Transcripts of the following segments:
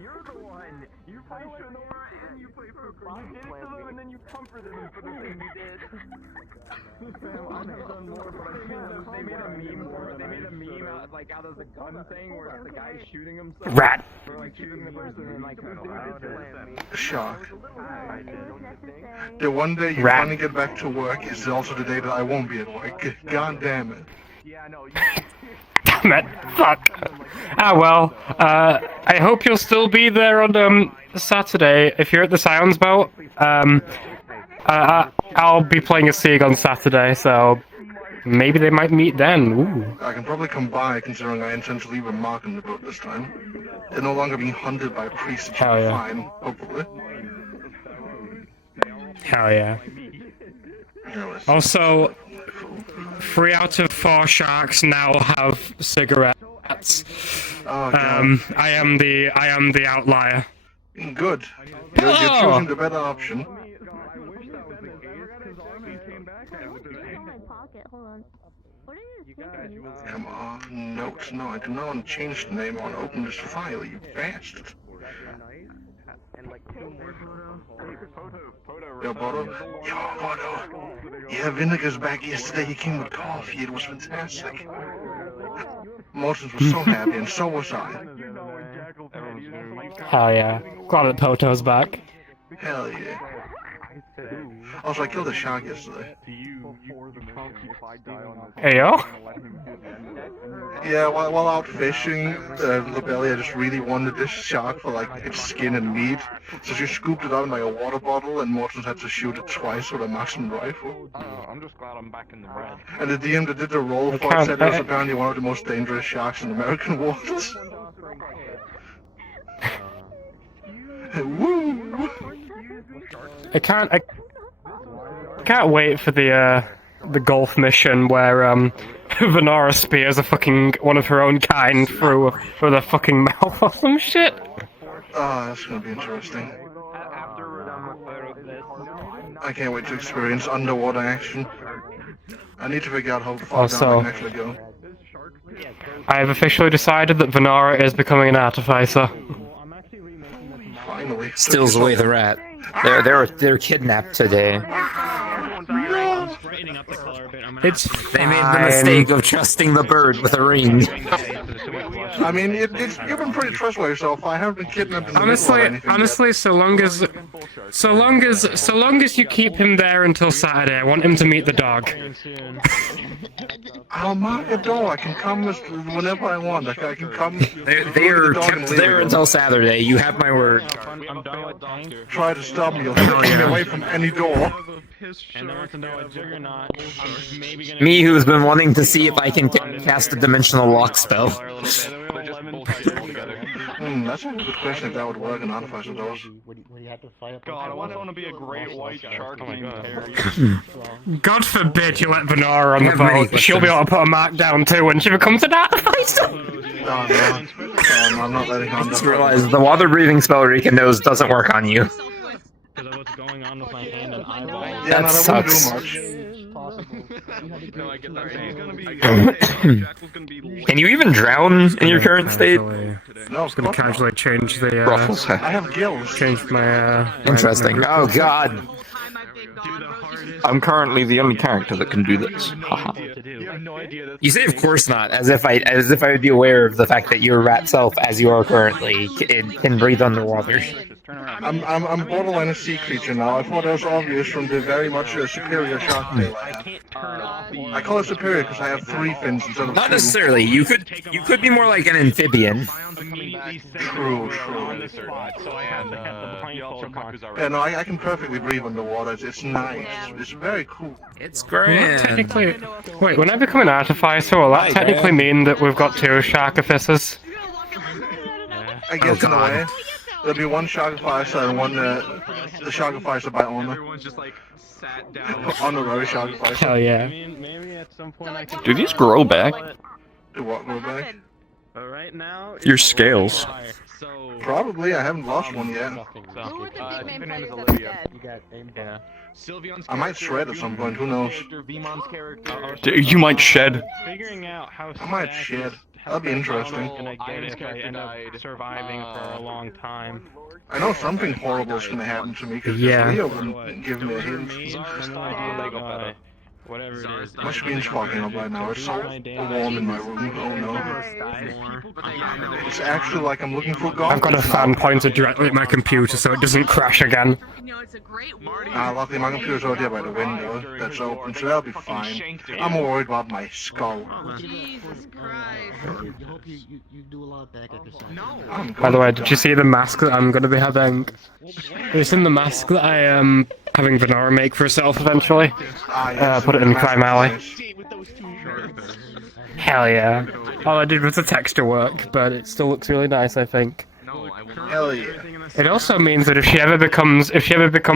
You're the one. You play Sonora and you play poker. You did it to them and then you comforted them for the thing you did. Sam, I have done more, but I can't. They made a meme for it. They made a meme out like out of the gun thing where it's the guy shooting himself. Rat. Or like shooting the person and like Shock. The one day you finally get back to work is also the day that I won't be at work. God damn it. Yeah, no. Damn it. Fuck. Ah well. I hope you'll still be there on Saturday. If you're at the Scions Belt, I'll be playing a Sieg on Saturday, so maybe they might meet then. Ooh. I can probably come by considering I intend to leave a mark on the boat this time. They're no longer being hunted by priests, which Hell is yeah. fine, hopefully. Hell yeah. Also, 3 out of 4 sharks now have cigarettes. Oh, God. I am the outlier. Good. You're choosing the better option. Come on, notes. No, I do not want to change the name. I want to open this file, you bastard. Yo, Bodo. Yo, Bodo. Yeah, Vinegar's back yesterday. He came with coffee. It was fantastic. Morton was so happy, and so was I. Hell yeah. Glad that Poto's back. Hell yeah. Also, I killed a shark yesterday. Hey yo. Yeah, while out fishing, Lobelia just really wanted this shark for like its skin and meat, so she scooped it out in like a water bottle, and Morton had to shoot it twice with a Maxim rifle. I'm just glad I'm back in the red. And the DM that did the roll for it said it was apparently one of the most dangerous sharks in American waters. Woo! I can't wait for the golf mission where Venara spears one of her own kind through the fucking mouth or some shit. Ah, that's gonna be interesting. I can't wait to experience underwater action. I need to figure out how far down I can actually go. I have officially decided that Venara is becoming an artificer. Finally. Steals away the rat. They're kidnapped today. It's They made the mistake of trusting the bird with a ring. I mean, you've been pretty trustworthy so far. I haven't been kidnapped in the honestly, so long as you keep him there until Saturday, I want him to meet the dog. I'll mark a door. I can come whenever I want. I can come. They are kept there until Saturday. You have my word. Try to stop me. You'll keep me away from any door. Me, who's been wanting to see if I can cast a dimensional lock spell. That's a good question if that would work in artificial doors. God, I want to be a great white shark named Terry. God forbid you let Venara on the boat. She'll be able to put a mark down too when she becomes an artificer. Oh no. I'm not letting on. I just realized the water breathing spell Rika knows doesn't work on you. What's going on with my hand and eyeball? Yeah, that sucks. Do much. No, I get that. He's gonna be. Can you even drown in your current state? No, Just gonna casually change the I have gills. change my Interesting. Oh god. I'm currently the only character that can do this. Haha. You say of course not, as if I would be aware of the fact that your rat self, as you are currently, can breathe underwater. I'm borderline a sea creature now. I thought that was obvious from the very much superior shark tail I have. I call it superior because I have 3 fins instead of 2. Not necessarily. You could be more like an amphibian. True. Yeah, no, I can perfectly breathe underwater. It's nice. It's very cool. It's grand. Technically, wait. When I become an artificer, will that technically mean that we've got 2 sharkificers? I guess in a way. There'll be 1 sharkificer and 1 the sharkificer by honor. Everyone's just like sat down. Honorary sharkificer. Hell yeah. Maybe at some point I can. Do these grow back? Do what, go back? Right now. Your scales. So Probably, I haven't lost one yet. Who are the big name name is players that are Olivia. dead? Yeah. Sylveon's I might shred at some point, who knows? Veemon's character. You might shed. Figuring out how I might sad shed. how That'd be sad interesting. I'm gonna get Iron's if I character end up died. surviving for a long time. I know something horrible is gonna happen to me because Yeah. Leo wouldn't give me a For hint. me, Zar's the died. more Lego battle. whatever it is. My screen's fogging up right now. It's so warm in my room. Oh no. It's actually like I'm looking for goggles I've got a fan now. pointed directly at my computer so it doesn't crash again. Luckily my computer's already by the window. That's open, so that'll be fine. I'm more worried about my skull. Jesus Christ. I hope you do a lot of back exercise. By the way, did you see the mask that I'm gonna be having? It's in the mask that I am having Venara make for herself eventually. Put it in Crime Alley. Hell yeah. All I did was the texture work, but it still looks really nice, I think. Hell yeah. It also means that if she ever becomes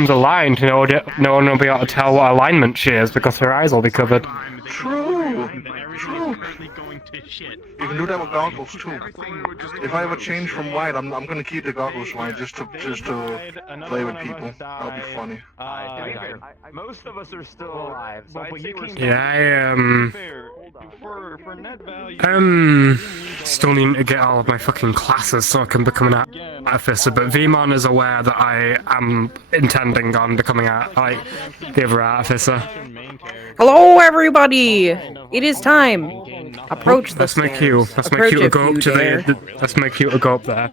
aligned, no one will be able to tell what alignment she is because her eyes will be covered. True. True. You can do that with goggles too. If I ever change from white, I'm gonna keep the goggles white just to play with people. That'll be funny. Most of us are still alive, so I'd say we're Yeah, for net value. still need to get all of my fucking classes so I can become an artificer, but Veemon is aware that I am intending on becoming the other artificer. Hello, everybody! It is time. Approach the That's my stairs. cue. That's my Approach cue to if go you up to dare. That's my cue to go up there.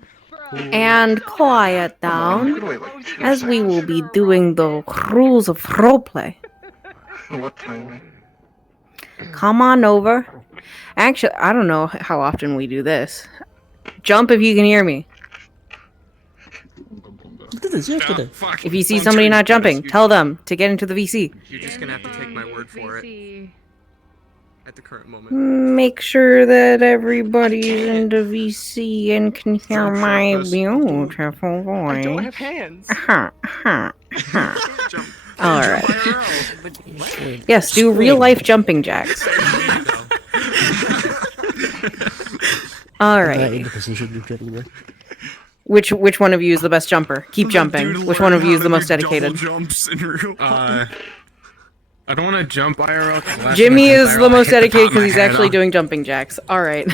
And quiet down, as we will be doing the rules of roleplay. What timing? Come on over. Actually, I don't know how often we do this. Jump if you can hear me. We did this yesterday. If you see somebody not jumping, tell them to get into the VC. You're just gonna have to take my word for it. At the current moment. Make sure that everybody's in the VC and can hear my beautiful voice. I don't have hands. Alright. Yes, do real life jumping jacks. Alright. Which one of you is the best jumper? Keep jumping. Which one of you is the most dedicated? Jumps in real I don't want to jump IRL. Jimmy is the most dedicated because he's actually doing jumping jacks. Alright. Oh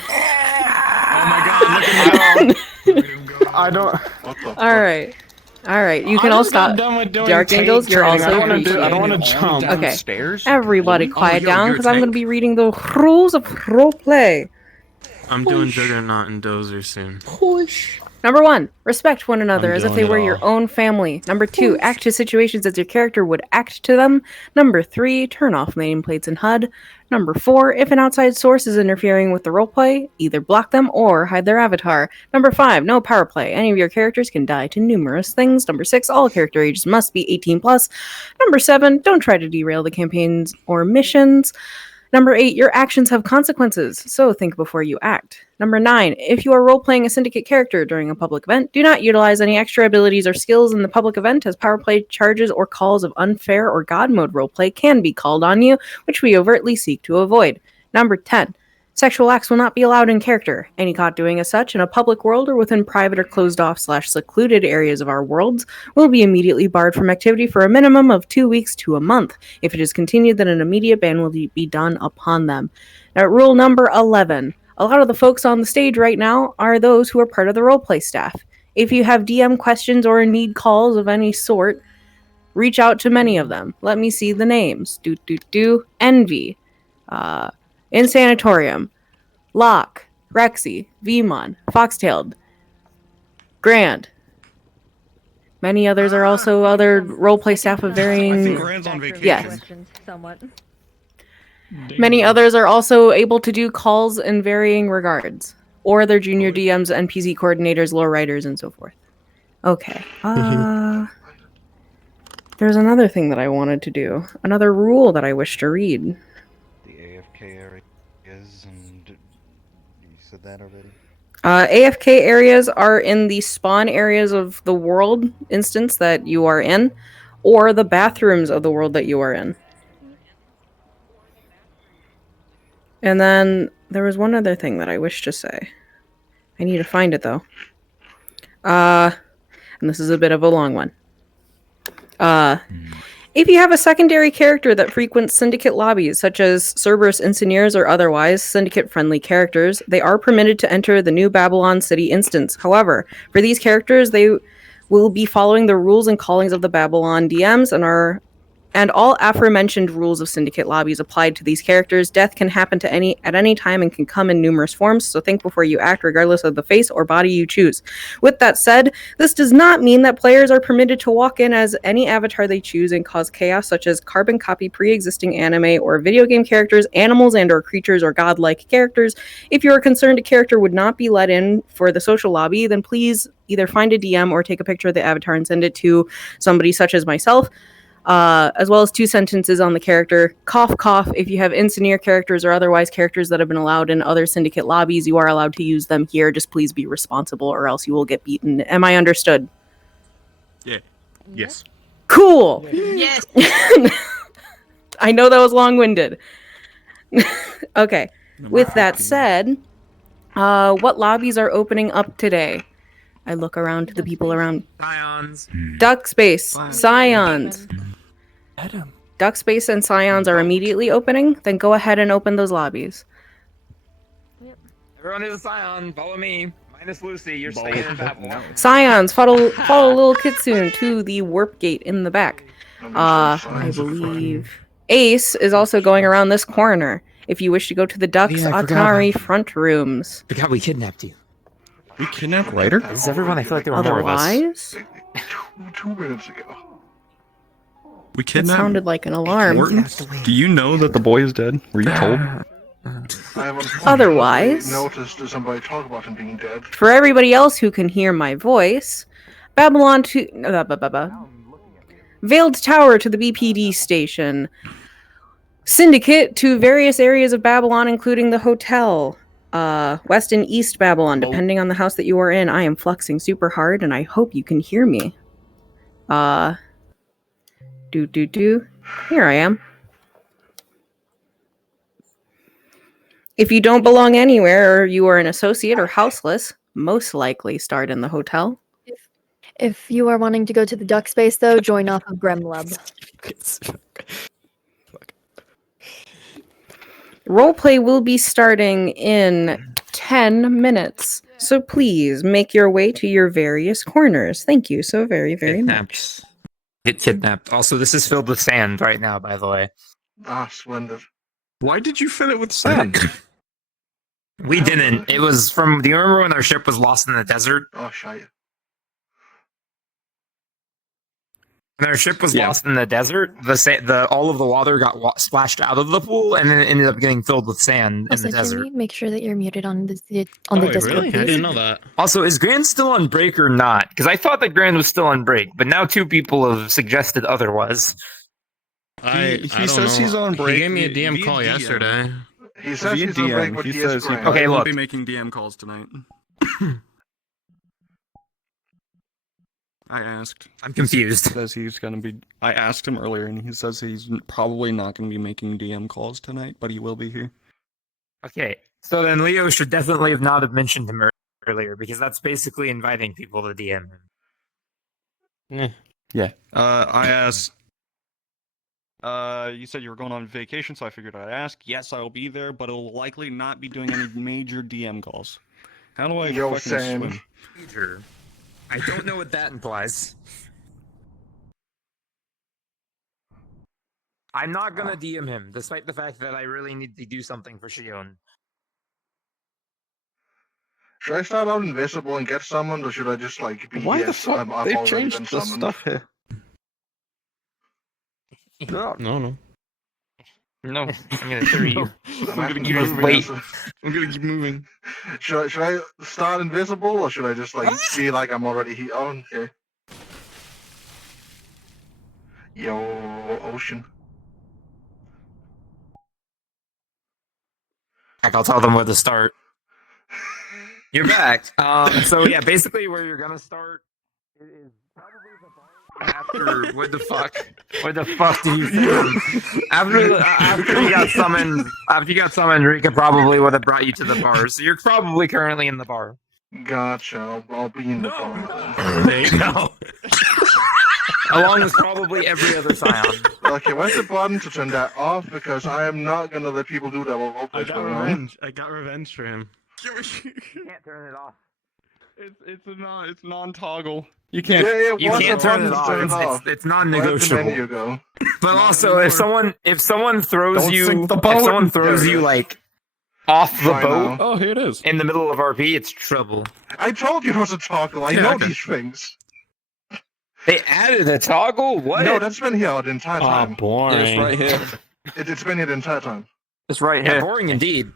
my god, look at I don't. Alright. Alright, you can all stop. Dark Angels, you're also I don't want to jump Okay. downstairs. Everybody quiet down you're because I'm tank. going to be reading the rules of roleplay. I'm doing Juggernaut and Dozer soon. Number 1, respect one another as if they doing were it your all. own family. Number 2, act to situations as your character would act to them. Number 3, turn off nameplates and HUD. Number 4, if an outside source is interfering with the roleplay, either block them or hide their avatar. Number 5, no power play. Any of your characters can die to numerous things. Number 6, all character ages must be 18 plus. Number 7, don't try to derail the campaigns or missions. Number 8, your actions have consequences, so think before you act. Number 9, if you are role-playing a Syndicate character during a public event, do not utilize any extra abilities or skills in the public event, as power play charges or calls of unfair or god mode roleplay can be called on you, which we overtly seek to avoid. Number 10, sexual acts will not be allowed in character. Any caught doing as such in a public world or within private or closed-off/secluded areas of our worlds will be immediately barred from activity for a minimum of 2 weeks to a month. If it is continued, then an immediate ban will be done upon them. Now, rule number 11. A lot of the folks on the stage right now are those who are part of the roleplay staff. If you have DM questions or need calls of any sort, reach out to many of them. Let me see the names. Envy. Insanatorium, Locke, Rexy, Veemon, Foxtailed, Grand. Many others are also other roleplay staff of varying. Yes. Many others are also able to do calls in varying regards, or their junior DMs, NPC coordinators, lore writers, and so forth. Okay. There's another thing that I wanted to do. Another rule that I wish to read. And you said that already? AFK areas are in the spawn areas of the world instance that you are in, or the bathrooms of the world that you are in. And then there was one other thing that I wish to say. I need to find it though. And this is a bit of a long one. If you have a secondary character that frequents Syndicate lobbies, such as Cerberus Engineers or otherwise Syndicate-friendly characters, they are permitted to enter the new Babylon City instance. However, for these characters, they will be following the rules and callings of the Babylon DMs and all aforementioned rules of Syndicate lobbies applied to these characters. Death can happen at any time and can come in numerous forms, so think before you act, regardless of the face or body you choose. With that said, this does not mean that players are permitted to walk in as any avatar they choose and cause chaos, such as carbon copy pre-existing anime or video game characters, animals and or creatures or godlike characters. If you are concerned a character would not be let in for the social lobby, then please either find a DM or take a picture of the avatar and send it to somebody such as myself. As well as 2 sentences on the character. Cough, cough. If you have engineer characters or otherwise characters that have been allowed in other Syndicate lobbies, you are allowed to use them here. Just please be responsible or else you will get beaten. Am I understood? Yeah. Yes. Cool! Yes. I know that was long-winded. Okay. With that said, what lobbies are opening up today? I look around to the people around. Scions. Duck Space. Scions. Duck Space and Scions are immediately opening. Then go ahead and open those lobbies. Everyone is a scion. Follow me. Minus Lucy. You're staying in Babylon. Scions, follow little Kitsune to the warp gate in the back. I believe Ace is also going around this corner. If you wish to go to the Ducks Atari front rooms. Forgot we kidnapped you. We kidnapped Ryder? This is everyone. I feel like there were more of us. Otherwise, 2 minutes ago. We it kidnapped. sounded like an alarm. Do you know that the boy is dead? Were you told? Otherwise, Noticed somebody talk about him being dead. for everybody else who can hear my voice, Babylon to Veiled Tower to the BPD station. Syndicate to various areas of Babylon, including the hotel. West and East Babylon, depending on the house that you are in. I am fluxing super hard, and I hope you can hear me. Here I am. If you don't belong anywhere, or you are an associate or houseless, most likely start in the hotel. If you are wanting to go to the duck space, though, join off of Gremlub. Roleplay will be starting in 10 minutes, so please make your way to your various corners. Thank you so very, very much. Get kidnapped. Also, this is filled with sand right now, by the way. Ah, splendid. Why did you fill it with sand? We didn't. It was from. Do you remember when our ship was lost in the desert? Oh, shite. When our ship was lost in the desert, all of the water got splashed out of the pool, and then it ended up getting filled with sand in the desert. Can you make sure that you're muted on the Oh, Discord, really? I please? didn't know that. Also, is Grand still on break or not? Because I thought that Grand was still on break, but now 2 people have suggested otherwise. He says he's on break. He gave me a DM call yesterday. He says he's on break, but he says he Okay, won't look. be making DM calls tonight. I asked. I'm confused. He says he's gonna be. I asked him earlier, and he says he's probably not gonna be making DM calls tonight, but he will be here. Okay, so then Leo should definitely not have mentioned him earlier, because that's basically inviting people to DM him. Yeah. I asked. You said you were going on vacation, so I figured I'd ask. Yes, I will be there, but it'll likely not be doing any major DM calls. How do I fucking swim? Major. I don't know what that implies. I'm not gonna DM him, despite the fact that I really need to do something for Shion. Should I start out invisible and get summoned, or should I just like be Why the yes, fuck? I've They've already changed been the summoned? stuff here. No. No, I'm gonna throw you. I'm gonna keep just moving. wait. I'm gonna keep moving. Should I start invisible, or should I just like be like I'm already here? Oh, okay. Yo, Ocean. I'll tell them where to start. You're back. So yeah, basically where you're gonna start is probably the bar after. What the fuck? What the fuck did you say? After you got summoned, Rika probably would have brought you to the bar. So you're probably currently in the bar. Gotcha. I'll be in the bar then. There you go. Along with probably every other scion. Okay, where's the button to turn that off? Because I am not gonna let people do that while roleplays going on. I got revenge for him. You can't turn it off. It's non-toggle. You can't. Yeah, You what's can't the turn button it to turn it off. off? It's Where's the non-negotiable. menu go? But also, if someone throws Don't you, sink the if boat. someone throws There it you is. like off the Try boat now. Oh, here it is. in the middle of RP, it's trouble. I told you it was a toggle. I Yeah, know okay. these things. They added a toggle. What? No, that's been here the entire time. boring. It's right here. It's been here the entire time. It's right Yeah, here. boring indeed.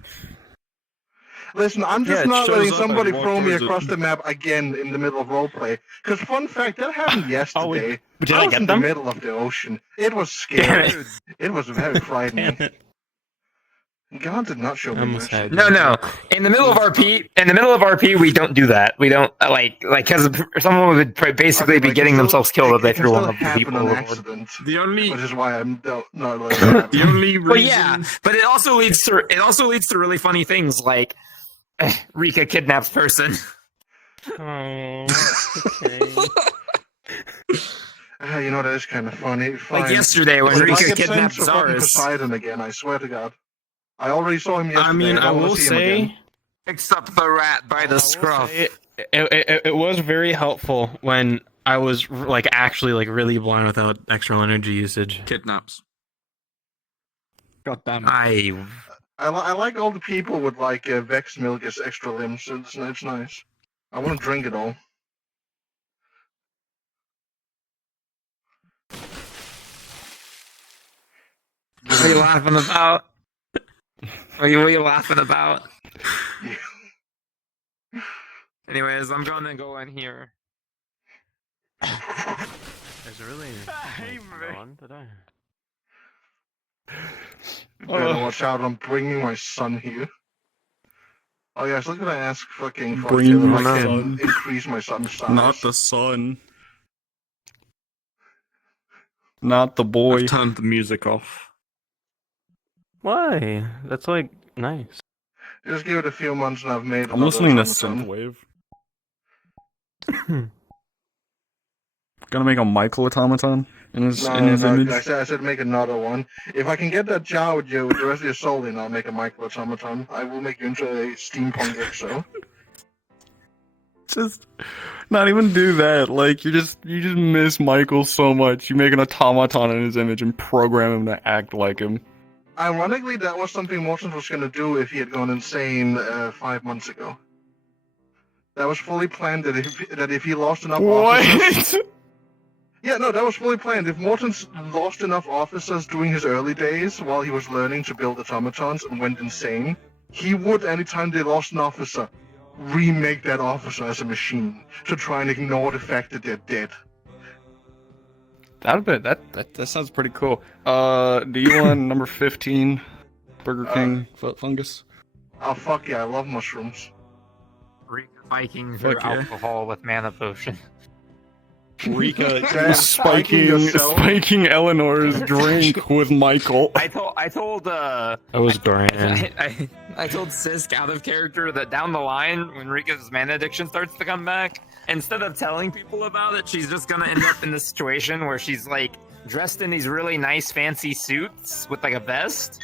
Listen, I'm just Yeah, it not shows letting up somebody as you walk throw me towards it. across the map again in the middle of roleplay. Because fun fact, that happened yesterday. Did I I was get in them? the middle of the ocean. It was Damn scary. It was very frightening. God did not show me almost mercy. had No. In the middle of RP, we don't do that. We don't because someone would basically be getting themselves killed if they threw one of the people on overboard. accident, The only which is why I'm not letting it happen. the only reason. But yeah, but it also leads to really funny things like Rika kidnaps person. Oh, okay. You know, that is kind of funny. Fine. Like yesterday when But if I Rika get kidnapped sent to fucking Zaris. Poseidon again, I swear to God. I already saw him yesterday. I mean, I don't wanna will see him again. say, Picks up the rat by the scruff. it was very helpful when I was like actually like really blind without extra energy usage. Kidnaps. God damn. I like all the people with like Vex milk as extra limbs. It's nice. I want to drink it all. What are you laughing about? What are you laughing about? Anyways, I'm gonna go in here. Is it really on today? Better watch out, I'm bringing my son here. Oh yes, look at I ask fucking Bring if my I can son. increase my son's size. Not the sun. Not the boy. I've turned the music off. Why? That's like nice. Just give it a few months and I've made I'm listening to automaton. synthwave. Gonna make a Michael automaton in his No, image. I said make another one. If I can get that jar with you with the rest of your soul in, I'll make a micro automaton. I will make you into a steampunk exo. Just not even do that. Like you just miss Michael so much. You make an automaton in his image and program him to act like him. Ironically, that was something Morton was going to do if he had gone insane 5 months ago. That was fully planned that if he lost enough officers... Yeah, no, that was fully planned. If Morton's lost enough officers during his early days while he was learning to build automatons and went insane, he would, anytime they lost an officer, remake that officer as a machine to try and ignore the fact that they're dead. That sounds pretty cool. Do you want number 15, Burger King fungus? Oh fuck yeah, I love mushrooms. Spiking for Fuck yeah. alcohol with mana potion. Rika spiking Eleanor's drink with Michael. I told That was grand. I told Sisk out of character that down the line, when Rika's mana addiction starts to come back, instead of telling people about it, she's just gonna end up in this situation where she's like dressed in these really nice fancy suits with like a vest,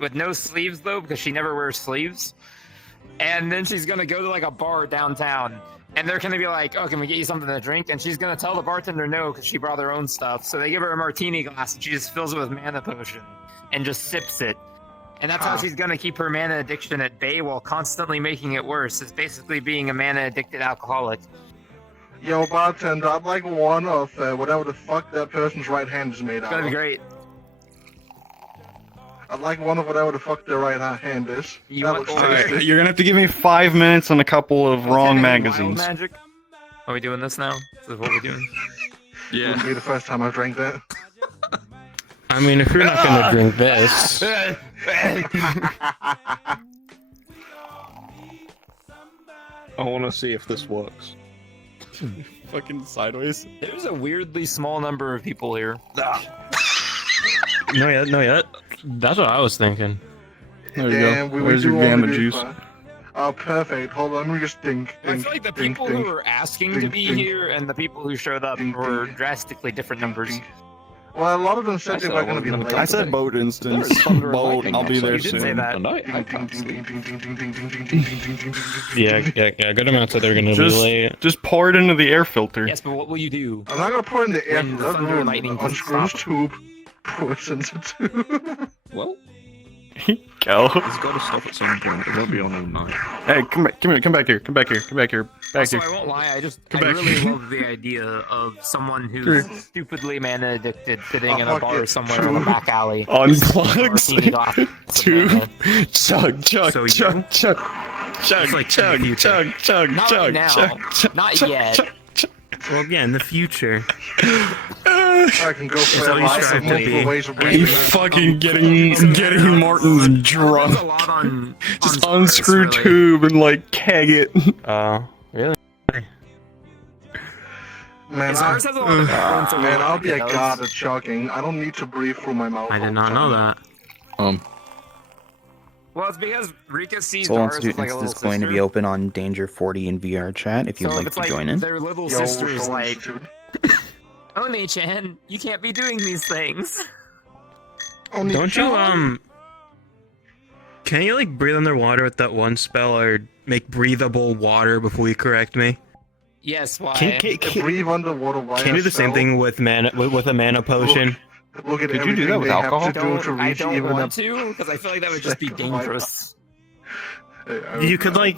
with no sleeves though, because she never wears sleeves. And then she's gonna go to like a bar downtown, and they're gonna be like, "Oh, can we get you something to drink?" And she's gonna tell the bartender no because she brought her own stuff. So they give her a martini glass, and she just fills it with mana potion and just sips it. And that's how she's gonna keep her mana addiction at bay while constantly making it worse. Is basically being a mana addicted alcoholic. Yo, bartender, I'd like one of whatever the fuck that person's right hand is made It's out gonna of. be great. I'd like one of whatever the fuck their right hand is. That looks tasty. You're gonna have to give me 5 minutes and a couple of wrong magazines. Magic. Are we doing this now? This is what we're doing. Yeah. Wouldn't be the first time I've drank that. I mean, if you're not gonna drink this, I want to see if this works. Fucking sideways. There's a weirdly small number of people here. no yet. That's what I was thinking. There you Damn, go. we Where's would your do gamma only juice? Oh, perfect. Hold on, let me just think. I feel like the people who were asking to be here and the people who showed up were drastically different numbers. Well, a lot of them said they were going to be late. I said boat instance. Boat. I'll be there You did soon. say that. Yeah, good amount said they're gonna be late. Just pour it into the air filter. Yes, but what will you do? I'm not going to pour in the air. When the thunder and lightning doesn't Unscrew this stop. tube. Pour it into the tube. Well, Go. it's got to stop at some point. It won't be on all night. Hey, come back here. Come back here. Back Also, here. I won't lie, I Come back. really love the idea of someone who's stupidly mana addicted sitting in a bar somewhere in a back alley. Unplugged. Martini glasses of Two. mana. Chug. So you- Chug. It's like in the future. Not right now. Not yet. Well, yeah, in the future. I can go for all a you lot strive of to multiple be. ways of He breathing. fucking getting Martin's There's drunk. a lot on Just on unscrew Taurus, really. tube and like keg it. Really? Man, Taurus has a lot of influence over man, what I'll be a Rika does. god at chugging. I don't need to breathe through my mouth. I all did the not know time. that. Well, it's because Rika sees Soul Taurus as Students like a little is going to be sister. open on Danger 40 in VR chat if you'd So like it's to like join in. their little Yo, sister's Soul like, Institute. One-chan, you can't be doing these things. Don't you, can you, like, breathe underwater with that one spell or make breathable water before you correct me? Yes, why? To breathe underwater while Can you do the same thing with mana, with a mana potion? Look at Could you everything do that with they alcohol? have to do to I reach don't even want a... to, because I feel like that would just be dangerous. You could, like,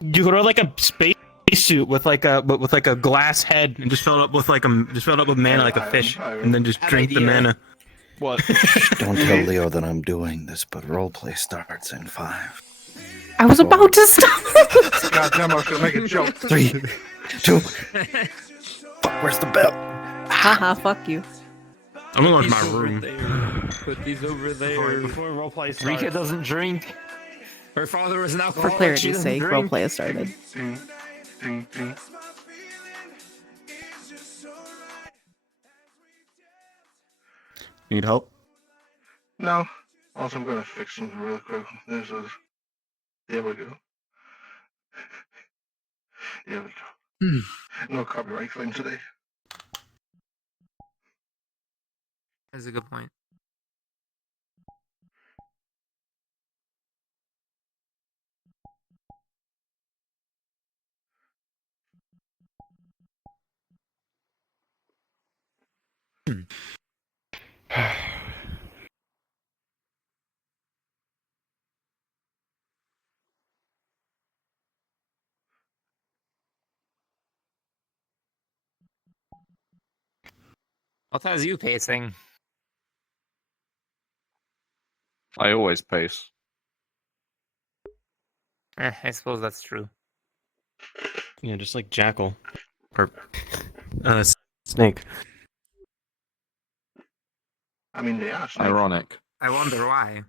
you could wear, like, a spacesuit with, like, a glass head and just fill it up with, like, just fill it up with mana like a fish, and then just drink the mana. What? Don't tell Leo that I'm doing this, but roleplay starts in 5. I was about to stop. God damn, I was gonna make a joke. 3, 2. Fuck, where's the bell? Haha, fuck you. I'm gonna go to my room. Put these over there. Before roleplay starts. Rika doesn't drink. Her father was an For alcoholic. she clarity's doesn't sake, drink. roleplay has started. Ding, ding, ding. Need help? No. Also, I'm gonna fix something real quick. There we go. There we go. No copyright claim today. That's a good point. What has you pacing? I always pace. I suppose that's true. Yeah, just like Jackal. Or, Snake. I mean, they are. Snake. Ironic. I wonder why.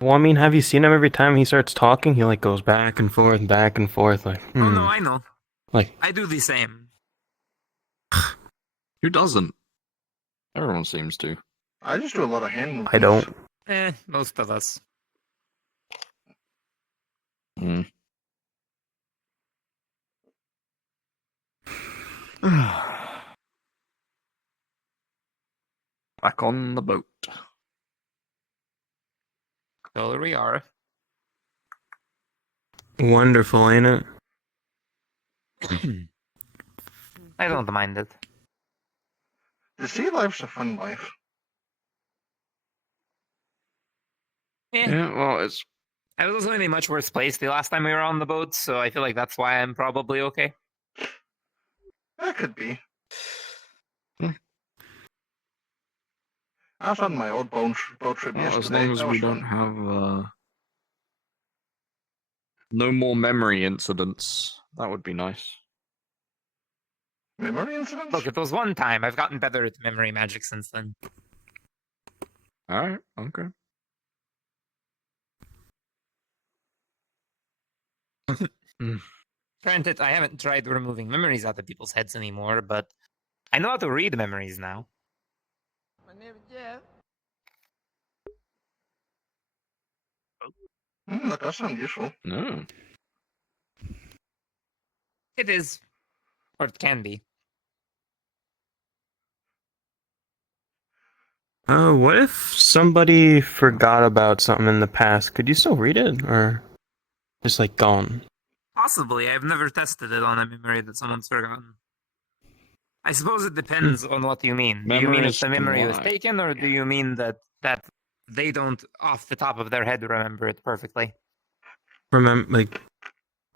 Well, I mean, have you seen him every time he starts talking? He, like, goes back and forth, like, Oh no, I know. Like, I do the same. Who doesn't? Everyone seems to. I just do a lot of hand movements. I don't. Most of us. Hmm. Back on the boat. So here we are. Wonderful, ain't it? I don't mind it. The sea life's a fun life. Yeah, well, it's I was also in a much worse place the last time we were on the boat, so I feel like that's why I'm probably okay. That could be. I was on my old boat trip well, yesterday. as long as That we was don't fun. have no more memory incidents. That would be nice. Memory incidents? Look, it was one time. I've gotten better at memory magic since then. Alright, okay. Granted, I haven't tried removing memories out of people's heads anymore, but I know how to read memories now. My name is Jeff. That does sound useful. No. It is. Or it can be. What if somebody forgot about something in the past? Could you still read it, or just like gone? Possibly. I've never tested it on a memory that someone's forgotten. I suppose it depends on what you mean. Do you mean if the memory was taken, or do you mean that they don't, off the top of their head, remember it perfectly? Okay,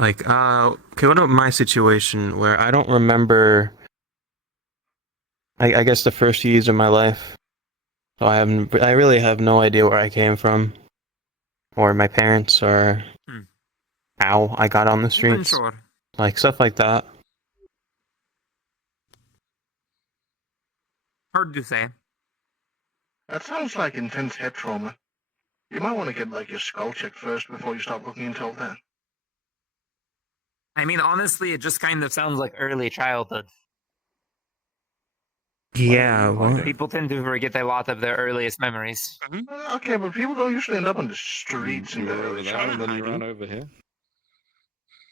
what about my situation where I don't remember, I guess the first few years of my life. So I really have no idea where I came from, or my parents, or how I got on the streets. Sure. Like, stuff like that. Hard to say. That sounds like intense head trauma. You might want to get, like, your skull checked first before you start looking into all that. I mean, honestly, it just kind of sounds like early childhood. Yeah, well... People tend to forget a lot of their earliest memories. Okay, but people don't usually end up on the streets in the over early there, and then you childhood. run over here.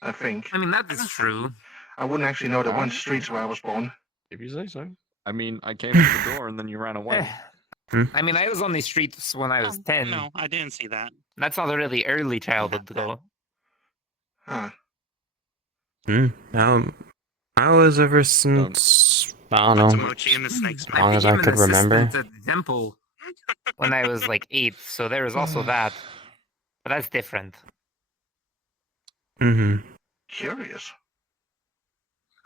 I think. I mean, that is true. I wouldn't actually know there weren't streets where I was born. If you say so. I mean, I came to the door and then you ran away. I mean, I was on these streets when I was 10. No, I didn't see that. That's not a really early childhood, though. Huh. I was ever since... I don't know. Mochi and the snakes. As long as I could remember. At the temple when I was like 8, so there was also that. But that's different. Curious.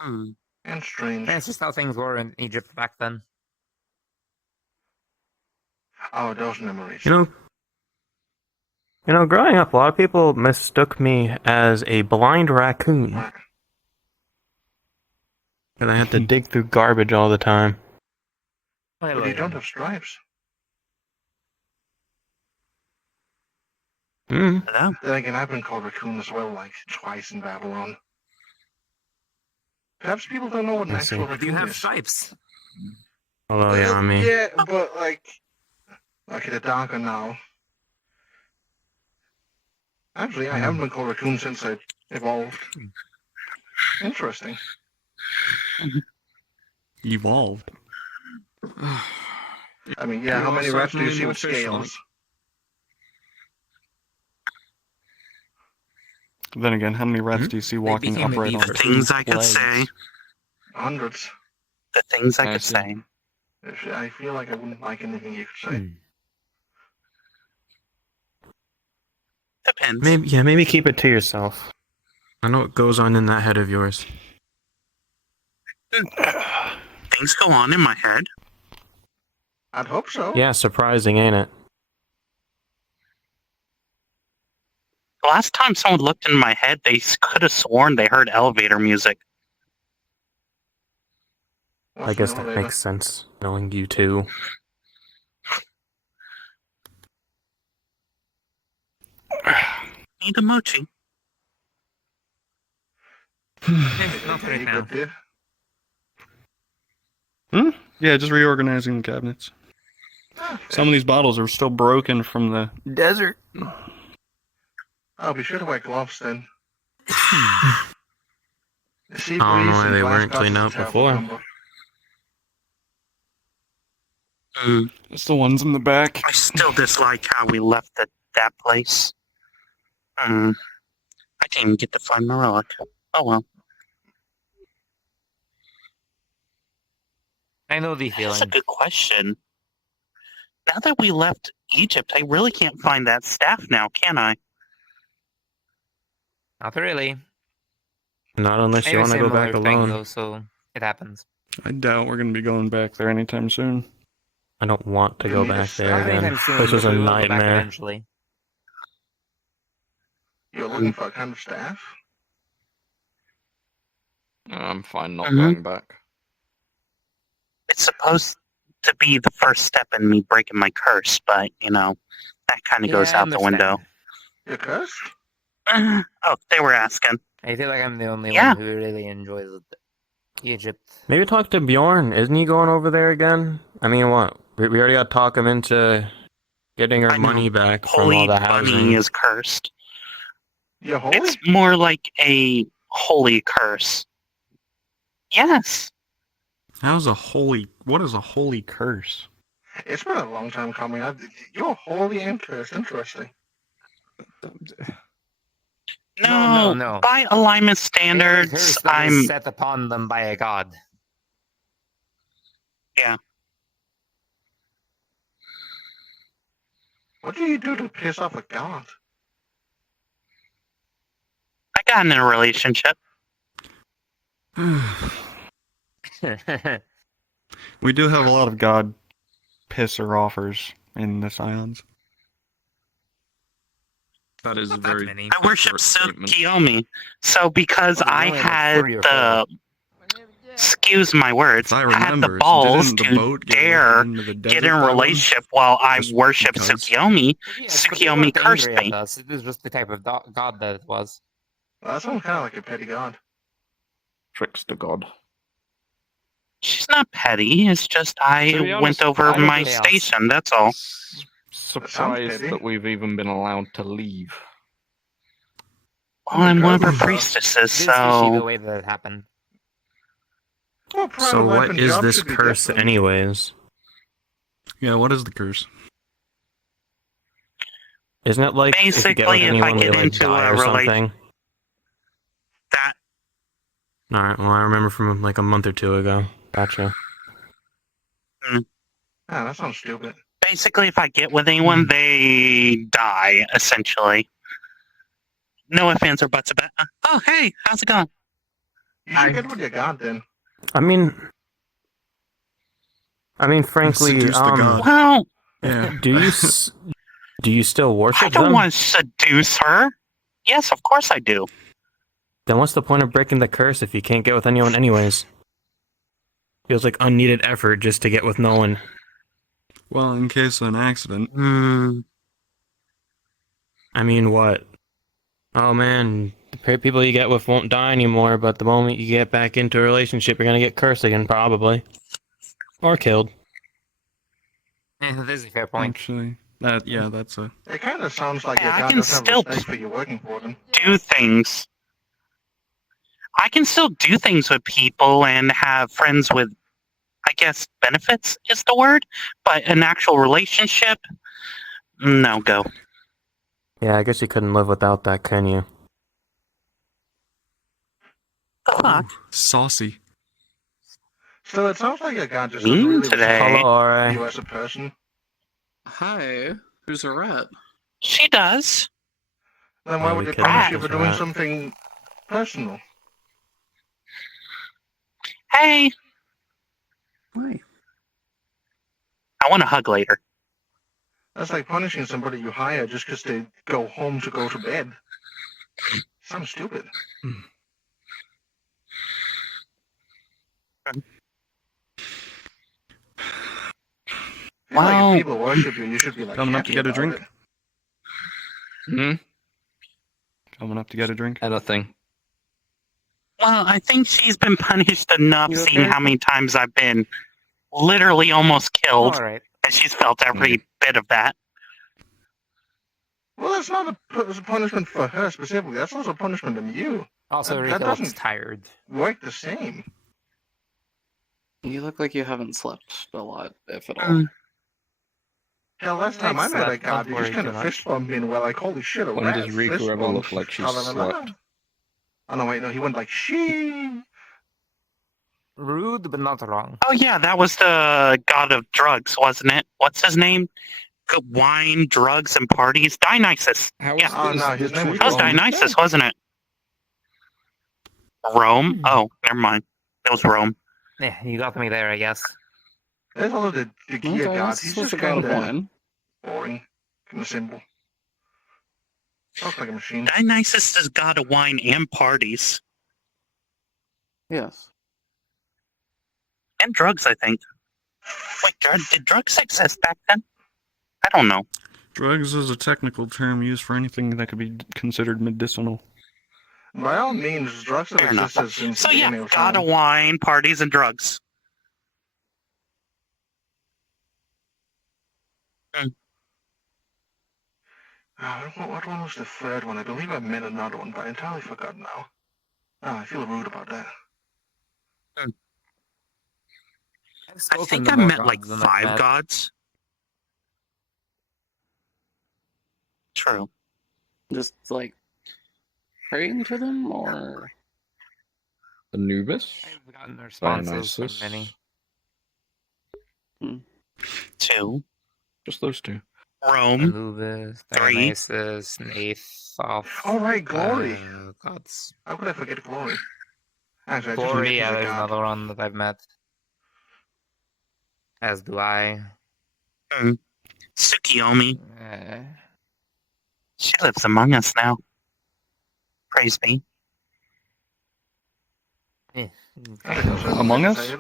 And strange. That's just how things were in Egypt back then. Oh, those memories. You know, growing up, a lot of people mistook me as a blind raccoon. And I had to dig through garbage all the time. But you don't have stripes. Then again, I've been called raccoon as well, like twice in Babylon. Perhaps people don't know what an actual raccoon is. Do you have stripes? Hello, Yami. Yeah, but like, okay, they're darker now. Actually, I haven't been called raccoon since I evolved. Interesting. Evolved. I mean, yeah, how many rats do you see with scales? Then again, how many rats do you see walking upright on the things I could say? Hundreds. The things I could say. I feel like I wouldn't like anything you could say. Depends. Maybe keep it to yourself. I know what goes on in that head of yours. Things go on in my head. I'd hope so. Yeah, surprising, ain't it? The last time someone looked in my head, they could have sworn they heard elevator music. I guess that makes sense, knowing you too. Need a mochi. Not right now. Yeah, just reorganizing the cabinets. Some of these bottles are still broken from the desert. I'll be sure to wear gloves then. I don't know why they weren't cleaned out before. It's the ones in the back. I still dislike how we left that place. I didn't even get to find my relic. Oh well. I know the feeling. That's a good question. Now that we left Egypt, I really can't find that staff now, can I? Not really. Not unless you want to go back alone. Though, so it happens. I doubt we're going to be going back there anytime soon. I don't want to go back there again. Anytime This was a soon, we'll go back nightmare. eventually. You're looking for a kind of staff? I'm fine not going back. It's supposed to be the first step in me breaking my curse, but, you know, that kind of goes out the window. Your curse? Oh, they were asking. I feel like I'm the only one who really enjoys Egypt. Maybe talk to Bjorn. Isn't he going over there again? I mean, what? We already got to talk him into getting our money back from all the housing. Bunny is cursed. You're holy? It's more like a holy curse. Yes. What is a holy curse? It's been a long time coming. You're holy and cursed. Interesting. No, by alignment standards, Curse that I'm... is set upon them by a god. Yeah. What do you do to piss off a god? I got in a relationship. We do have a lot of god pisser offers in the Scions. That is Not that many. I worship Tsukiyomi. So because I had the... Excuse my words. I had the balls to dare get in a relationship while I worship Tsukiyomi. Tsukiyomi cursed me. It was just the type of god that it was. Well, that sounds kind of like a petty god. Trickster god. She's not petty. It's just I went over my station. That's all. Surprised that we've even been allowed to leave. Well, I'm one of her priestesses, so... the way that it happened. So what is this curse anyways? Yeah, what is the curse? Isn't it like basically if I get into die or something? That. Alright, well I remember from like a month or two ago. Gotcha. that sounds stupid. Basically, if I get with anyone, they die, essentially. No ifs, ands, or buts about it. Oh, hey, how's it going? You should get with your god then. I mean, frankly, well, do you still worship them? I don't want to seduce her. Yes, of course I do. Then what's the point of breaking the curse if you can't get with anyone anyways? Feels like unneeded effort just to get with no one. Well, in case of an accident. I mean, what? Oh man, the people you get with won't die anymore, but the moment you get back into a relationship, you're gonna get cursed again, probably. Or killed. That is a fair point. Actually, that's a... It kind of sounds like your I god can doesn't have still respect for you working for them. do things. I can still do things with people and have friends with, I guess, benefits is the word, but an actual relationship, no go. Yeah, I guess you couldn't live without that, can you? Fuck. Saucy. So it sounds like your god just doesn't really today. respect you as a person. Hi, who's a rat? She does. Then why would they punish you for doing something personal? Hey. Why? I want a hug later. That's like punishing somebody you hire just because they go home to go to bed. Sounds stupid. Wow. Like if people worship you, you should be like Coming up to get a drink? It. Coming up to get a drink? Anything. Well, I think she's been punished enough, seeing how many times I've been literally almost killed, and she's felt every bit of that. Well, that's not a punishment for her specifically. That's also a punishment on you. Also, that Rika looks doesn't tired. work the same. You look like you haven't slept a lot, if at all. Hell, last time I met a god, you just kind of fist bumped me and were like, holy shit, a When rat does Rika fist ever bump. look like she's La, la, la, la. slept? Oh, no, wait, no, he went like, she. Rude, but not wrong. Oh yeah, that was the god of drugs, wasn't it? What's his name? Wine, drugs, and parties. Dionysus. Yeah. Oh, no, his name was That was Rome. Dionysus, wasn't it? Rome? Oh, never mind. It was Rome. Yeah, you got me there, I guess. There's also the gear Okay, god. that's He's supposed just to go kind with of wine. boring. Kind of simple. Looks like a machine. Dionysus is god of wine and parties. Yes. And drugs, I think. Wait, did drugs exist back then? I don't know. Drugs is a technical term used for anything that could be considered medicinal. By all means, drugs have Fair enough. existed since So the yeah, beginning of god time. of wine, parties, and drugs. What one was the third one? I believe I meant another one, but I entirely forgot now. I feel rude about that. I think I met like 5 gods. True. Just like praying to them, or Anubis? I've gotten responses from Dionysus. many. 2. Just those 2. Rome. Anubis, 3. Dionysus, Nathoth. All right, Glory. Gods. How could I forget Glory? Actually, I just Glory, Nick is yeah, a there's god. another one that I've met. As do I. Tsukiyomi. She lives among us now. Praise be. Among Us?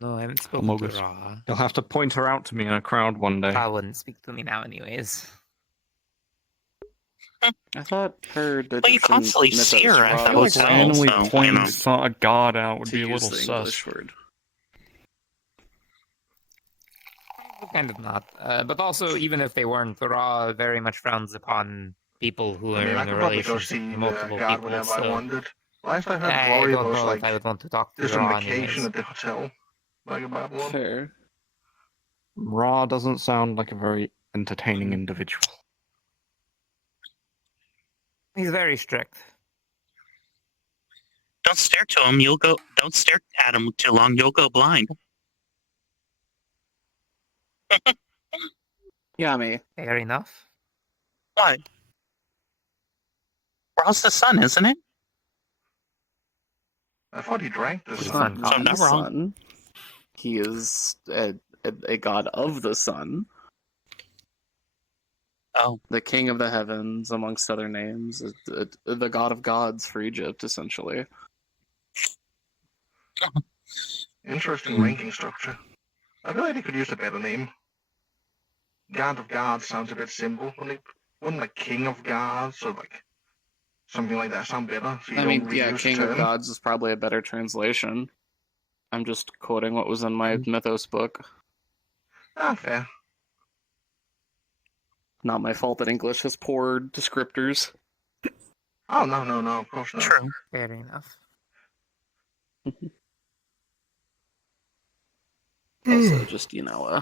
No, I haven't spoken Among to Us. Ra. You'll have to point her out to me in a crowd one day. Ra wouldn't speak to me now anyways. I thought her. Well, you constantly see her at the hotel, randomly so, pointing you know. a god out would To be a use little the sus. English word. Kind of not. But also, even if they weren't, Ra very much frowns upon people who are I in could a probably go relationship see with multiple God people. whenever I So wanted. Last I heard I Glory don't was know like if I would want to talk to just on Ra vacation anyways. at the hotel. Like a bad one. Fair. Ra doesn't sound like a very entertaining individual. He's very strict. Don't stare to him. Don't stare at him too long. You'll go blind. Yami. Fair enough. What? Ra's the sun, isn't it? I thought he drank the He's sun. not So I'm the not wrong. sun. He is a god of the sun. Oh. The king of the heavens, amongst other names. The god of gods for Egypt, essentially. Interesting ranking structure. I feel like they could use a better name. God of gods sounds a bit simple. Wouldn't like king of gods or like something like that sound better? So you I don't mean, yeah, reuse king the of term? gods is probably a better translation. I'm just quoting what was in my Mythos book. Ah, fair. Not my fault that English has poor descriptors. Oh, no, of course not. True. Fair enough. Also, just, anyway.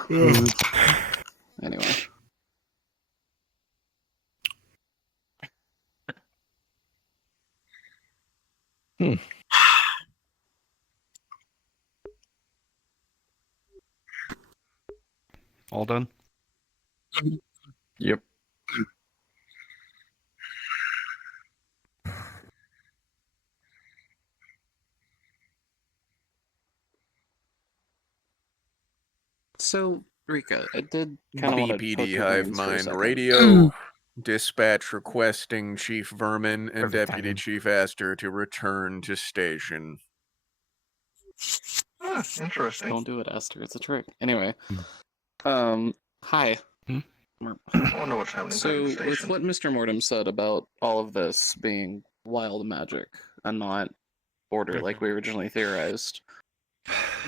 All done? Yep. So, Rika, I did kind of want to poke BPD your Hive brains for a Mind second. Radio. Dispatch requesting Chief Vermin and Perfect Deputy timing. Chief Astor to return to station. Ah, interesting. Don't do it, Esther. It's a trick. Anyway. Hi. I wonder what's happening So, back at the with station. what Mr. Mortem said about all of this being wild magic and not order like we originally theorized,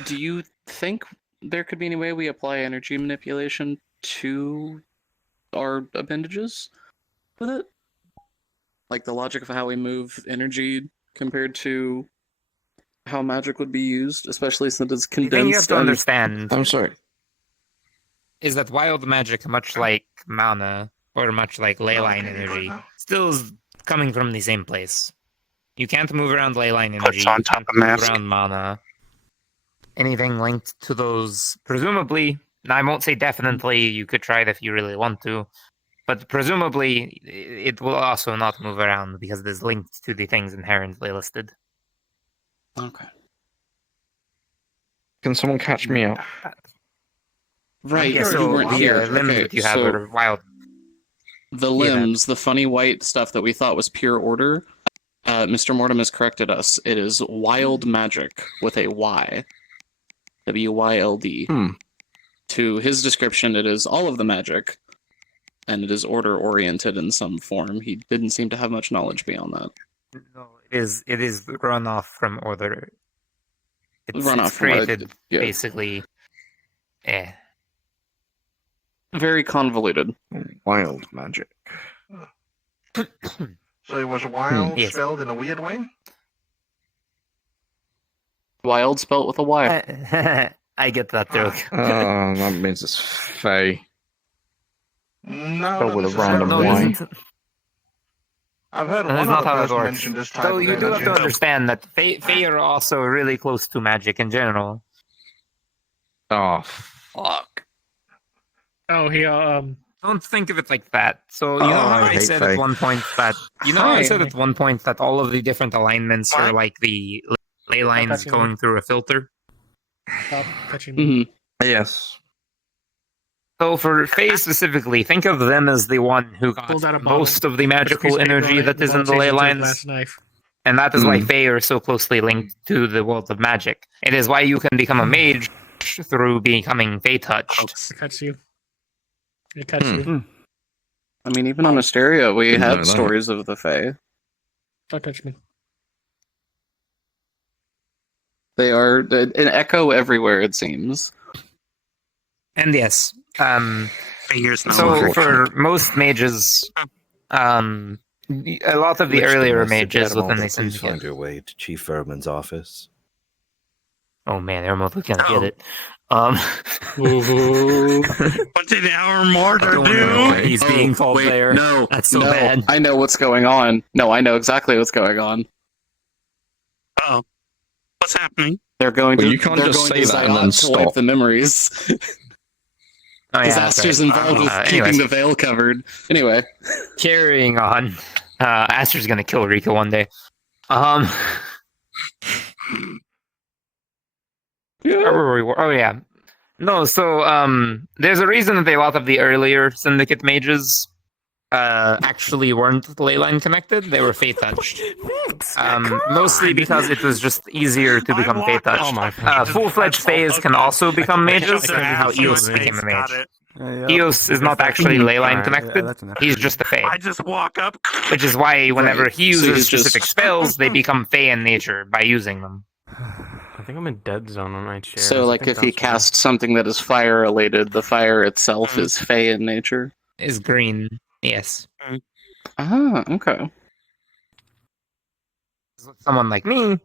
do you think there could be any way we apply energy manipulation to our appendages with it? Like the logic of how we move energy compared to how magic would be used, especially since it's The thing you have condensed to and... understand I'm sorry. is that wild magic, much like mana, or much like ley line energy, still is coming from the same place. You can't move around ley line energy, Puts on you top can't of move mask. around mana. Anything linked to those, presumably, now I won't say definitely, you could try it if you really want to, but presumably it will also not move around because it is linked to the things inherently listed. Okay. Can someone catch me up? Right, Yeah, you so weren't the here. limbs Okay, that you have so are wild. the Yeah, that- limbs, the funny white stuff that we thought was pure order, Mr. Mortem has corrected us. It is wild magic with a Y. W-Y-L-D. To his description, it is all of the magic, and it is order-oriented in some form. He didn't seem to have much knowledge beyond that. No, it is run off from order. It's Run off from, created yeah. basically. very convoluted. Wild magic. So it was wild Yes. spelled in a weird way? Wild spelt with a Y. I get that joke. That means it's Faye. No, Spelled not with a random necessarily. Y. I've heard That is one not other how it person works. mention this type So of you do have energy. to understand that Fae are also really close to magic in general. Oh, fuck. Oh, he Don't think of it like that. So you know how I said at one point that I said at one point that all of the different alignments are like the ley lines going through a filter. Stop touching me. Yes. So for Fae specifically, think of them as the one who got Pulls out a bottle, most of the puts a piece magical of paper energy on it, that the is in bottle the ley changes into a lines. glass knife. And that is why Fae are so closely linked to the world of magic. It is why you can become a mage through becoming Fae touched. It cuts you. It cuts you. I mean, even on Asteria, we Didn't know had that. stories of the Fae. Don't touch me. They are an echo everywhere, it seems. And yes, Figures no so longer for most mages, a lot of the Which earlier domestic mages animal within the that please Syndicate. find your way to Chief Vermin's office. Oh man, they're both gonna get it. What did our mortar do? He's being called wait, there. No, That's so no, bad. I know what's going on. No, I know exactly what's going on. Oh, what's happening? They're going Well, to. you can't they're just going say to that and then Zayat to wipe stop. the memories. Oh, yeah, that's Disaster's right. involved with keeping anyways, the veil covered. Anyway, carrying on. Aster's gonna kill Rika one day. Oh yeah. No, so there's a reason that a lot of the earlier Syndicate mages actually weren't leyline connected. They were Fate touched. Mostly because it was just easier to become Fate touched. Full-fledged Faes can also become mages, and this is how Eos became a mage. Eos is not actually leyline connected. He's just a Fae. I just walk up. Which is why whenever he So uses he's just- specific spells, they become Fae in nature by using them. I think I'm in dead zone on my chair. so like if he casts something that is fire related, the fire itself is Fey in nature. Is green, yes. Ah, okay. Someone like me,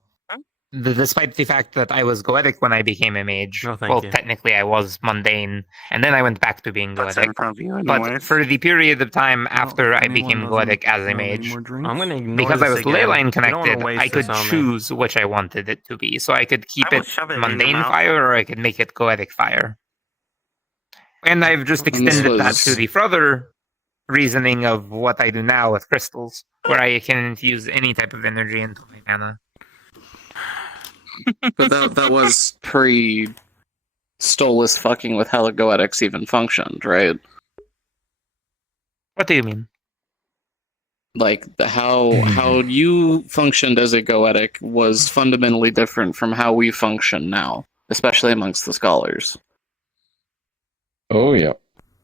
despite the fact that I was goetic when I became a mage, thank you. technically I was mundane, and then I went back to being That's goetic. in front of you But anyways. for the period of time after I became goetic as a mage, I'm gonna ignore because I this was again. leyline You don't wanna connected, waste I could this on me. choose which I wanted it to be. So I could keep I will it shove it in your mundane mouth. fire, or I could make it goetic fire. And I've just And this extended that was- to the further reasoning of what I do now with crystals, where I can infuse any type of energy into my mana. But that was pre Stolas fucking with how the Goetics even functioned, right? What do you mean? Like how you functioned as a Goetic was fundamentally different from how we function now, especially amongst the scholars. Oh, yeah.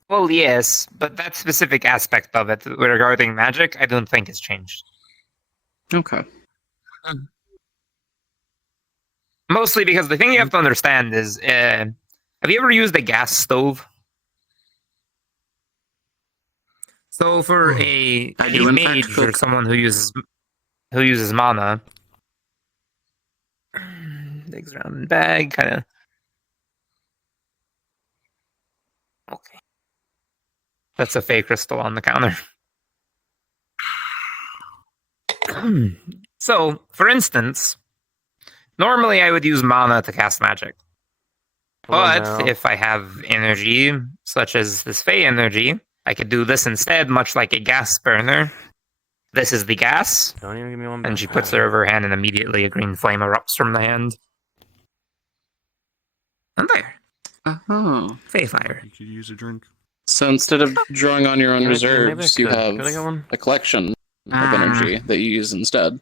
Well, yes, but that specific aspect of it regarding magic, I don't think has changed. Okay. Mostly because the thing you have to understand is, have you ever used a gas stove? So for a do, in fact, mage or cook. someone who uses mana, digs around in the bag, kind of. Okay, that's a fake crystal on the counter. So, for instance, normally I would use mana to cast magic. But no. if I have energy, such as this Fey energy, I could do this instead, much like a gas burner. This is the gas, Don't even give me one. and she puts it over her hand, and immediately a green flame erupts from the hand. And there, Oh. Fey fire. You could use a drink. So instead of drawing on your own Yeah, maybe I reserves, you could. have Could I get one? a collection of energy that you use instead.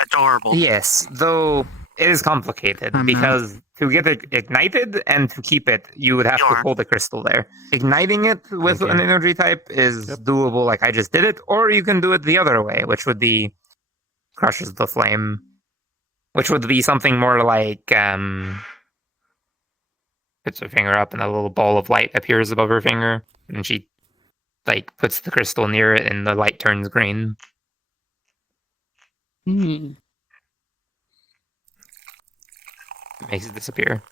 Adorable. Yes, though it is complicated because to get it ignited and to keep it, you would have to hold the crystal there. Igniting it with Thank an you. energy type is doable, like I just did it, or you can do it the other way, which would be crushes the flame, which would be something more like puts her finger up, and a little ball of light appears above her finger, and she like puts the crystal near it, and the light turns green. Hmm. Makes it disappear.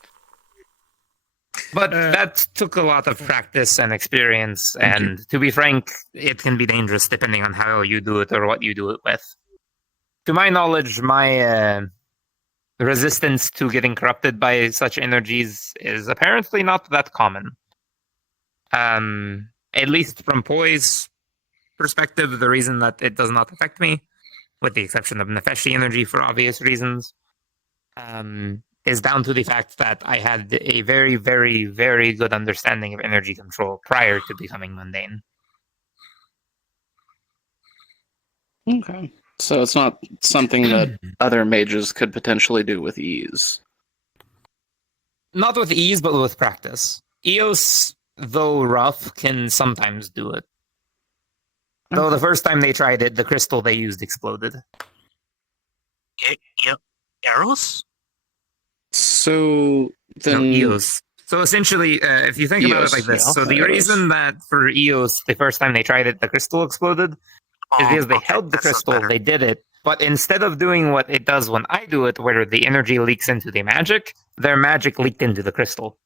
But that took a lot of practice and experience, and to be frank, it can be dangerous depending on how you do it or what you do it with. To my knowledge, my resistance to getting corrupted by such energies is apparently not that common. At least from Poi's perspective, the reason that it does not affect me, with the exception of Nefeshi energy for obvious reasons, is down to the fact that I had a very, very, very good understanding of energy control prior to becoming mundane. Okay. So it's not something that other mages could potentially do with ease. Not with ease, but with practice. Eos, though rough, can sometimes do it. Though the first time they tried it, the crystal they used exploded. Eros? So then... No, Eos. So essentially, if you think about it like this, so the reason that for Eos, the first time they tried it, the crystal exploded, is because they held the crystal, they did it, but instead of doing what it does when I do it, where the energy leaks into the magic, their magic leaked into the crystal.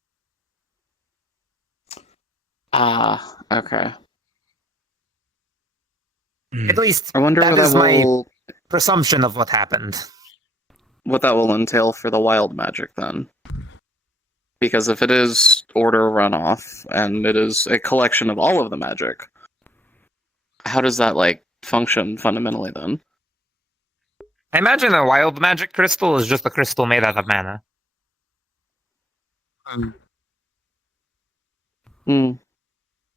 Okay. At least, I wonder that what is that my will... presumption of what happened. What that will entail for the wild magic, then. Because if it is order runoff, and it is a collection of all of the magic, how does that, like, function fundamentally, then? I imagine a wild magic crystal is just a crystal made out of mana. Well,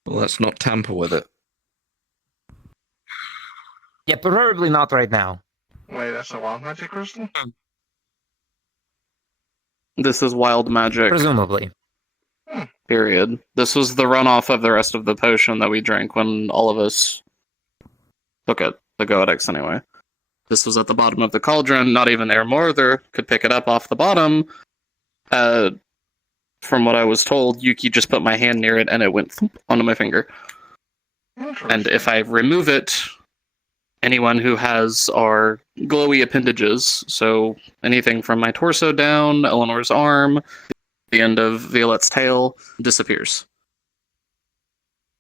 let's not tamper with it. Yeah, preferably not right now. Wait, that's a wild magic crystal? This is wild magic. Presumably. Period. This was the runoff of the rest of the potion that we drank when all of us took it. The Goedex, anyway. This was at the bottom of the cauldron. Not even Air Morther could pick it up off the bottom. From what I was told, Yuki just put my hand near it and it went thump onto my finger. And if I remove it, anyone who has our glowy appendages, so anything from my torso down, Eleanor's arm, the end of Violette's tail, disappears.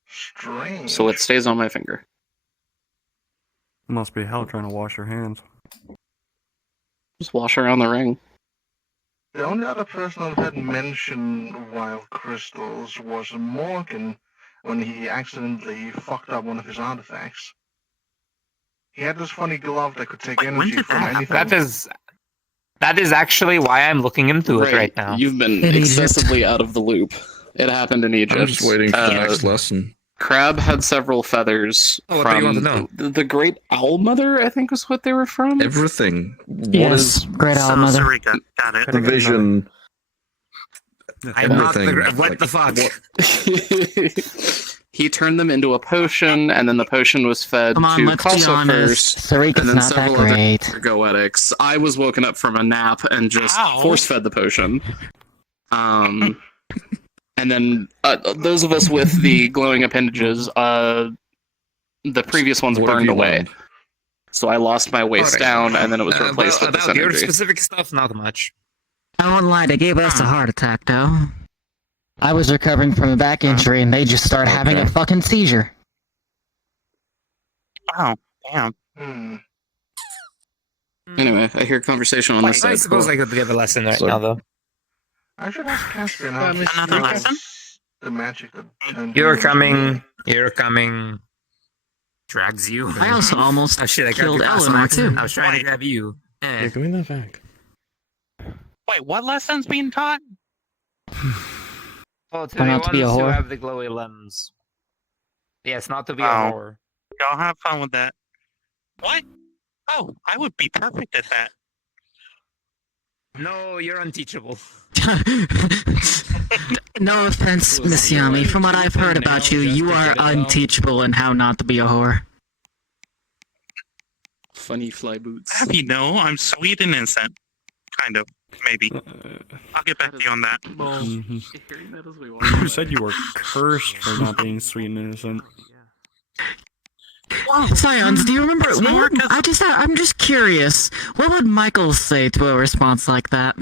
Strange. So it stays on my finger. Must be hell trying to wash your hands. Just wash around the ring. The only other person I've had mention wild crystals was Morgan when he accidentally fucked up one of his artifacts. He had this funny glove that could take energy from anything. That is actually why I'm looking into it right now. You've been excessively out of the loop. It happened in Egypt. I'm just waiting for the next lesson. Crab had several feathers from the Great Owl Mother, I think was what they were from. Everything. Yes, Great Owl Mother. Got it. The vision. I'm not the... What the fuck? He turned them into a potion, and then the potion was fed to Kalsa first, Sarika's and then not that several great. other Goetics. I was woken up from a nap and just force-fed the potion. And then those of us with the glowing appendages, the previous ones burned away. So I lost my waist down, and then it was replaced with this About your energy. specific stuff, not much. I won't lie, they gave us a heart attack, though. I was recovering from a back injury, and they just started having a fucking seizure. Oh, damn. Anyway, I hear conversation on this side. I suppose I could give a lesson right now, though. I should ask Caspian how Another lesson? the magic that turned You're coming. Drags you. I also almost killed Eleanor, too. I was trying to grab you. Yeah, give me that back. Wait, what lesson's being taught? Oh, to Try the not to be a ones who whore. have the glowy limbs. Yes, not to be a Oh. whore. Y'all have fun with that. What? Oh, I would be perfect at that. No, you're unteachable. No offense, Miss Yami. From what I've heard about you, you are unteachable in how not to be a whore. Funny fly boots. Abby, no, I'm sweet and innocent. Kind of. Maybe. I'll get back to you on that. You said you were cursed for not being sweet and innocent. Scions, do you remember? I'm just curious. What would Michael say to a response like that?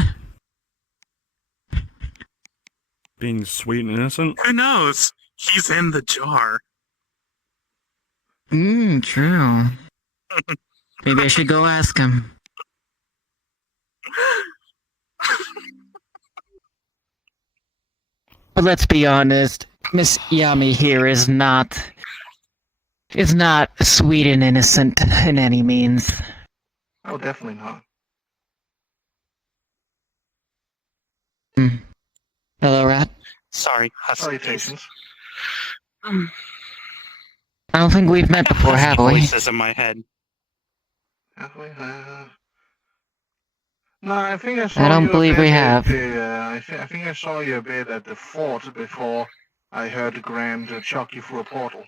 Being sweet and innocent? Who knows? He's in the jar. True. Maybe I should go ask him. But let's be honest, Miss Yami here is not sweet and innocent in any means. Oh, definitely not. Hello, Rat. Sorry. Salutations. I don't think we've met before, have we? Voices in my head. Have we? No, I think I saw I don't you believe a bit we at have. I think I saw you a bit at the fort before I heard Grant chuck you through a portal.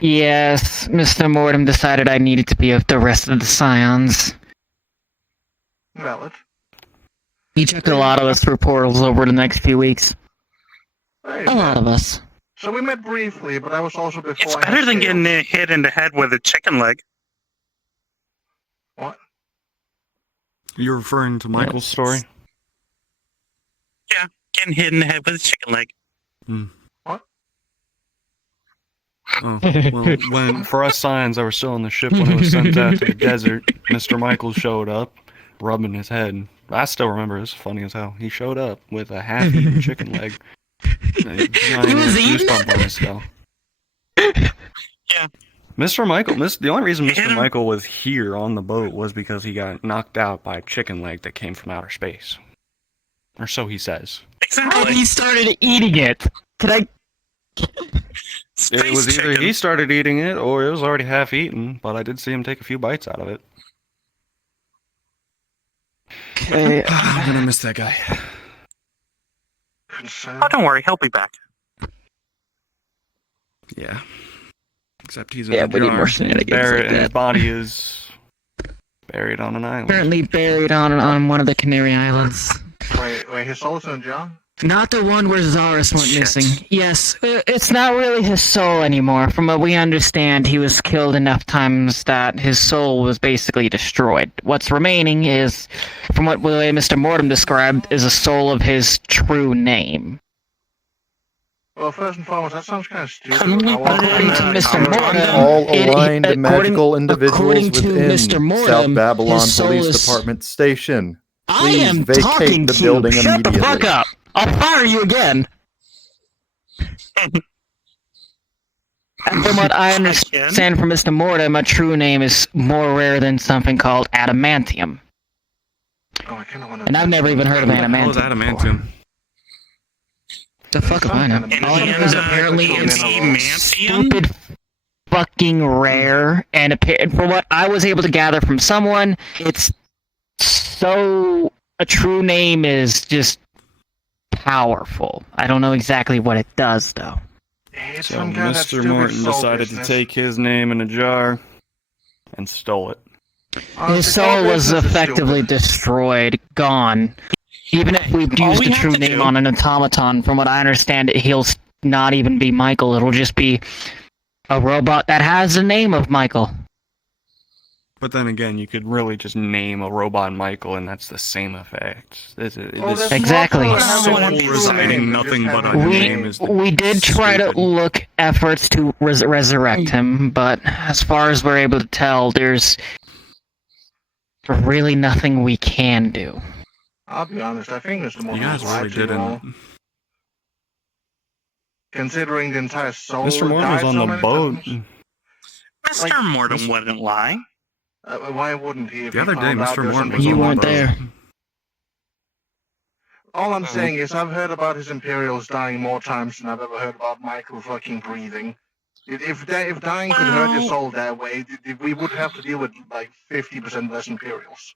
Yes, Mr. Mortem decided I needed to be with the rest of the Scions. Valid. He took a lot of us through portals over the next few weeks. Hey, A lot of us. So we met briefly, but I was also before. It's better than getting hit in the head with a chicken leg. What? You're referring to Michael's story? Yeah, getting hit in the head with a chicken leg. What? Oh, well, when for us Scions, I was still on the ship when it was sent out to the desert. Mr. Michael showed up, rubbing his head. I still remember. It's funny as hell. He showed up with a half-eaten chicken leg. He was eating on his skull. Yeah. Mr. Michael. The only reason Mr. Michael was here on the boat was because he got knocked out by a chicken leg that came from outer space, or so he says. Exactly. He started eating it. Could I? It was either he started eating it or it was already half eaten, but I did see him take a few bites out of it. I'm gonna miss that guy. Oh, don't worry, he'll be back. Yeah. Except he's Yeah, in we a need jar. more shenanigans Buried, like and his that. body is buried on an island. Currently buried on one of the Canary Islands. Wait, his soul's in a jar? Not the one where Zaris went missing. Yes, it's not really his soul anymore. From what we understand, he was killed enough times that his soul was basically destroyed. What's remaining is, from what the way Mr. Mortem described, is a soul of his true name. Well, first and foremost, that sounds kind of stupid. According to Mr. Mortem, All aligned magical individuals according to within Mr. Mortem, South Babylon his soul Police is- Department Station. I Please am vacate talking the to building you. Shut the immediately. fuck up. I'll fire you again. And from what I understand from Mr. Mortem, a true name is more rare than something called adamantium. And I've never even heard of What the hell is adamantium. adamantium? The fuck am I know? Indiana is apparently Stupid fucking rare, and from what I was able to gather from someone, it's so a true name is just powerful. I don't know exactly what it does though. So Mr. Morton decided to take his name in a jar and stole it. His soul was effectively destroyed, gone. Even if we use the true name on an automaton, from what I understand, he'll not even be Michael. It'll just be a robot that has the name of Michael. But then again, you could really just name a robot Michael, and that's the same effect. Exactly. Soul residing nothing but a name is. We did try to look efforts to resurrect him, but as far as we're able to tell, there's really nothing we can do. I'll be honest, I think Mr. Morton You guys really didn't. Considering the entire soul. Mr. Morton was died on so the many boat. times. Mr. Mortem wouldn't lie. Why wouldn't he? If The he other day, found out Mr. there was Morton something was You on the weren't boat. there. All I'm saying is I've heard about his Imperials dying more times than I've ever heard about Michael fucking breathing. If dying could hurt your soul that way, we would have to deal with like 50% less Imperials.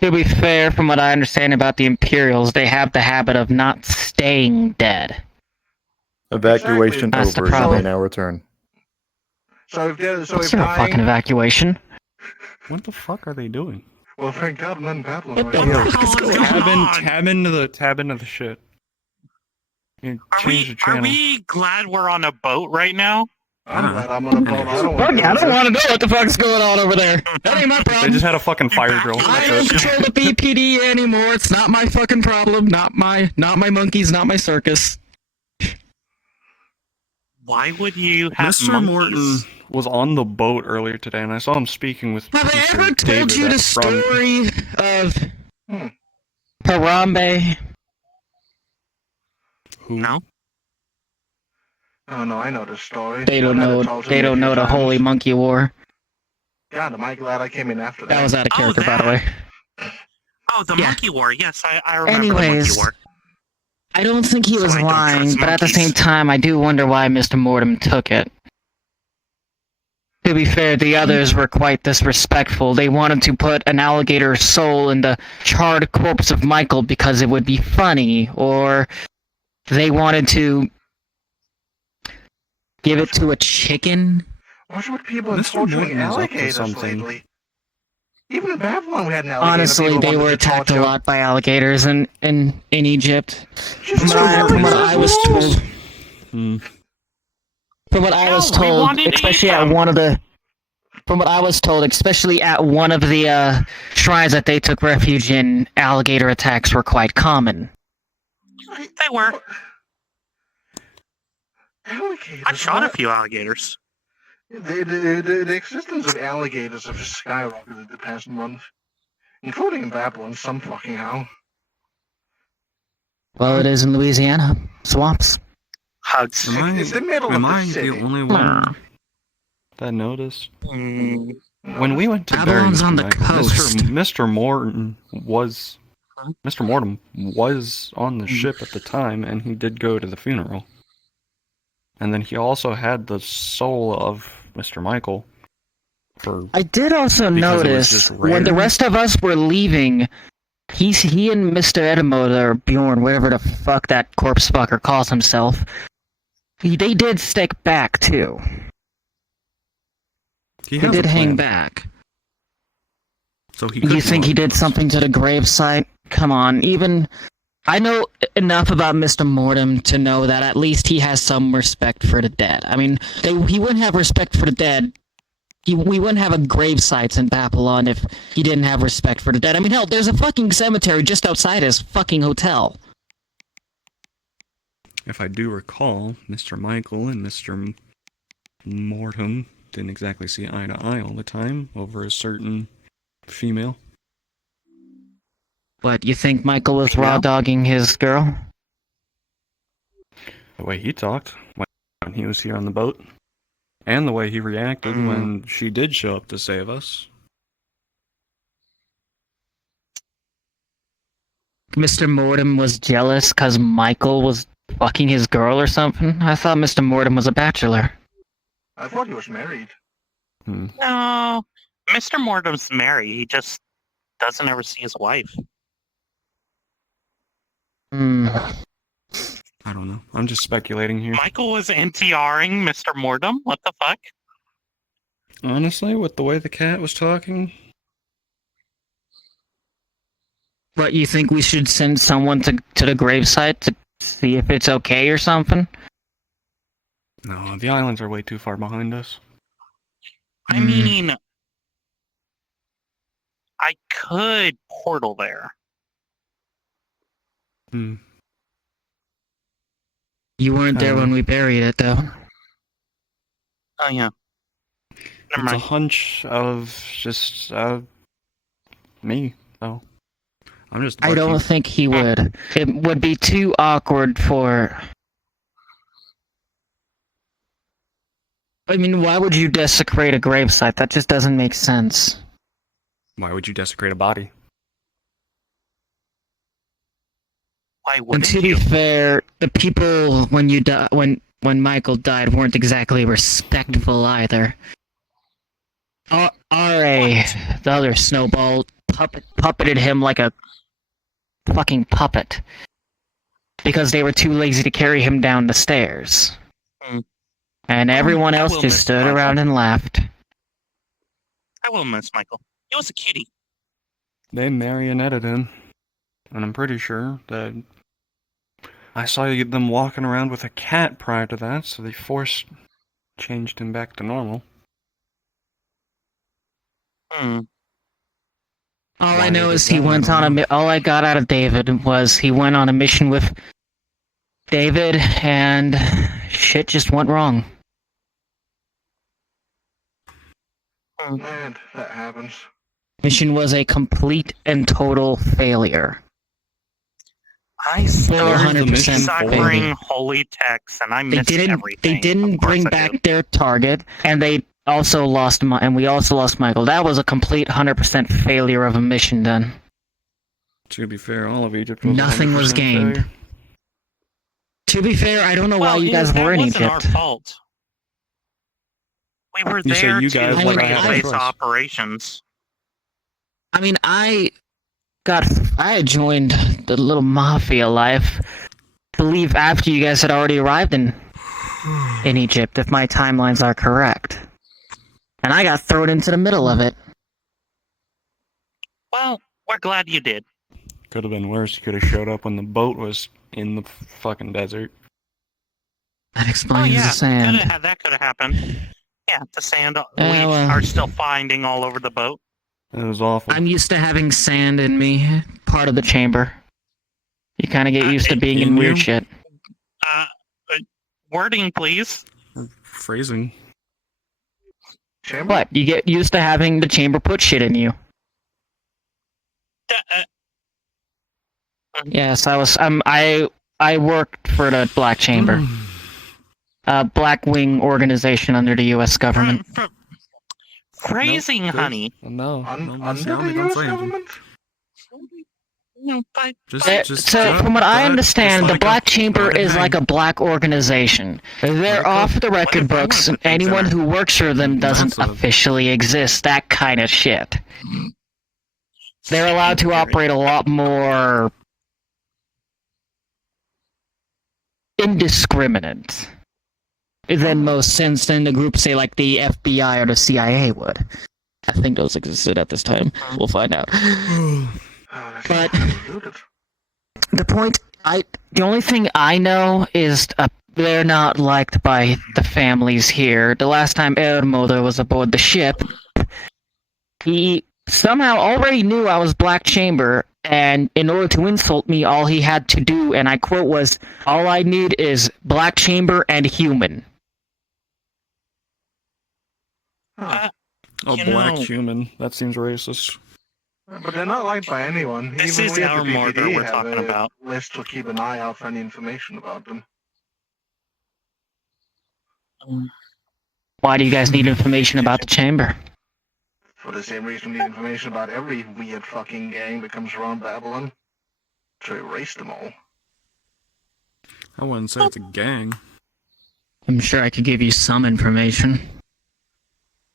To be fair, from what I understand about the Imperials, they have the habit of not staying dead. Evacuation That's the over. You problem. may now return. So if It's not a fucking evacuation. What the fuck are they doing? Well, thank God I'm not in Babylon What right the now. fuck is going on? Tab into the shit. Change the channel. Are we glad we're on a boat right now? I'm glad I'm on a boat. I don't Fuck, I don't want to know what the fuck's going on over there. That ain't my problem. They just had a fucking fire drill. I don't control the BPD anymore. It's not my fucking problem. Not my monkeys. Not my circus. Why would you have Mr. monkeys? Morton was on the boat earlier today, and I saw him speaking with Have I Mr. ever told David you at the front. story of Harambe? Who? No. Oh no, I know the story. They don't I've know. told it to They me a don't few know the times. Holy Monkey War. God, am I glad I came in after that. That was out of character, by the way. Oh, the monkey war. Yes, I remember Anyways, the monkey war. I don't think he was I don't lying, trust but at the monkeys. same time, I do wonder why Mr. Mortem took it. To be fair, the others were quite disrespectful. They wanted to put an alligator's soul in the charred corpse of Michael because it would be funny, or they wanted to give it to a chicken. What's with people Mr. torturing Morton is up to alligators something. lately? Even in Babylon, we had an alligator. Honestly, people they wanted were to attacked a torture. lot by alligators in Egypt. Just From what I was told. Hmm. From what I was we told, wanted to especially eat at them. one of the, from what I was told, especially at one of the shrines that they took refuge in, alligator attacks were quite common. They were. Alligators. I shot a what? few alligators. The existence of alligators have just skyrocketed the past month, including in Babylon, some fucking how. Well, it is in Louisiana. Swamps. Hugs. It's the middle of the city. only one that noticed? Mm. When we went to bury Babylon's Mr. on the Michael, coast. Mr. Morton was on the ship at the time, and he did go to the funeral. And then he also had the soul of Mr. Michael. I did also Because it was notice just when the rare. rest of us were leaving, he and Mr. Edamode, or Bjorn, whatever the fuck that corpse fucker calls himself, they did stick back too. He They has a did hang plan. back. So he You think he did something to the gravesite? Come on, even I know enough about Mr. Mortem to know that at least he has some respect for the dead. I mean, he wouldn't have respect for the dead. We wouldn't have a gravesites in Babylon if he didn't have respect for the dead. I mean, hell, there's a fucking cemetery just outside his fucking hotel. If I do recall, Mr. Michael and Mr. Mortem didn't exactly see eye to eye all the time over a certain female. What, you think Michael was raw-dogging his girl? The way he talked when he was here on the boat, and the way he reacted when she did show up to save us. Mr. Mortem was jealous because Michael was fucking his girl or something? I thought Mr. Mortem was a bachelor. I thought he was married. No, Mr. Mortem's married. He just doesn't ever see his wife. I don't know. I'm just speculating here. Michael was NTRing Mr. Mortem. What the fuck? Honestly, with the way the cat was talking, What, you think we should send someone to the gravesite to see if it's okay or something? no, the islands are way too far behind us. I mean, I could portal there. You weren't there when we buried it, though. Oh, yeah. It's a hunch of just me, though. I'm just. I don't think he would. It would be too awkward for... I mean, why would you desecrate a gravesite? That just doesn't make sense. Why would you desecrate a body? Why And wouldn't to be you? fair, the people when Michael died weren't exactly respectful either. R.A., the other snowball, puppeted him like a fucking puppet. Because they were too lazy to carry him down the stairs. And everyone else just stood around and laughed. I will miss Michael. He was a cutie. They marionetted him, and I'm pretty sure that I saw them walking around with a cat prior to that, so they changed him back to normal. Hmm. All I know is he went on all I got out of David was he went on a mission with David, and shit just went wrong. Man, that happens. Mission was a complete and total failure. I still 100% suffering holy text, and I missed everything. They didn't bring back their target, and they also lost. And we also lost Michael. That was a complete 100% failure of a mission. Then. To be fair, all of Egypt was Nothing was 100% gained. failure. To be fair, I don't know why you guys were in Egypt. That wasn't our fault. We were You say there you to guys were at base choice. operations. I mean, I had joined the little mafia life. I believe after you guys had already arrived in Egypt, if my timelines are correct. And I got thrown into the middle of it. Well, we're glad you did. Could have been worse. You could have showed up when the boat was in the fucking desert. That explains the sand. That could have happened. Yeah, the sand we well. are still finding all over the boat. It was awful. I'm used to having sand in me, part of the chamber. You kind of get used to being in weird shit. Wording, please. Phrasing. Chamber? What? You get used to having the chamber put shit in you. Yes, I was. I worked for the Black Chamber, Black Wing organization under the U.S. government. Phrasing, honey. No. Under the U.S. government? So, from what I understand, the Black Chamber is like a black organization. They're off the record books, and anyone who works for them doesn't officially exist. That kind of shit. They're allowed to operate a lot more indiscriminate than most since in the group, say, like the FBI or the CIA would. I think those existed at this time. We'll find out. But the only thing I know is they're not liked by the families here. The last time Ermodo was aboard the ship, he somehow already knew I was Black Chamber, and in order to insult me, all he had to do, and I quote, was, "All I need is Black Chamber and human." Black human. That seems racist. But they're not liked by anyone. This Even is we at our the mortar BPD we're have talking a about. list to keep an eye out for any information about them. Why do you guys need information about the chamber? For the same reason we need information about every weird fucking gang that comes around Babylon. To erase them all. I wouldn't say it's a gang. I'm sure I could give you some information.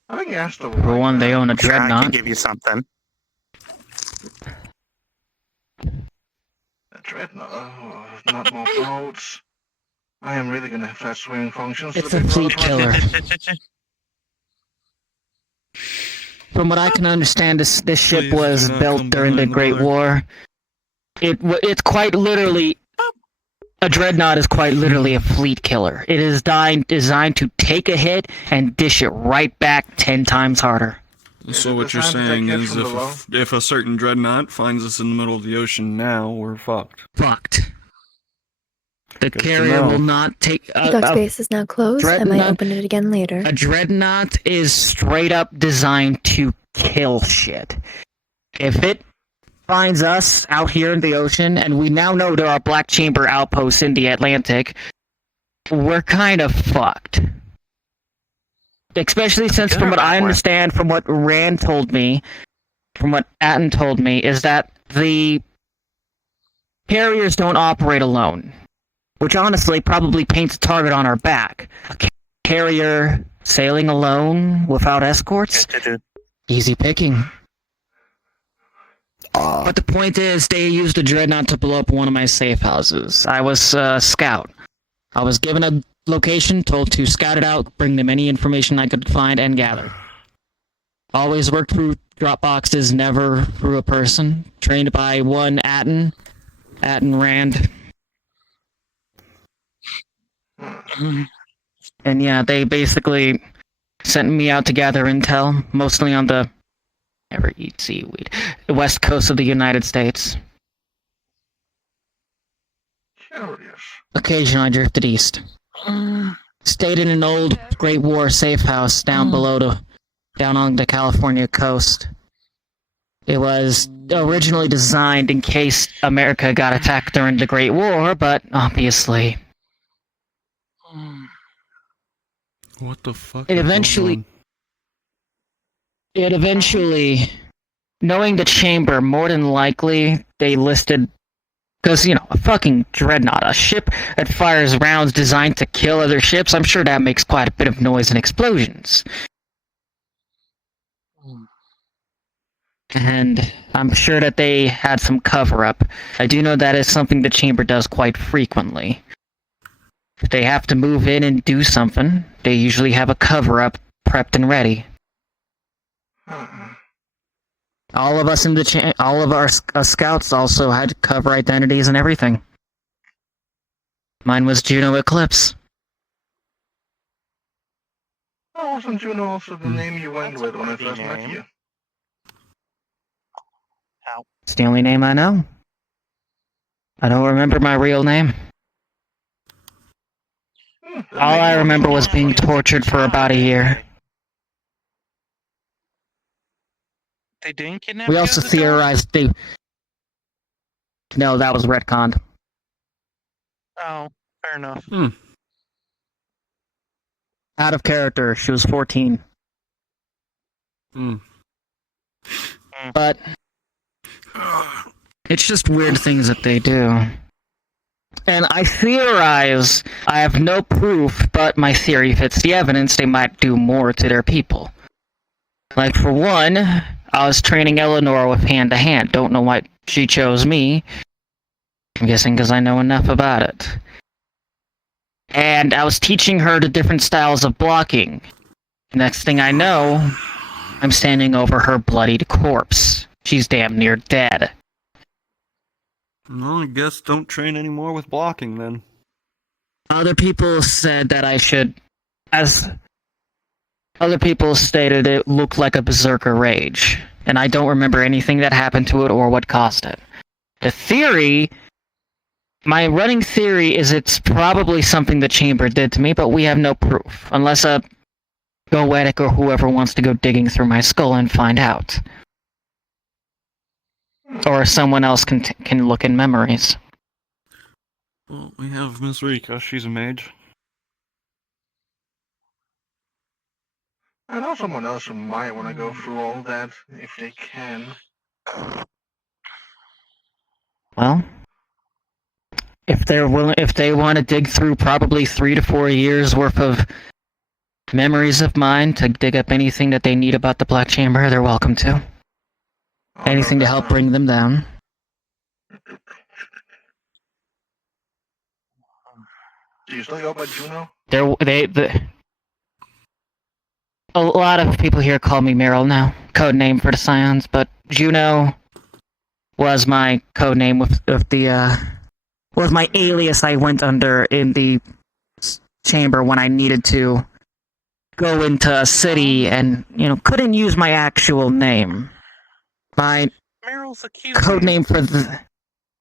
I think that's the For one, they own a I dreadnought. can give you something. A dreadnought, not more boats. I am really gonna have to start swearing functions. It's a fleet killer. From what I can understand, this ship was built during the Great War. It's quite literally... A dreadnought is quite literally a fleet killer. It is designed to take a hit and dish it right back 10 times harder. So what you're saying is if a certain dreadnought finds us in the middle of the ocean now, we're fucked. Fucked. The carrier will not take... The dock space is now closed. I might open it again later. A dreadnought is straight up designed to kill shit. If it finds us out here in the ocean, and we now know there are Black Chamber outposts in the Atlantic, we're kind of fucked. Especially since, from what I understand, from what Rand told me, from what Atten told me, is that the carriers don't operate alone. Which honestly probably paints a target on our back. A carrier sailing alone without escorts? Easy picking. But the point is, they used a dreadnought to blow up one of my safe houses. I was a scout. I was given a location, told to scout it out, bring them any information I could find and gather. Always worked through drop boxes, never through a person. Trained by one Atten Rand. And yeah, they basically sent me out to gather intel, mostly on the never eat seaweed, the west coast of the United States. Curious. Occasionally I drifted east. Stayed in an old Great War safe house down on the California coast. It was originally designed in case America got attacked during the Great War, but obviously... What the fuck? It eventually, knowing the chamber, more than likely, they listed, because, you know, a fucking dreadnought, a ship that fires rounds designed to kill other ships, I'm sure that makes quite a bit of noise and explosions. And I'm sure that they had some cover-up. I do know that is something the chamber does quite frequently. If they have to move in and do something, they usually have a cover-up prepped and ready. All of us in the all of our scouts also had cover identities and everything. Mine was Juno Eclipse. Oh, wasn't Juno also the name you went with when I first met you? It's the only name I know. I don't remember my real name. All I remember was being tortured for about a year. They didn't kidnap We you also as a dog? theorized they... No, that was retconned. Oh, fair enough. Out of character, she was 14. But... it's just weird things that they do. And I theorize, I have no proof, but my theory fits the evidence, they might do more to their people. Like, for one, I was training Eleanor with hand-to-hand. Don't know why she chose me. I'm guessing because I know enough about it. And I was teaching her the different styles of blocking. Next thing I know, I'm standing over her bloodied corpse. She's damn near dead. Well, I guess don't train anymore with blocking then. Other people said that I should, as other people stated it looked like a berserker rage, and I don't remember anything that happened to it or what caused it. The theory, my running theory is it's probably something the chamber did to me, but we have no proof, unless a Goetic or whoever wants to go digging through my skull and find out. Or someone else can look in memories. Well, we have Miss Rika, she's a mage. I know someone else who might want to go through all that, if they can. Well, if they're willing, if they want to dig through probably 3 to 4 years worth of memories of mine to dig up anything that they need about the Black Chamber, they're welcome to. Anything to help bring them down. Do you still go by Juno? A lot of people here call me Meryl now, code name for the Scions, but Juno was my code name was my alias I went under in the chamber when I needed to go into a city and, you know, couldn't use my actual name. My code name for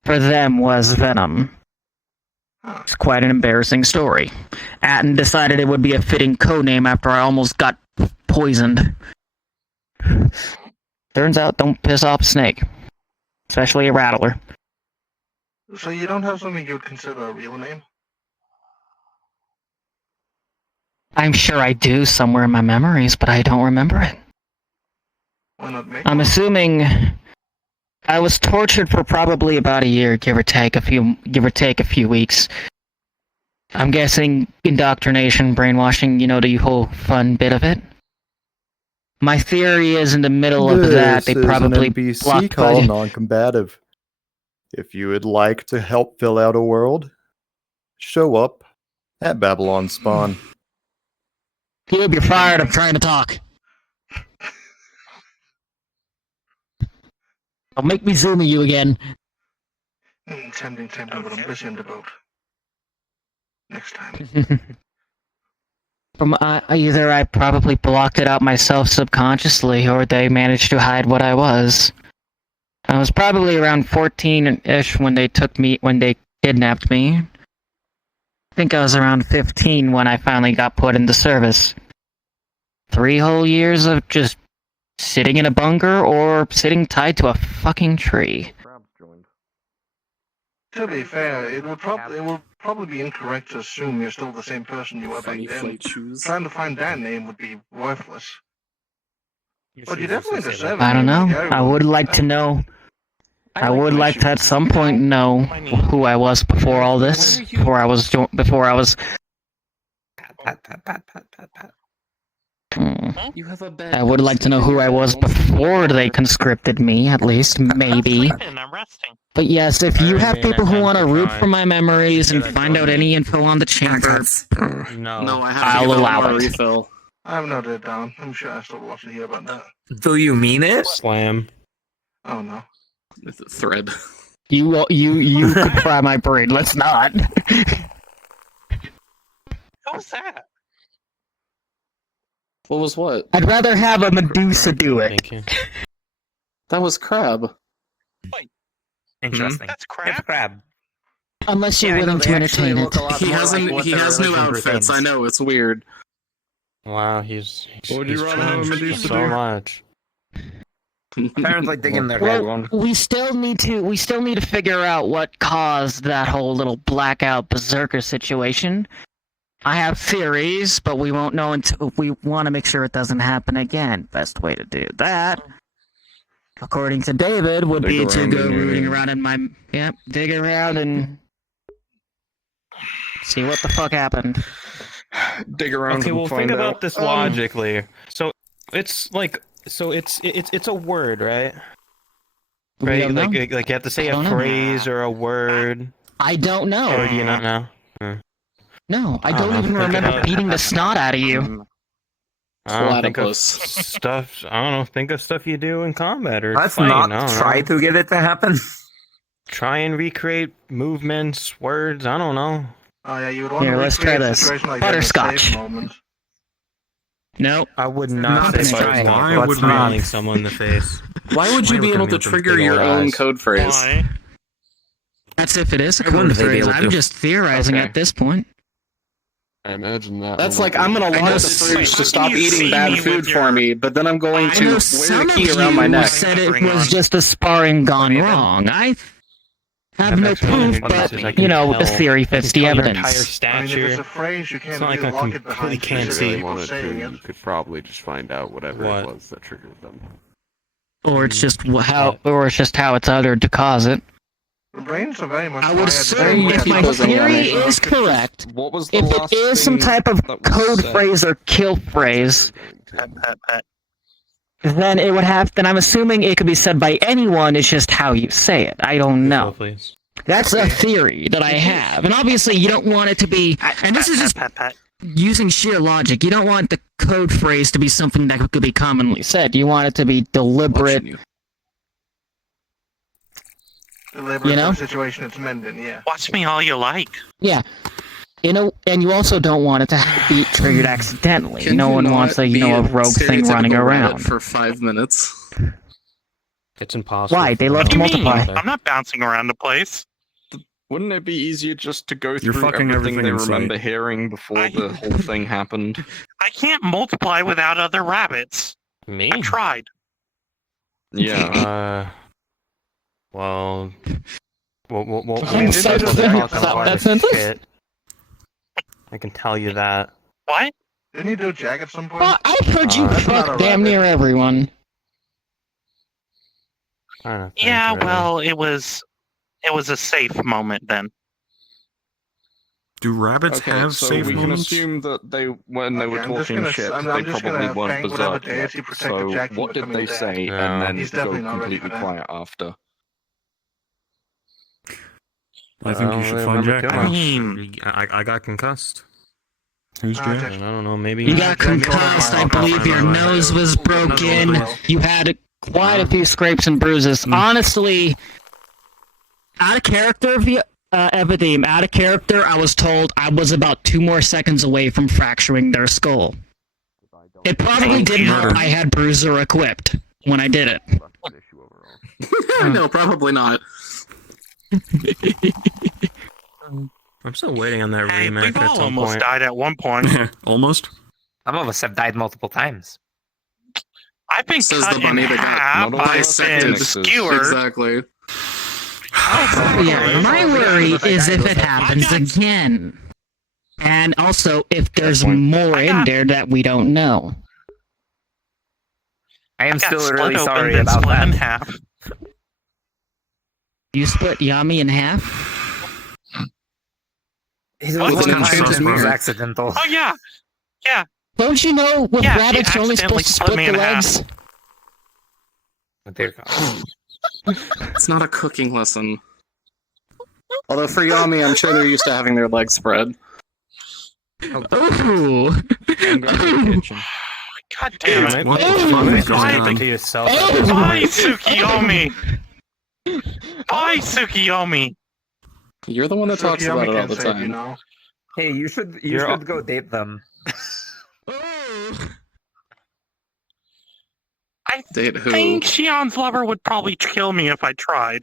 them was Venom. It's quite an embarrassing story. Atten decided it would be a fitting code name after I almost got poisoned. Turns out, don't piss off a snake. Especially a rattler. So you don't have something you would consider a real name? I'm sure I do somewhere in my memories, but I don't remember it. Why not make I'm assuming I was tortured for probably about a year, give or take a few weeks. I'm guessing indoctrination, brainwashing, you know, the whole fun bit of it. My theory is in the middle of that, they probably This is an NPC blocked call by... non-combative. If you would like to help fill out a world, show up at Babylon Spawn. You'll be fired, I'm trying to talk. Don't make me zoom at you again. Tempting, but I'm busy on the boat. Next time. From either I probably blocked it out myself subconsciously, or they managed to hide what I was. I was probably around 14-ish when they kidnapped me. I think I was around 15 when I finally got put into service. 3 whole years of just sitting in a bunker or sitting tied to a fucking tree. To be fair, it would probably be incorrect to assume you're still the same person you were back then. Trying to find that name would be worthless. But you definitely deserve it. I don't know. I would like to know. I would like to at some point know who I was before all this. Before I was. You have a bad I would like to know who I was before they conscripted me, at least, maybe. I'm resting. But yes, if you have people who want to root for my memories and find out any info on the chamber, No, I have I'll to allow a it. refill. I've noted it down. I'm sure I still want to hear about that. Do you mean it? Slam. Oh no. With a thread. You could fry my brain. Let's not. What was that? What was what? I'd rather have a Medusa do it. Thank you. That was Crab. Interesting. That's crap. Crab. Unless you're willing to entertain it. He has new outfits. I know, it's weird. Wow, he's Would you rather have a changed Medusa so do? much. Apparently digging their Well, one. we still need to figure out what caused that whole little blackout berserker situation. I have theories, but we won't know until we want to make sure it doesn't happen again. Best way to do that, according to David, would be to go rooting around in my dig around and see what the fuck happened. Dig around. Okay, and well, find think out. about this logically. So it's like, it's a word, right? We Right, don't know. like you have to say I a don't know. phrase or a word. I don't know. Or do you not know? No, I don't even remember beating the snot out of you. I don't think of Platypus. stuff. I don't know. Think of stuff you do in combat or Let's fighting. not I don't try know. to get it to happen. Try and recreate movements, words. I don't know. Oh yeah, you would want Here, to let's try recreate a this. situation like that in a Butterscotch. safe moment. Nope. I would not say Let's try. butterscotch. Why What's would we- smiling someone in the face? Why would you be able to trigger your own code phrase? Why? That's if it is a I wonder code if they'd be phrase. able I'm to. just theorizing Okay. at this point. I imagine that. That's like, I'm gonna I know launch the some- fridge to How stop can you eating see bad me food with for your- me, but then I'm going I to know wear some the of key around my you neck. said it Bring was on. just a sparring gone Funny, wrong. I have I've no actually proof, wondered but, this, I can you know, the tell- theory I can fits the tell your evidence. entire I mean, if stature. it's a phrase, you can't It's not like really I lock it completely behind can't specific see. people wanted saying to, it. you could probably just find out whatever What? it was that triggered them. Or it's just how it's uttered to cause it. The brains are very much I would wired the same assume way if as my most theory animals are. is correct, What was the if last it is some thing type of that was code said? phrase or kill phrase, then it would have. Then I'm assuming it could be said by anyone. It's just how you say it. I don't know. Please. That's a theory that I have, and obviously you don't want it to be. And this is just using sheer logic. You don't want the code phrase to be something that could be commonly said. You want it to be deliberate. Deliberate You know? for the situation it's meant in, yeah. Watch me all you like. Yeah. And you also don't want it to be triggered accidentally. Can No you one not wants a be a rogue thing running stereotypical around. rabbit for 5 minutes. It's impossible. Why? They for love What to do you mean? multiply. I'm not bouncing around the place. Wouldn't it be easier just to go You're through fucking everything they everything in sight. remember hearing before the whole thing happened? I can't multiply without other rabbits. Me? I tried. Yeah. Well. Well, I mean, So didn't does you that- do that Jack- sentence? Shit. I can tell you that. What? Didn't you do Jack at some point? Well, I've heard you That's not fuck a damn rabbit. near everyone. I don't think Yeah, really. well, it was a safe moment then. Do rabbits Okay, have so safe we can moments? assume that when they were Okay, I'm just talking gonna- shit, I'm they just probably gonna weren't thank whatever berserk yet. deity protected So Jack from what did becoming they dead. say, Yeah. and then He's go definitely not ready completely for that. quiet after? I think you should find Jack. I now. mean, I got concussed. Who's Ah, Jack? And I don't know, maybe. You got concussed. I believe your nose was broken. You had quite a few scrapes and bruises. Honestly, out of character, Epideme, out of character, I was told I was about 2 more seconds away from fracturing their skull. It probably didn't help I had Bruiser equipped when I did it. No, probably not. I'm still waiting on that Hey, remake we've at all some almost point. died at one point. Almost. Some of us have died multiple times. I've been Says cut the bunny in that got half. I've been bisected. skewered. Exactly. Yeah, my worry is if it happens again. And also, if there's more in there that we don't know. I am still split really open, sorry then about split that. in half. You split Yami in half? His Oh, one it's time so was weird. accidental. Oh yeah, yeah. Don't you know with Yeah, rabbits she you're only accidentally supposed to split me split the in half. legs? But dear God. It's not a cooking lesson. Although for Yami, I'm sure they're used to having their legs spread. Ooh. I'm going to the kitchen. God damn it! What the fuck is going on? Bye, Tsukiyomi. Bye, Tsukiyomi. You're the one that talks about it all the time. Hey, you should go date them. I Date who? think Shion's lover would probably kill me if I tried.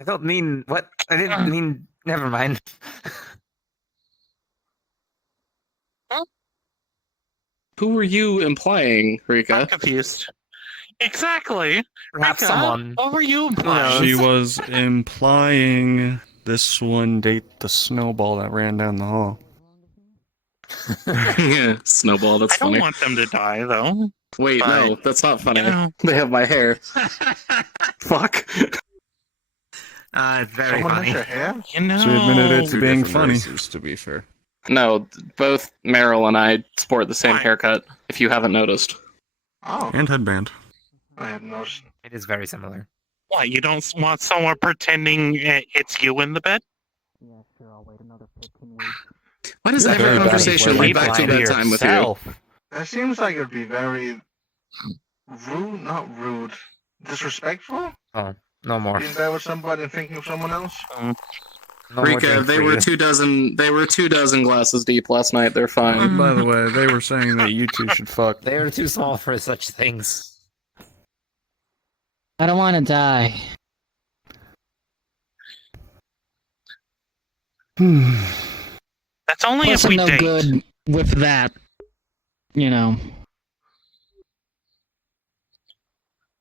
I don't mean what I didn't mean. Never mind. Who were you implying, Rika? I'm confused. Exactly. Perhaps Rika, someone. What were you implying? She was implying this one date the snowball that ran down the hall. Yeah, Snowball, that's I don't funny. want them to die, though. Wait, but, no, that's not funny. you know. They have my hair. Fuck. It's very Someone funny. has your hair? You know. She admitted it to Two being different funny. races, to be fair. No, both Meryl and I sport the same haircut, if you haven't noticed. Oh, And headband. I hadn't noticed. It is very similar. What, you don't want someone pretending it's you in the bed? Yeah, sure, I'll wait another 15 weeks. Why does every Very bad. conversation lead back to Lie to bedtime with you? yourself. That seems like it'd be very rude, not rude, disrespectful. Oh, no more. Being bad with somebody and thinking of someone else. No more Rika, drink they for were you. 2 dozen glasses deep last night. They're fine. By the way, they were saying that you two should fuck. They are too small for such things. I don't want to die. That's only Plus, if we I'm no date. good with that. You know.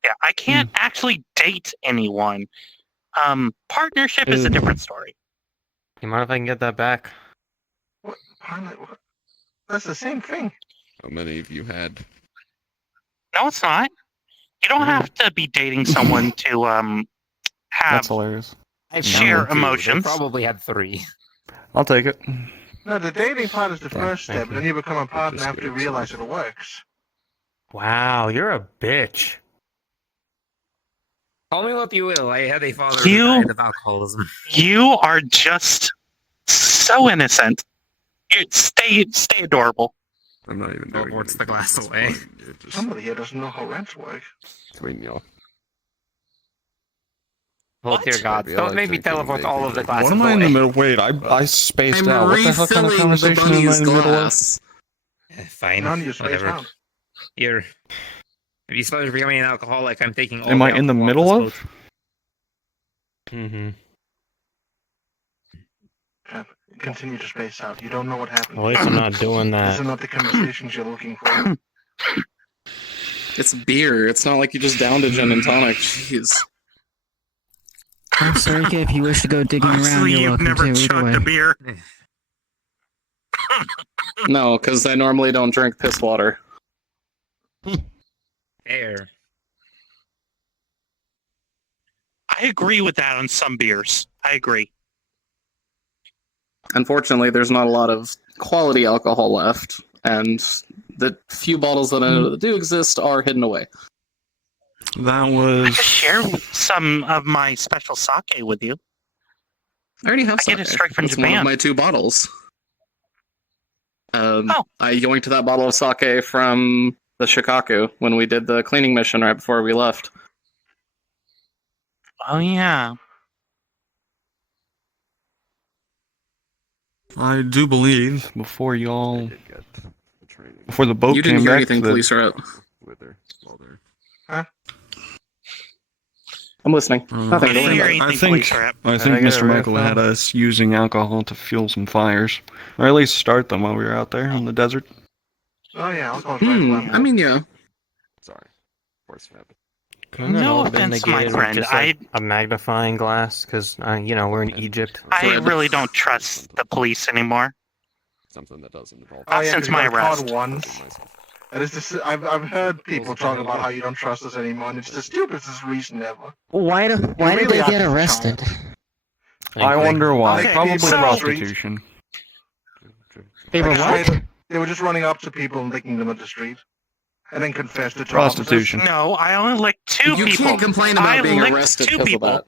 Yeah, I can't actually date anyone. Partnership is a different story. You mind if I can get that back? What? Pilot? What? That's the same thing. How many of you had? No, it's not. You don't have to be dating someone to have That's hilarious. share They emotions. probably had 3. I'll take it. No, the dating part is the first thank step, and then you become a partner after you realize it works. Wow, you're a bitch. Call me what you will. I had a father who You- died of alcoholism. You are just so innocent. You stay adorable. I'm not even doing What's anything the glass at this away? point. It just Somebody here doesn't know how rents work. between y'all. Oh dear God! Maybe I Don't like make me drinking teleport maybe, all of the but- glasses What am I in the away. middle? Wait, I spaced I'm out. What the hell kind of refilling the conversation am I bunny's in the middle of? glass. Fine, None of you spaced whatever. out. You're. If you supposed to be becoming an alcoholic, I'm taking all Am the I in the alcohol middle off this of? Mm-hmm. Continue to space out. You don't know what happened. At least I'm not doing These that. are not the conversations you're looking for. It's beer. It's not like you just downed a gin and tonic. Jeez. I'm sorry, if you wish to go digging around, Obviously, you're you've welcome never to. Either chugged way. a beer. No, because I normally don't drink piss water. Air. I agree with that on some beers. I agree. Unfortunately, there's not a lot of quality alcohol left, and the few bottles that I know that do exist are hidden away. That I was. could share some of my special sake with you. I already have I get it sake. straight from It's one Japan. of my 2 bottles. Oh. I yoinked that bottle of sake from the Shikaku when we did the cleaning mission right before we left. Oh yeah. I do believe before y'all, before the boat You came didn't hear back, anything, that- police route. Huh? I'm listening. Nothing. I didn't hear anything, I think police rep. Mr. Michael had us using alcohol to fuel some fires, or at least start them while we were out there in the desert. Oh yeah, alcohol's I mean, yeah. Sorry. Force rabbit. Couldn't that No all been offense, my negated with friend, just like a magnifying glass? Because, you know, we're in Egypt. I really don't trust the police anymore. Something that doesn't involve. Oh, yeah, Since 'cause my you got caught arrest. once. And it's just, I've heard people talk about how you don't trust us anymore, and it's the stupidest reason ever. Why did really they have get to arrested? I wonder why. Okay, Probably so- prostitution. They were what? They were just running up to people and licking them at the street, and then confessed it to Prostitution. No, I only licked 2 You people. can't complain about I being licked arrested 2 because of people. that.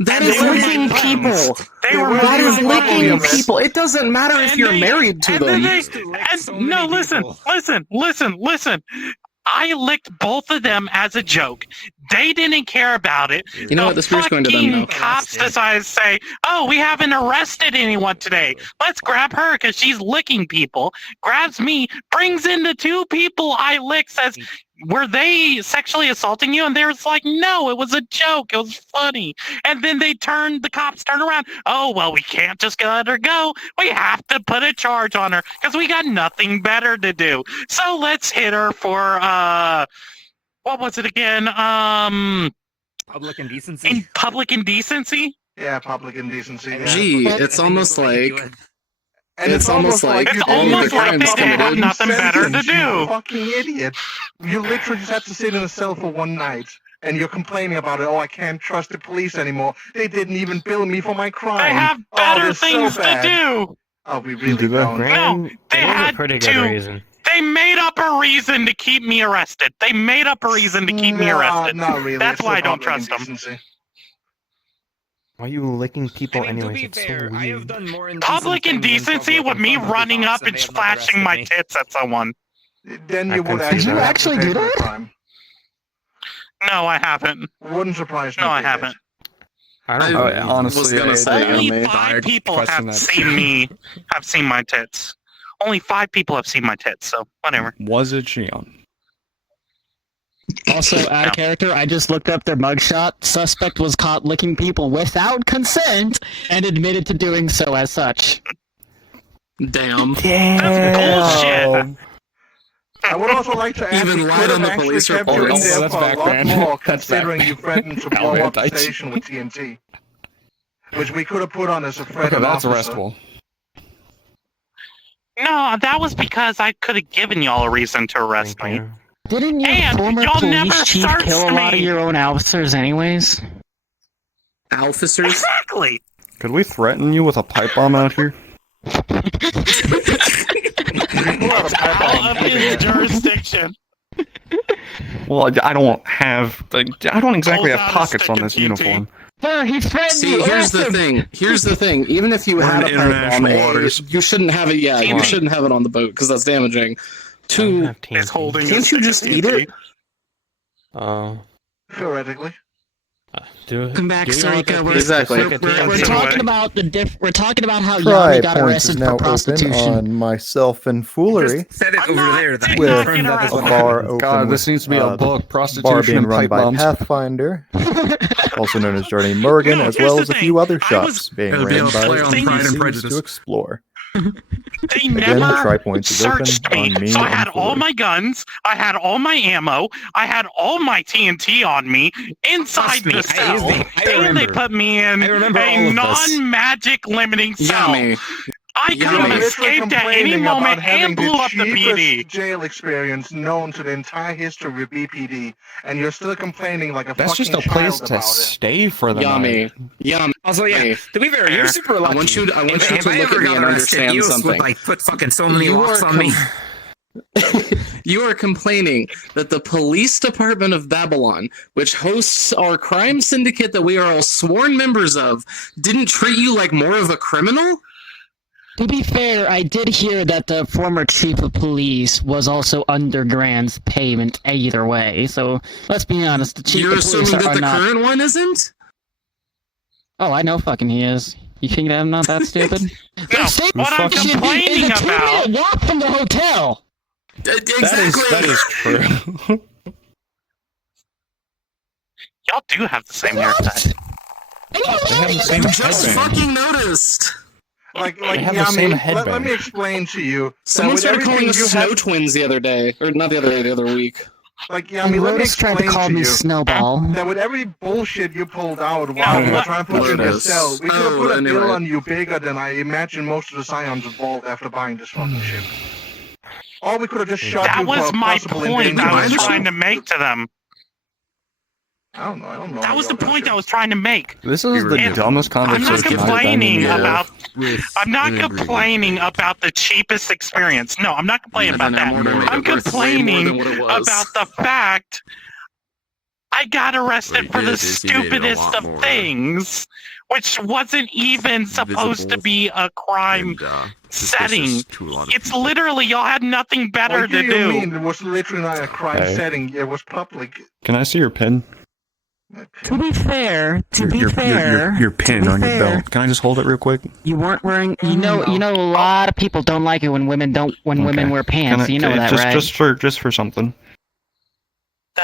That And is they were licking my people. friends. They were That my is licking friends. people. It doesn't matter if you're married to them. No, listen. I licked both of them as a joke. They didn't care about it. You know what? The spirit's going to them now. Cops decided to say, "Oh, we haven't arrested anyone today. Let's grab her because she's licking people." Grabs me, brings in the 2 people I licked. Says, "Were they sexually assaulting you?" And they was like, "No, it was a joke. It was funny." And then the cops turn around. "Oh, well, we can't just let her go. We have to put a charge on her because we got nothing better to do. So let's hit her for what was it again? Public indecency. Public indecency. Yeah, public indecency. Yeah. Gee, it's almost like... And it's almost like It's almost like they didn't have nothing better to You do. fucking idiot! You literally just had to sit in a cell for one night, and you're complaining about it. Oh, I can't trust the police anymore. They didn't even bill me for my crime. They have Oh, better they're so things to bad. do. Oh, we really don't. No, they had pretty to. good reason. They made up a reason to keep me arrested. They made up a reason to keep me arrested. Not really. That's It's why I still don't trust them. indecency. Why are you licking people I mean, to anyways? be It's fair, so I have weird. done more Public things than indecency public with me in front of the running cops up and and they have not flashing arrested my me. tits at someone. Then I you would consider actually that. have to actually pay do for the that? crime. No, I haven't. Wouldn't surprise me. No, if I you did. haven't. I don't know. honestly, was gonna say, Only I 5 people question have that. seen my tits. Only 5 people have seen my tits, so whatever. Was it Shion? Also, out of character, I just looked up their mugshot. Suspect was caught licking people without consent and admitted to doing so as such. Damn. That's bullshit. I would also like to add, Even we lied could on have the actually police kept you report. in Oh, there that's for back a lot then. more, That's back considering then. you threatened to blow up the Alright. station with TNT. Which we could have put on as a threat Okay, of that's officer. arrestable. No, that was because I could have given y'all a reason to arrest me. Didn't your And former y'all never police chief searched kill a lot of me. your own officers anyways? Officers? Exactly. Could we threaten you with a pipe bomb out here? All of his jurisdiction. Well, I don't have. I don't exactly Pulls have out a pockets on stick this of TNT. uniform. Sir, he threatened See, you. here's the thing. Here's the thing. Even if you We're had a in pipe bomb, international A, waters. you shouldn't have it. Yeah, you TNT. shouldn't have it on the boat because that's damaging. 2, Is holding. can't you just eat it? Theoretically. Do Come back, do you know what Sarika. that We're, piece of Exactly. stick of we're TNT talking was? about we're talking about how Try Yami got points is arrested now for open prostitution. on myself and foolery. Just set it over there. That With confirmed that a as well. bar open God, this with, needs to be a book. bar Prostitution being and run pipe by bombs. Pathfinder, also known as Journey Morgan, No, as here's well the as a thing. few other I shops was- being It'll be ran a by play on Pride and CCs Prejudice. to explore. They Again, the never try points is open searched me. on me So I and had all foolery. my guns, I had all my ammo, I had all my TNT on me inside Trust me, the cell, I and they remember. put me in I remember all a of this. non-magic limiting cell. Yummy. I could Yummy. have Literally escaped at any complaining about moment having and blew up the cheapest PD. jail experience known to the entire history of BPD, and you're still complaining like a That's fucking just a place child to about it. stay for the Yummy. night. Yummy. Also, yeah, to be fair, you're super lucky. I want you to if look I at ever me got and arrested, understand you something. would like put fucking so many You locks are on me. You are complaining that the police department of Babylon, which hosts our crime syndicate that we are all sworn members of, didn't treat you like more of a criminal? To be fair, I did hear that the former chief of police was also under Grant's payment either way, so let's be honest, the chief You're of police assuming that are the not... current one isn't? Oh, I know fucking he is. You think that I'm not that stupid? No, what I'm complaining is a about... 2-minute walk from the hotel! Exactly! That is true. Y'all do have the same haircut. They have the same Just headband. fucking noticed! Like, They have the same let headband. me explain to you. Someone with started calling everything us you snow have- twins the other day. Or not the other day, the other week. Like, let me Lotus tried to explain call to me you Snowball. that with every bullshit you pulled out while you were trying to put you in your Lotus. cell, we could have put a anyway. bill on you bigger than I imagine most of the scions involved after buying this fucking ship. Or we could have just shot That you was for my possible point I was endangerment. trying to make to them. I don't know. That was the point I was trying to make. This is the And dumbest I'm not conversation I've been in. complaining about. I'm not complaining about the cheapest experience. No, I'm not complaining about that. I'm complaining about the fact I got arrested for the stupidest of things, which wasn't even supposed to be a crime setting. It's literally y'all had nothing better What to do do. you mean? It was literally not a crime Hey. setting. It was public. Can I see your pin? To be fair, Your pin on your belt. Can I just hold it real quick? You weren't wearing. You know a lot of people don't like it when women women wear pants. You know that, right? Just for something.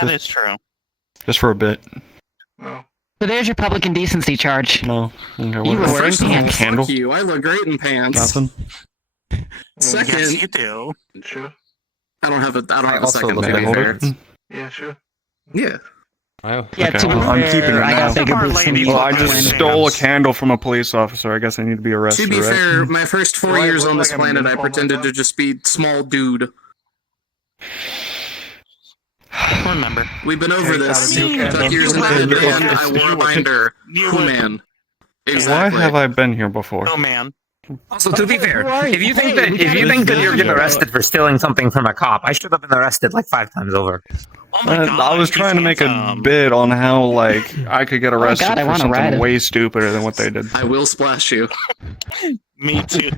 That is true. Just for a bit. No. So there's your public indecency charge. No. Okay, You were wearing First of all, pants. Candle? fuck you. I look great in pants. Nothing. Second, Yes, you do. Sure. I don't have a also second. look To Can I be hold fair. it? Yeah, sure. Yeah. Yeah, Okay, to be well, I'm fair, keeping it I now. got bigger Our boobs than ladies you. Well, I look just like stole a pants. candle from a police officer. I guess I need to be arrested, To be right? fair, my first 4 Do I years look on this like I'm planet, I uniform pretended right to now? just be small dude. Remember. We've been over Hey, this. Tyler, you Tuck can- years into you the would- band, I wore a binder. You Who would- man? Why Exactly. have I been here before? Oh man. Also, to be fair, if you think Hey, that we if you gotta think that be you're getting fair. arrested for stealing something from a cop, I should have been arrested like 5 times over. Oh my god. I was trying to make a bit on how, like, I could get arrested God, I for wanna ride something it. way stupider than what they did. I will splash you. Me too.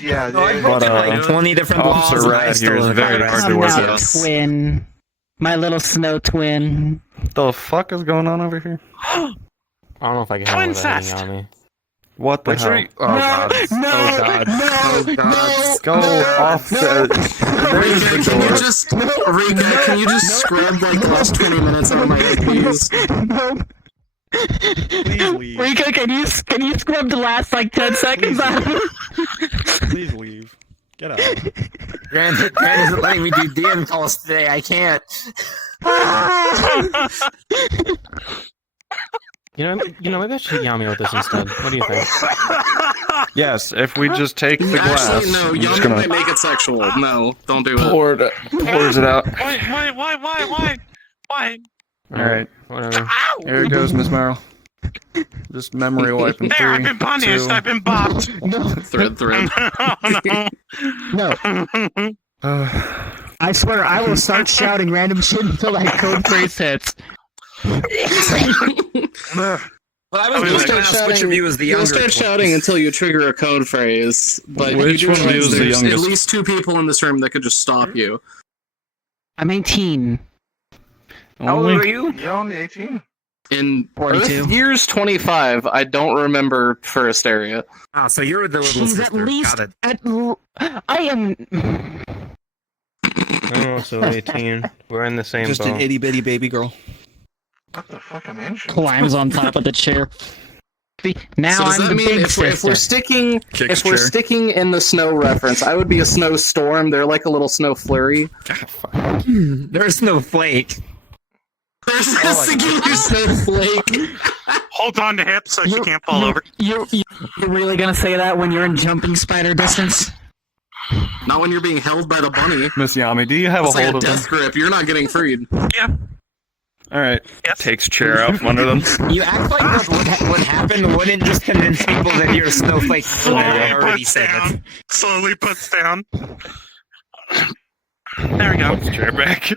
Yeah. No, I've But, broken like 20 different laws. Officer and I Rad still here is have very got hard to Come work now, with. twin. My little snow twin. The fuck is going on over here? I don't know if I can handle that Incest. hitting on me. What the Which hell? are you? Oh god. Oh god. Oh god. Go off the... There's Rika, the can you door. just Rika, can you just scrub like the last 20 minutes out of my head, please? Please leave. Rika, can you scrub the last like 10 seconds out of it? Please leave. Get out. Grant isn't letting me do DM calls today. I can't. You know, maybe I should hit Yami with this instead. What do you think? Yes, if we just take the glass. Actually, no, I'm just Yami gonna might make it sexual. No, don't do it. pours it out. Why? Alright. Whatever. Here it goes, Miss Merrill. Just memory wipe in There, 3, I've been punished. 2. I've been bopped. Thread. No. I swear I will start shouting random shit until that code phrase hits. Well, I was going to ask which of you is the You'll younger. start shouting until you trigger a code phrase, but Which you do one of you realize is the there's at youngest? least 2 people in this room that could just stop you. I'm 18. How old are you? You're only 18. In 42. Earth years 25, I don't remember first area. Ah, so you're the little She's sister. at least Got it. I am. Oh, so 18. We're in the same Just boat. an itty bitty baby girl. What the fuck am I mentioning? Climbs on top of the chair. See, now So does I'm that the mean big if we're sister. sticking in the snow reference, I would be a snowstorm. They're like a little snow flurry. There's no flake. There's a singular snowflake. Hold on to hips so she can't fall over. You're really gonna say that when you're in jumping spider distance? Not when you're being held by the bunny. Miss Yami, do you have It's a like hold a of them? death grip. You're not getting freed. Yeah. Alright. Yes. Takes chair out from under them. You act like what happened wouldn't just convince people that you're a snowflake. I already said it. Slowly puts down. There we go. Puts chair back.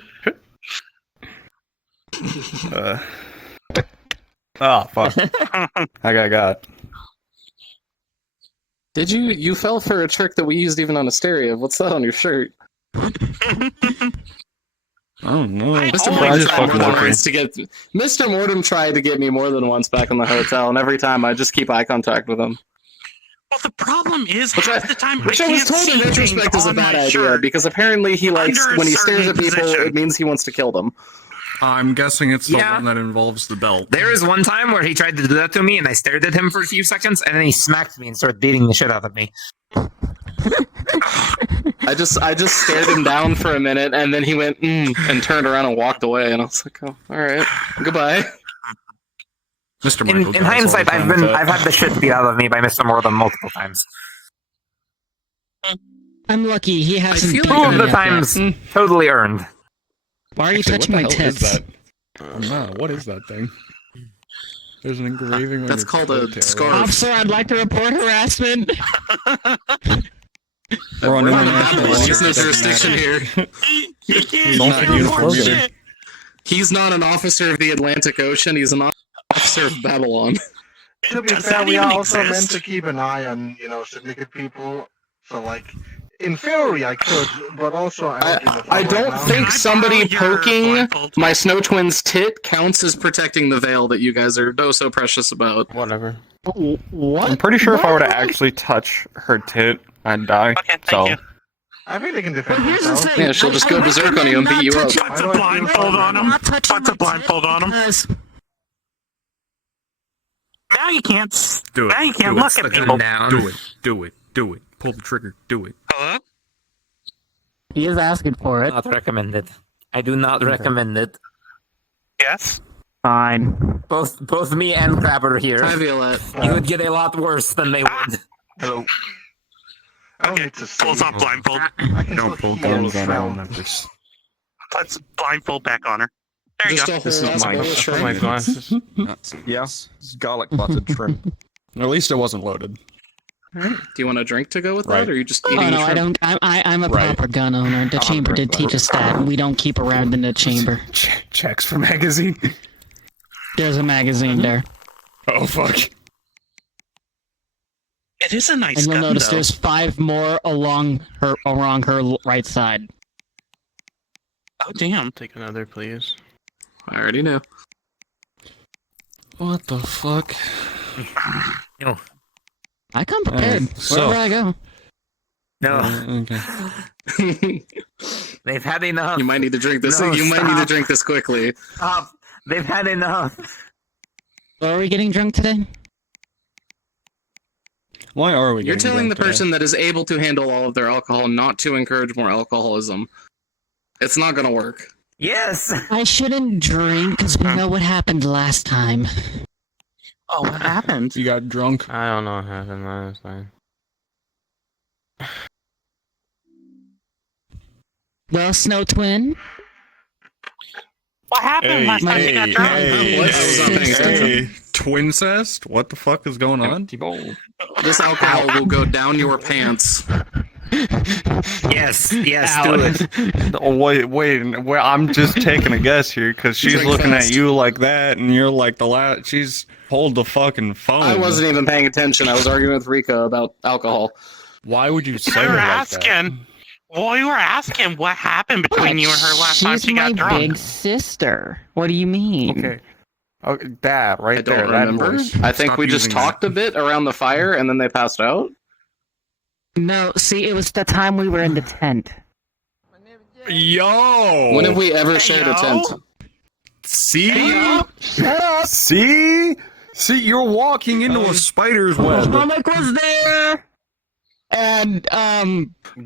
Oh, fuck. I got. Did you? You fell for a trick that we used even on Asteria. What's that on your shirt? Oh no. Mr. Mortem tried to get me more than once back in the hotel, and every time I just keep eye contact with him. Well, the problem is half the time Which I was told in retrospect is a bad idea, because apparently he likes, when he stares at people, it means he wants to kill them. I'm guessing it's the one that involves the belt. There is one time where he tried to do that to me, and I stared at him for a few seconds, and then he smacked me and started beating the shit out of me. I just stared him down for a minute, and then he went, and turned around and walked away, and I was like, oh, alright, goodbye. Mr. In hindsight, I've had the shit beat out of me by Mr. Mortem multiple times. I'm lucky he hasn't. Two of the times, totally earned. Why are you touching my tits? No, what is that thing? There's an engraving. That's called a scarf. Officer, I'd like to report harassment. We're on international. There's no jurisdiction here. He's not an officer of the Atlantic Ocean. He's an officer of Babylon. To be fair, we are also meant to keep an eye on, syndicate people. So, like, in theory, I could, but also I don't think somebody poking my Snow Twin's tit counts as protecting the veil that you guys are so precious about. Whatever. What? I'm pretty sure if I were to actually touch her tit, I'd die. I think they can defend themselves. Yeah, she'll just go berserk on you and beat you up. Put a blindfold on him. Put a blindfold on him. Now you can't. Do it. Now you can't look at people. Do it. Pull the trigger. Do it. Hello? He is asking for it. Not recommended. I do not recommend it. Yes. Fine. Both me and Crab are here. Hi, Violette. You would get a lot worse than they would. Hello. Okay, pulls off blindfold. Don't pull guns on our members. Puts blindfold back on her. There you go. This is my glasses. Yes, it's garlic buttered shrimp. At least it wasn't loaded. Do you want a drink to go with that, or are you just eating Oh the no, shrimp? I don't. I'm a proper gun owner. The chamber did teach us that. We don't keep around in the chamber. Checks for magazine. There's a magazine there. Oh fuck. It is a nice And you'll gun, notice though. there's 5 more along her right side. Oh damn! Take another, please. I already knew. What the fuck? No. I come prepared wherever I go. No. Okay. They've had enough. You might need to drink this. No, you might need to stop. drink this quickly. Stop. They've had enough. So are we getting drunk today? Why are we? You're getting telling the drunk person that is able to handle all of their alcohol not to encourage more alcoholism. It's not gonna work. Yes. I shouldn't drink because we know what happened last time. Oh, what happened? today? You got drunk. I don't know what happened last time. Well, Snow Twin. What happened last time you got drunk? Hey, twincest? What the fuck is going on? This alcohol will go down your pants. Yes, do it. Oh, wait, I'm just taking a guess here because she's Drink looking fast. at you like that, and you're like the last. She's hold the fucking phone. I wasn't even paying attention. I was arguing with Rika about alcohol. Why would you say We it were like asking. Well, we were asking what happened between you and her last time She's she got my drunk. big sister. What do you mean? that? Okay, that right I there. don't That remember. voice. I think Stop we just using talked a bit around the fire and then they passed out. No, see, it was the time we were in the tent. Yo! When have we ever shared a tent? See? Shut up! See, you're walking into a spider's web. Comic was there! And,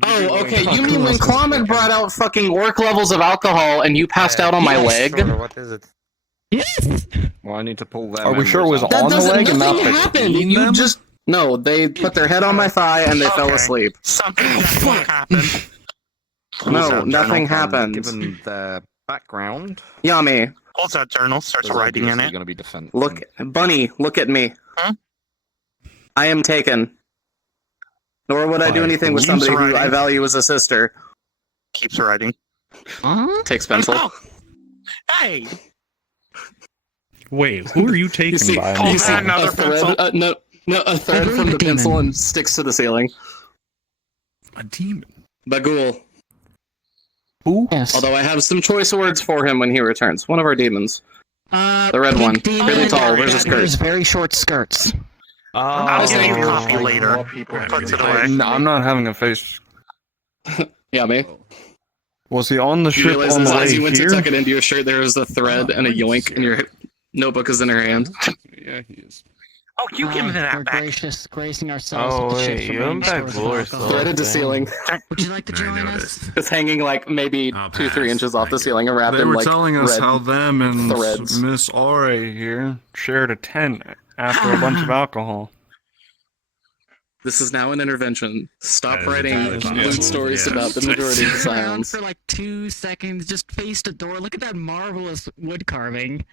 Oh, okay. You mean when Klamath brought out fucking orc levels of alcohol and you passed out on my leg? What is it? yes! Well, I need to pull that. Are we sure it was That on the doesn't. leg and not Nothing happened. between You them? just no. They put their head on my thigh and they fell Okay. asleep. Something definitely happened. No, nothing happened. Given the background, Yami, Pulls out journal, starts there's writing in obviously it. going to be defense. look, Bunny, look at me. Huh? I am taken. Nor would I do By anything with keeps somebody who writing. I value as a sister. Keeps writing. Huh? Takes pencil. Oh. Hey! Wait, who are you taking You see, by you me? see Another a thread, pencil. no, No, a thread from the pencil and sticks to the ceiling. A demon. Bagul. Who? Yes. Although I have some choice words for him when he returns. One of our demons. The red one. Really tall. Where's his skirt? There's very short skirts. I'll give you a copy later. Puts it away. No, I'm not having a face. Yeah, me. Was he on the You ship realize on the as way you went here? to tuck it into your shirt, there was a thread and a yoink, and your notebook is in her hand. Yeah, he is. Oh, you give me We're that back. gracing ourselves Oh with the wait, ship's you remaining went back stores of floor alcohol. Threaded to ceiling. Would you like to join us? It's hanging like maybe I'll 2-3 pass. inches off the ceiling and wrapped They in were like telling us red how them and threads. Miss Aure here shared a tent after a bunch of alcohol. This is now an intervention. Stop That is writing entirely possible, lewd stories yes. about the majority of the Sit around scions. for like 2 seconds, just face the door. Look at that marvelous wood carving.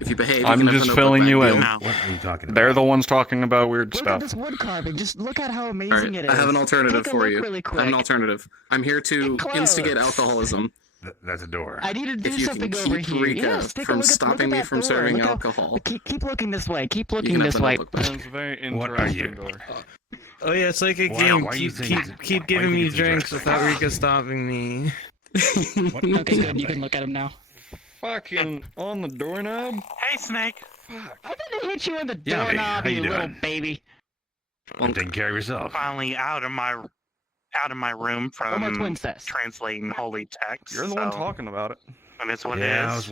If you behave, I'm you can just have filling you in. What are you talking about? They're the ones talking about weird Look at stuff. this wood carving. Just look at how amazing Alright, it is. I have an alternative Take a for look you. really I have an quick. alternative. I'm here to Close. instigate alcoholism. That's a door. I need to do If you something can over keep here. Rika Yes, take a from look at stopping me that from door. serving Look how- alcohol, Keep looking this way. Keep you looking can have this the way. notebook back. That's a very What are you? interesting door. Oh yeah, it's like a Why- game. why are you Keep saying it's- why do giving you me think it's drinks interesting? without Rika stopping me. Okay, good. You can look at him now. Fucking on the doorknob? Hey, Snake. I didn't hit you in the Yeah, hey, doorknob, how you you little doing? baby. You're taking care of yourself. Finally out of my room No more from princess. translating holy text. You're the one so- talking about it. And it's what Yeah, it is.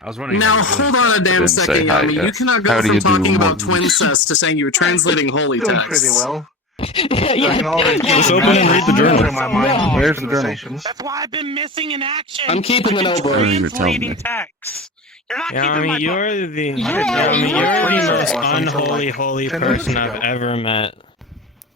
I was wondering. Now, how you hold doing. on a damn didn't say second, hi Yami. yet. You cannot How go do from you do, talking about Morton? twincest to saying you were translating holy Doing text. pretty well. Yeah, Just open and read the journal. My mind Where's the journal? conversations. That's why I've been missing in action. I'm keeping the notebook. What are you telling Translating me? text. You're not Yeah, keeping I my mean, book. you're the are most the- unholy holy 10 minutes person I've ago. ever met.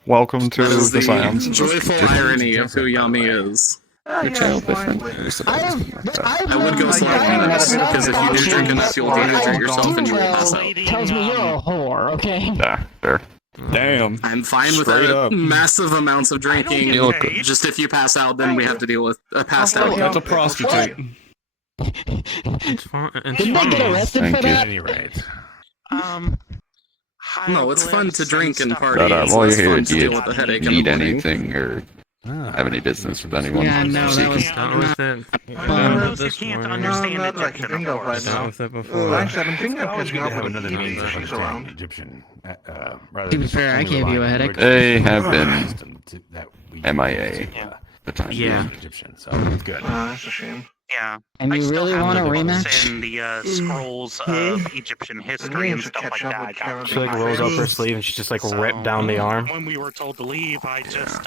Welcome to That is the the Scions. joyful irony of who Yami is. Your child different. You're supposed to be I would go slow on this, because if you do drink enough, you'll dehydrate yourself and you will pass out. Tells me you're a whore, okay? There. Damn. I'm fine with Straight that. up. Massive amounts of drinking. You look good. Just if you pass out, then we have to deal with passed out. That's a prostitute. It's fun. It's Didn't I fun. get arrested Thank for you. that? At any rate. No, it's fun to drink and party. But It's while less you're here, fun do to you deal with the headache in the need morning. anything or have any business with anyone? Yeah, no, that was Done with it. Those who This can't morning. understand No, not that I can Egyptian, think of of right course. now. Done with it before. Actually, I've been thinking of Always catching good up to have with another Evie means if of she's understanding around. Egyptian. Rather To be than fair, I only gave you a relying on headache. the They have word been system that we MIA. use, The time Yeah. being. Egyptian, so it's good. That's a shame. Yeah. And I you still really have want a the books rematch? and the scrolls of Egyptian history and stuff like that. I got She like rolls up her sleeve and she just like ripped down the arm. When we were told to leave, I just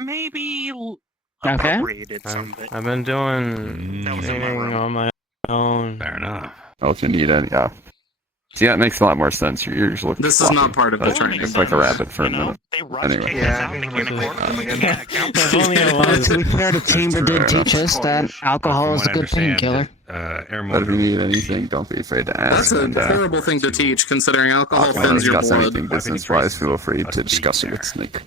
maybe Okay. appropriated some of it. I've been doing That was in my training room. on my own. Fair enough. Oh, if you need any, yeah. See, that makes a lot more sense. You're just looking. This is not part of the training. It's like a rabbit for a minute. Anyway. Yeah, I think If only I was. To be fair, the chamber did teach us that alcohol is a good painkiller. But if you need anything, don't be afraid to ask. That's a and, horrible thing to teach, considering alcohol if you want to thins your discuss blood. anything business-wise, feel free to discuss it with Snake.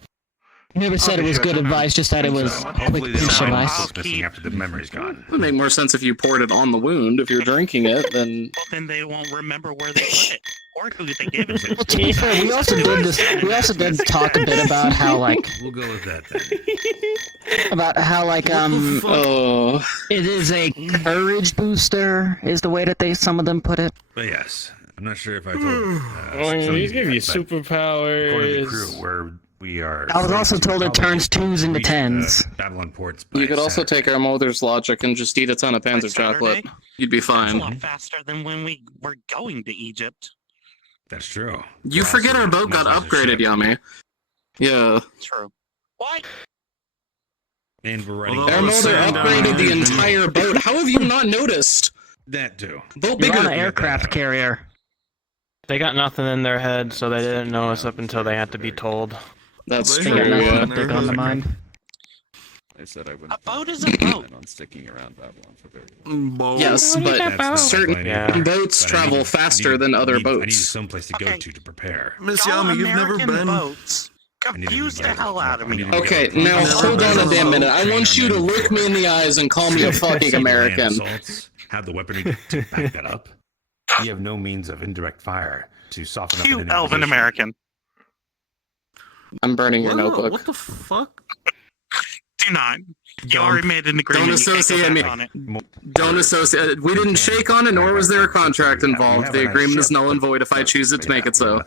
Never said it was good advice, just that it was quick Hopefully this piece of mind advice. is missing after the memory's gone. It would make more sense if you poured it on the wound. If you're drinking it, then Then they won't remember where they put it or who they gave it to. Well, to be fair, we also did this. We also did talk a bit about how like We'll go with that then. about how like it is a courage booster is the way that some of them put it. But yes, I'm not sure if I told. Oh, yeah, these give you According to the crew, superpowers. where we are. I was also told it turns 2s into 10s. Babylon ports. you could also take our mother's logic and just eat a ton of pans of chocolate. You'd be It's a lot fine. faster than when we were going to Egypt. That's true. You forget our boat got upgraded, Yami. Yeah. True. What? And we're writing. Our mother upgraded the entire boat. How have you not noticed? That too. Boat You're bigger. on an aircraft carrier. They got nothing in their head, so they didn't know us up until they had to be told. That's They true. got nothing Yeah. but dick on the mind. I said I wouldn't. A boat is a boat. On sticking around Babylon for very long. Yes, but certain Yeah. boats travel faster than other I need boats. someplace to go Okay. to prepare. Miss All Yami, you've never American been. boats confuse the hell out of me. Okay, now hold on a damn minute. I want you to look me in the eyes and call me a fucking American. Have the weaponry to back that up. We have no means of indirect fire to soften up. Cute elven American. I'm burning your Whoa, notebook. What the fuck? Do not. You already made an agreement. Don't associate me. On it. Don't associate. We didn't shake on it, nor was there a contract involved. The agreement is null and void if I choose it to make it so.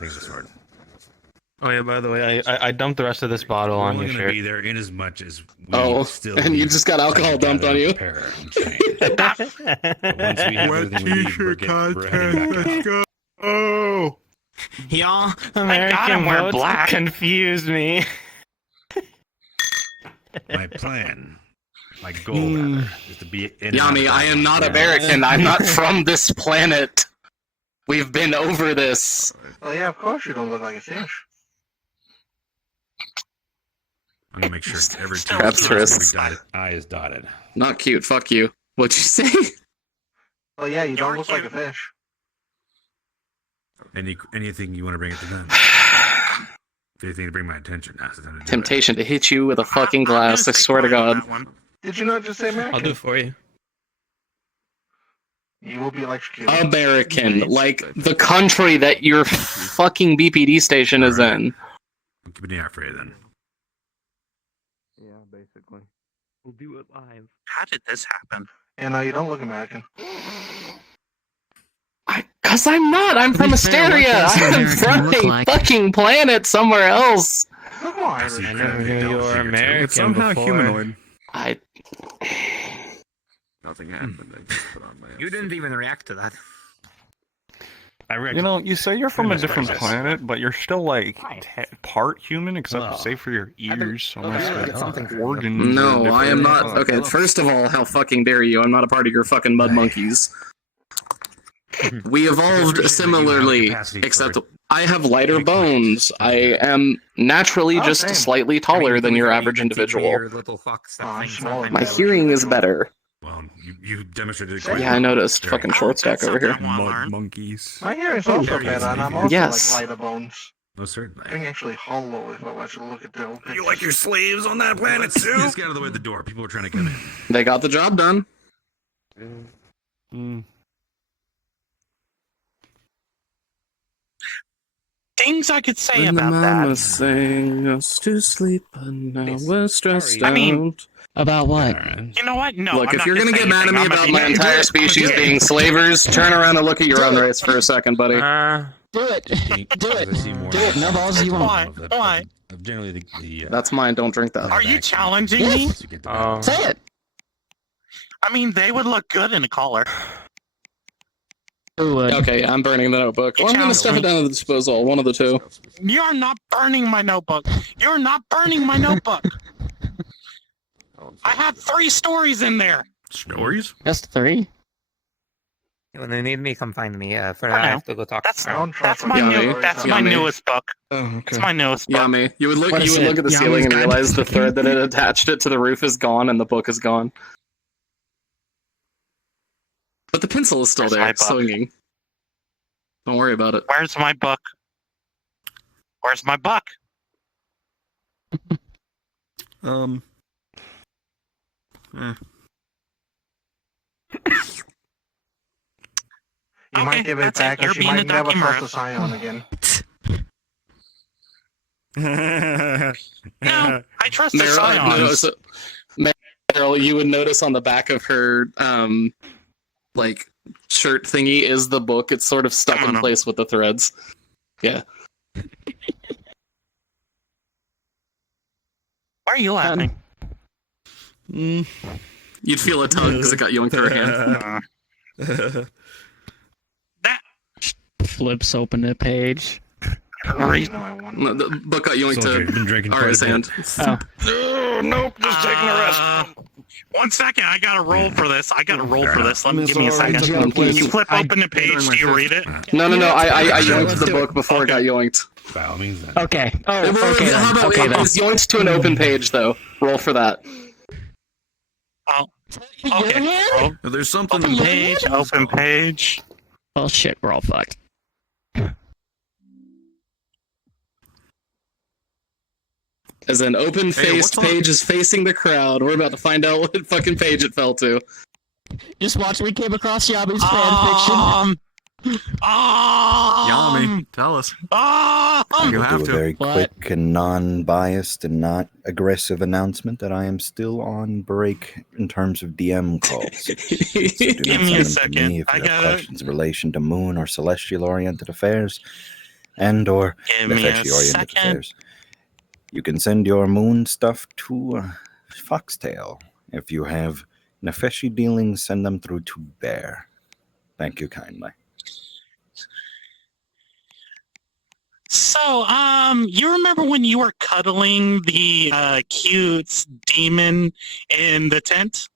Oh yeah, by the way, I dumped the rest of this bottle on your We're gonna shirt. be there in as much as we Oh, still and you just got alcohol dumped on you. Wet t-shirt contest, let's go. Oh, y'all American wear votes black. confused me. My plan, my goal rather, is to be in. Yami, I am not American. I'm not from this planet. We've been over this. Oh yeah, of course you don't look like a fish. I'm gonna make sure every Rapturous. I is dotted. Not cute. Fuck you. What'd you say? Oh yeah, you don't look like a fish. Anything you want to bring it to them? Anything to bring my attention? Now's the time to do it. Temptation to hit you with a fucking glass. I swear to God. Did you not just say American? I'll do it for you. You will be electrocuted. American, like the country that your fucking BPD station is in. I'm keeping the eye for you then. Yeah, basically. We'll do it live. How did this happen? Yeah, no, you don't look American. Cause I'm not. I'm from Asteria. I'm from a fucking planet somewhere else. Look more Irish. I never knew you were American Somehow before. humanoid. Nothing happened. I just put on my. You didn't even react to that. You know, you say you're from a different planet, but you're still like part human, except say for your ears, unless the organs. No, are I am different. not. Okay, first of all, how fucking dare you? I'm not a part of your fucking mud monkeys. We evolved similarly, except I have lighter bones. I am naturally just slightly taller than your average individual. My hearing is better. Well, you demonstrated. Yeah, I noticed. Fucking short stack over here. Mud monkeys. My hair is also better, and I'm also Yes. like lighter bones. No, certainly. I'm actually hollow if I want you to look at the old You like your slaves on that planet too? Let's get out of the way of the door. People are trying to come in. They got the job done. Things I could say When the about mama that. sang us to sleep, and now we're stressed I mean- out. About what? You know what? No. Look, I'm if not you're gonna say get mad at me anything. I'm about gonna my be- entire species being slavers, turn around and look at your own race for a second, buddy. Do it. Do it. Do it. No balls. You want? Why? Generally, the That's mine. Don't drink that. Are you challenging me? Say it. I mean, they would look good in a collar. Who would? Okay, I'm burning the notebook. Or I'm gonna stuff it down to the disposal. One of the two. You're not burning my notebook. You're not burning my notebook. I have 3 stories in there. Stories? Just 3. When they need me, come find me. For I have to go talk. That's Yummy. my new. That's my Yummy. newest book. Oh, okay. It's my newest book. Yummy. You would look. What You is would it? look at the Yummy's ceiling and guide? realize the thread that had attached it to the roof is gone, and the book is gone. But the pencil is still Where's there, my book? swinging. Don't worry about it. Where's my book? Where's my book? You might give it that's back, You're and she being might a never document. trust a scion again. No, I trust the Meryl, scions. Meryl, you would notice on the back of her, like shirt thingy is the book. It's sort of stuck in place with the threads. Yeah. Why are you laughing? You'd feel a tongue because it got yoinked through her hand. Flips open a page. No, the book got yoinked to Ara's hand. Oh, nope, just taking a rest. 1 second, I gotta roll for this. Let me give me a second. You flip open the page. Do you read it? No. I yoinked the book before it got yoinked. By all means, then. Okay. Oh, okay then. How about Okay it then. was yoinked to an open page, though. Roll for that. Oh. Okay. Roll. There's something. Open page. Well, shit, we're all fucked. As an open-faced page is facing the crowd, we're about to find out what fucking page it fell to. Just watch. We came across Yabi's fanfiction. Yami, tell us. I You will have do a to. very quick and non-biased and not aggressive announcement that I am still on break in terms of DM calls. So do Give not me a send them to second. me if I you have got it. questions in relation to moon or celestial-oriented affairs and/or Give me a Nefeshi-oriented second. affairs. You can send your moon stuff to Foxtail. If you have Nefeshi dealings, send them through to Bear. Thank you kindly. So, you remember when you were cuddling the cute demon in the tent?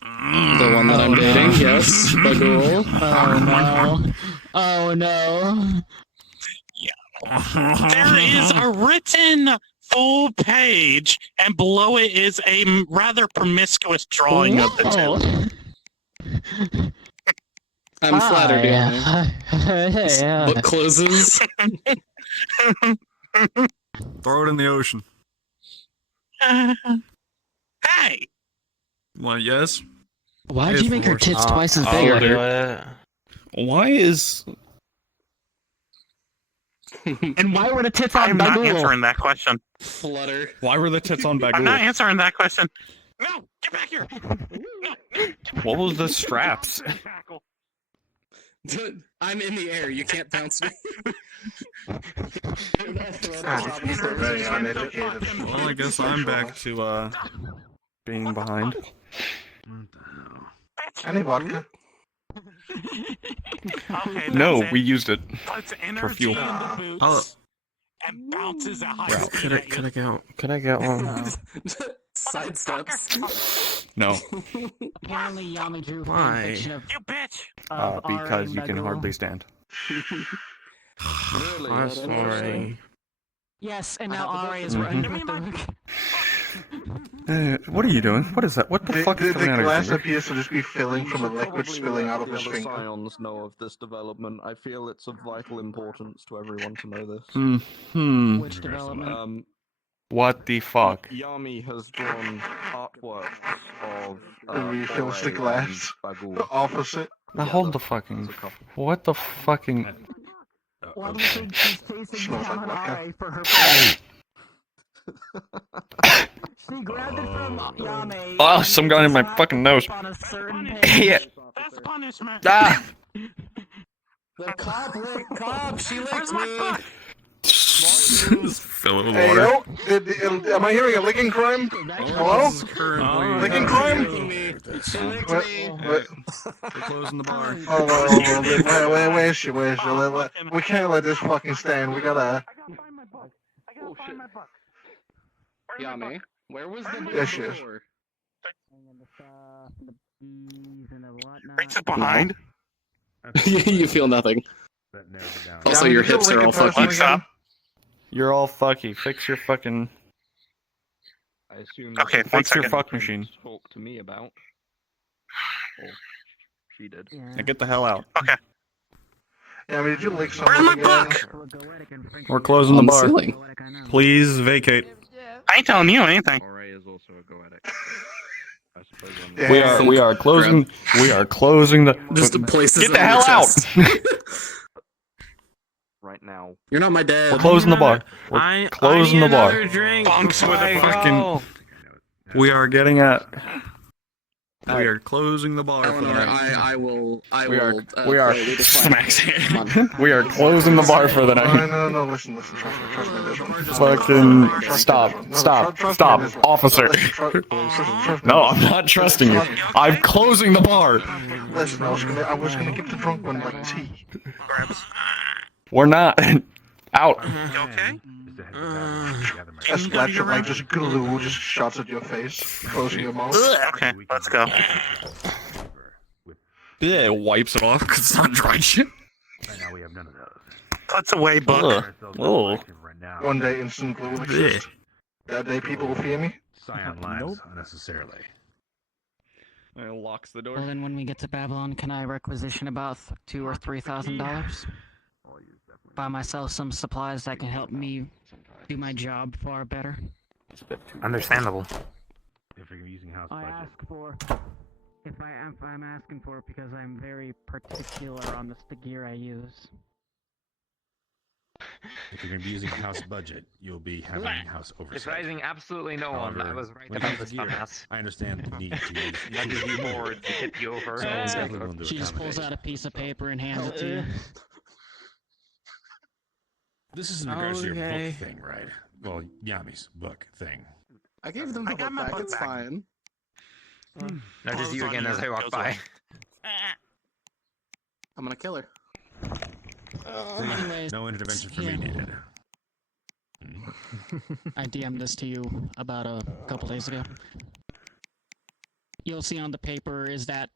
The one that I'm dating, yes, Bagul. Oh no. There is a written full page, and below it is a rather promiscuous drawing of the two. I'm flattered, Yami. Book closes. Throw it in the ocean. Hey! Well, yes? Why'd you make her tits twice as big? Why is... And why were the tits on I'm not Bagul? answering that question. Flutter. Why were the tits on Bagul? I'm not answering that question. No! Get back here! What was the straps? I'm in the air. You can't bounce me. Very uneducated. Well, I guess I'm back to, being behind. Any vodka? Okay, No, that's we it. used it Puts for energy fuel. in the boots and bounces at high speed. Could I get one? Side steps. No. Apparently Yami drew Why? fanfiction of You bitch! Because you can hardly stand. I'm sorry. Yes, and now Ari is running with the What are you doing? What is that? What the fuck is The coming out of glass your finger? appears to just be filling from a liquid spilling out of his finger. Scions know of this development. I feel it's of vital importance to everyone to know this. Hmm. Which development? What the fuck? Yami has drawn artworks of Refills the Ore glass. and Bagul. The opposite. Now hold the fucking... What the fucking... Why do you think she's chasing Smells down like vodka. Ari for her She grabbed it from Yami. Oh, some guy in my fucking nose. On a certain page. Yeah. That's punishment. Ah! The cop, she licked me. Just fill it with Hey, water. yo, am I hearing a licking crime? Hello? Licking crime? We're closing the bar. Oh, where's she? We can't let this fucking stand. We gotta... Yami, where was the There she is. door? Brings it behind. You feel nothing. Also, your hips are all fucking. Stop. You're all fucky. Fix your fucking... I assume Okay, that's one Fix your second. fuck machine. Talk to me about. Or she did. Now get the hell out. Okay. Yeah, I mean, did you lick Where's my someone again? book? We're closing the On the bar. ceiling. Please vacate. I ain't telling you anything. Ore is also a go-addict. I suppose I'm Yeah. We are closing the... Just places Get the on hell your out! chest. right now. You're not my dad. We're closing the bar. We're closing the bar. Bunks with a Fucking... We are getting at... We are closing the bar for the Eleanor, night. I will. We are play lead us on. we are closing the bar for the night. No, listen, trust me, this one. Fucking stop, officer. No, I'm not trusting you. I'm closing the bar. Listen, I was gonna give the drunk one like tea. We're not out. You okay? A splash of like just glue just shots at your face, closing your mouth. Okay, let's go. Yeah, it wipes it off because it's not dry shit. Right now we have none of those. Puts away book. Oh. One day instant glue will exist. That day people will fear me. Scion lives unnecessarily. It locks the door. Well, then when we get to Babylon, can I requisition about $2,000 or $3,000? Buy myself some supplies that can help me do my job far better. Understandable. If you're using house I budget. ask for If I'm asking for it because I'm very particular on the gear I use. If you're going to be using house budget, you'll be having house oversight. Advising absolutely no one. I was right when about it comes this, to gear, dumbass. I understand the need to use. Not just be bored to tip you over. So I'm definitely willing to She just pulls accommodate. out a piece of paper and hands it to you. This is in regards to your book thing, right? Well, Yami's book thing. I gave them the book back. It's fine. Now just you again as I walk by. I'm gonna kill her. Anyways, no intervention for me needed. I DM'd this to you about a couple days ago. You'll see on the paper is that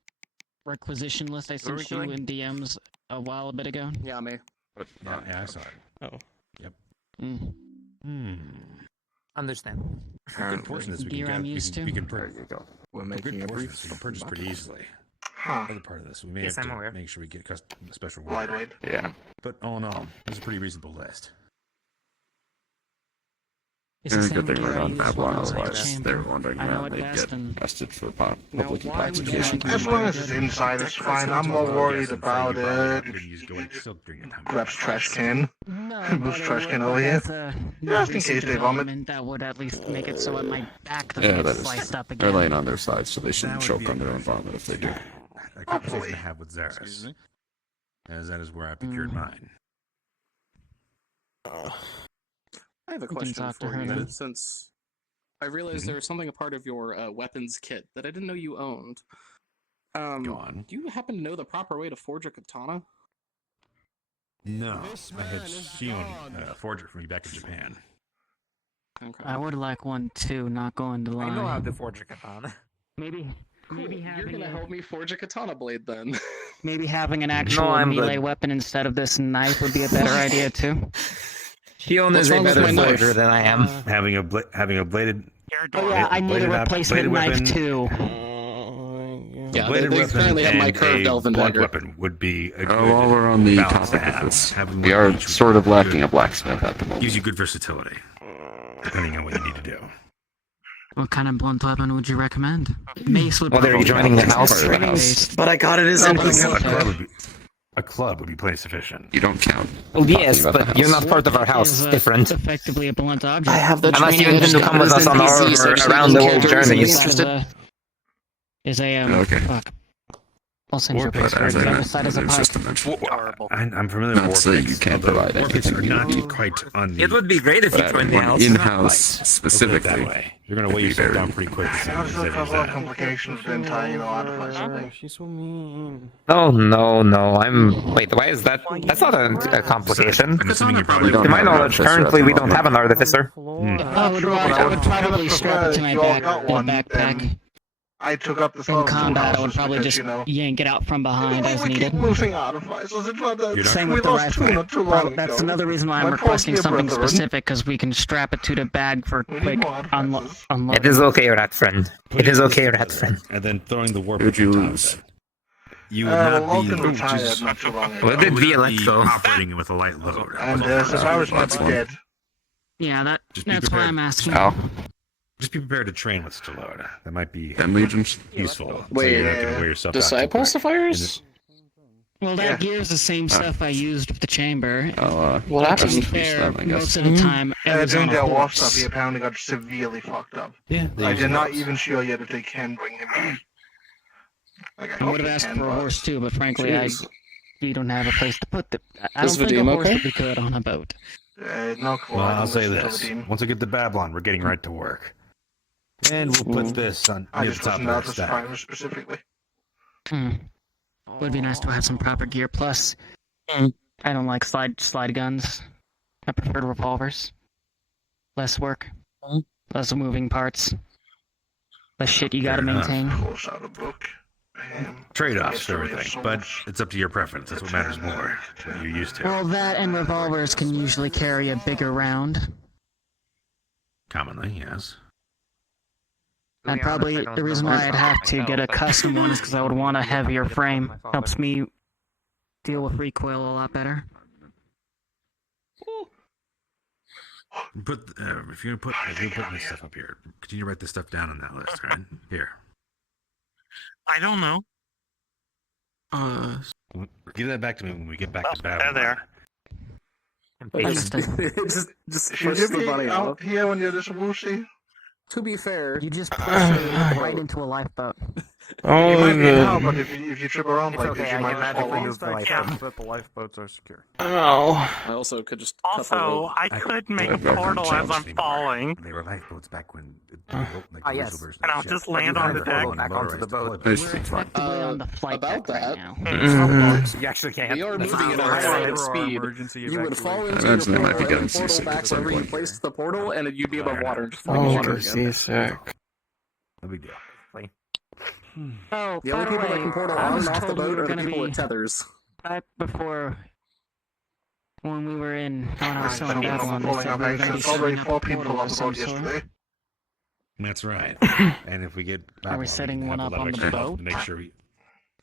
requisition list I sent you in DMs a bit ago. Yeah, me. Yeah, I saw it. Oh. Yep. Understand. A good portion of this we Gear I'm used to. we can purchase pretty easily. Other part of this, we may Yes, have I'm to aware. make sure we get special Wide word. Yeah. But all in all, it's a pretty reasonable list. It's the same Good thing gear we're I on use that when I one, was in otherwise chamber. they were wondering I know when it they'd best get and arrested for public why would you intoxication. As long as it's inside, it's fine. I'm more worried about it. Grabs trash can. Moves trash can over here. Just in case they vomit. That would at least make it so it might back the Yeah, get that is. sliced up They're again. laying on their side, so they shouldn't choke on their own vomit if they do. A conversation to have with Zaris, as that is where I procured mine. I have a can question talk to for her you, then. since I realized there was something a part of your weapons kit that I didn't know you owned. Go on. Do you happen to know the proper way to forge a katana? No, I had Shion forge it for me back in Japan. Okay. I would like one too, not going to lie. I know how to forge a katana. Maybe You're having gonna help me forge a katana blade then. maybe having an actual I'm melee good. weapon instead of this knife would be a better idea too. Shion What's is a wrong with better my knife? forger than I am. Having a bladed. Oh yeah, I need a replacement knife too. Yeah, bladed they weapon currently have my and curved a elven blunt dagger. weapon would be a good While we're on the balance to topic of have. this, Having we one are of each would sort be of lacking good. a blacksmith at the moment. Gives you good versatility, depending on what you need to do. What kind of blunt weapon would you recommend? Mace would Well, they're probably joining the be house. part of the house. But I got it as No, NPC. A club would be plenty sufficient. You don't count. Well, yes, Talking about but the you're house. not part of our house. Is It's different. effectively a blunt object. I have the Unless you training. I intend to just come got with it us as on our NPC, so I just around need the those world characters journeys. interested. Is a Okay. fuck. I'll send you a But picture. as I The other mentioned, side is a it's pipe. just a mention. I'm familiar Not with saying warpits, you can't although provide warpits anything are you not need. quite on the. It would be great if you But joined the one house. in-house That specifically. way. You're gonna weigh would be yourself very- down pretty quick. There's a couple of complications with entire, artifice thing. She's so mean. No, no, no. Wait, why is that? That's not a complication. I'm assuming you're probably. To my knowledge, currently we don't have an artificer. I would probably strap it to my backpack. I took up the In thought of two combat, I would houses probably because, just you know, yank it out from behind as we needed. keep losing artificers. It's not that Same we with the lost two rifle. not too long That's ago. another reason why I'm My requesting poor dear something brethren. specific, because we can strap it to the bag for quick unload. It is okay, rat friend. It is okay, rat friend. And then throwing the warp Who'd you on top lose? of it. You would not Vulcan be retired not too long ago. Well, it did you would not Violet, be though. operating with a light load. And Cyrus might be dead. Yeah, Just be that's why prepared. I'm asking. Just be prepared to train with Stallone. That might be And legions. useful. Wait, so you're not going to wear yourself out too Disciple quick. Sapphires? Well, that gear's the same stuff I used with the chamber. What happened? To be fair, most of the time, it was During on a their war horse. stuff, he apparently got severely fucked up. Yeah, I did not even sure yet if they can bring him back. Like, I hope would have they asked can, for a but- horse too, but frankly, we don't have a place to put the. I Is don't think a Vadim horse okay? would be good on a boat. No, Well, I'll say listen to this. the team. Once I get to Babylon, we're getting right to work. And we'll put this on I near just the top wasn't of out our to stack. Cyrus specifically. Would be nice to have some proper gear. Plus, I don't like slide guns. I prefer revolvers. Less work, less moving parts, less shit you gotta Fair enough. maintain. Close out a book. Trade-offs for Mystery of everything, but souls. it's up to your preference. That's what matters more. What you're used to. Well, that and revolvers can usually carry a bigger round. Commonly, yes. I'd probably, the reason why I'd have to get a custom one is because I would want a heavier frame. Helps me deal with recoil a lot better. Put if you're gonna put this stuff up here, continue to write this stuff down on that list, right? Here. I don't know. Give that back to me when we get back to battle. There. just Should push you the be bunny out off. here when you're this woozy? To be fair, You just push it right into a lifeboat. You might be now, but if you trip around It's like okay, this, you I might can just fall magically off. move the lifeboat. But the lifeboats are secure. Oh. I also could just cut the Also, rope. I could make a portal as I'm falling, They were lifeboats back when. Yes. and I'll just land on the deck. Back onto the boat. We're effectively on the flight About deck right that, now. You actually can't. we are That's moving at a not high rate of For our speed. emergency You would fall into evacuation. your Imagine I might portal, be and getting the portal seasick back at some wherever you point placed the portal, and you'd be above water and just fall Oh, in the water you're again. seasick. No big deal. Oh, The by only people that way, can portal I on was and off the told we boat were are the gonna people be with tethers. right before when we were in when I was still in Thank you for Babylon. They pulling said up we were going to be actions. Already setting up 4 a people portal on of the some boat sort. yesterday. That's right. And if we get Are we setting one up on the boat? to make sure we.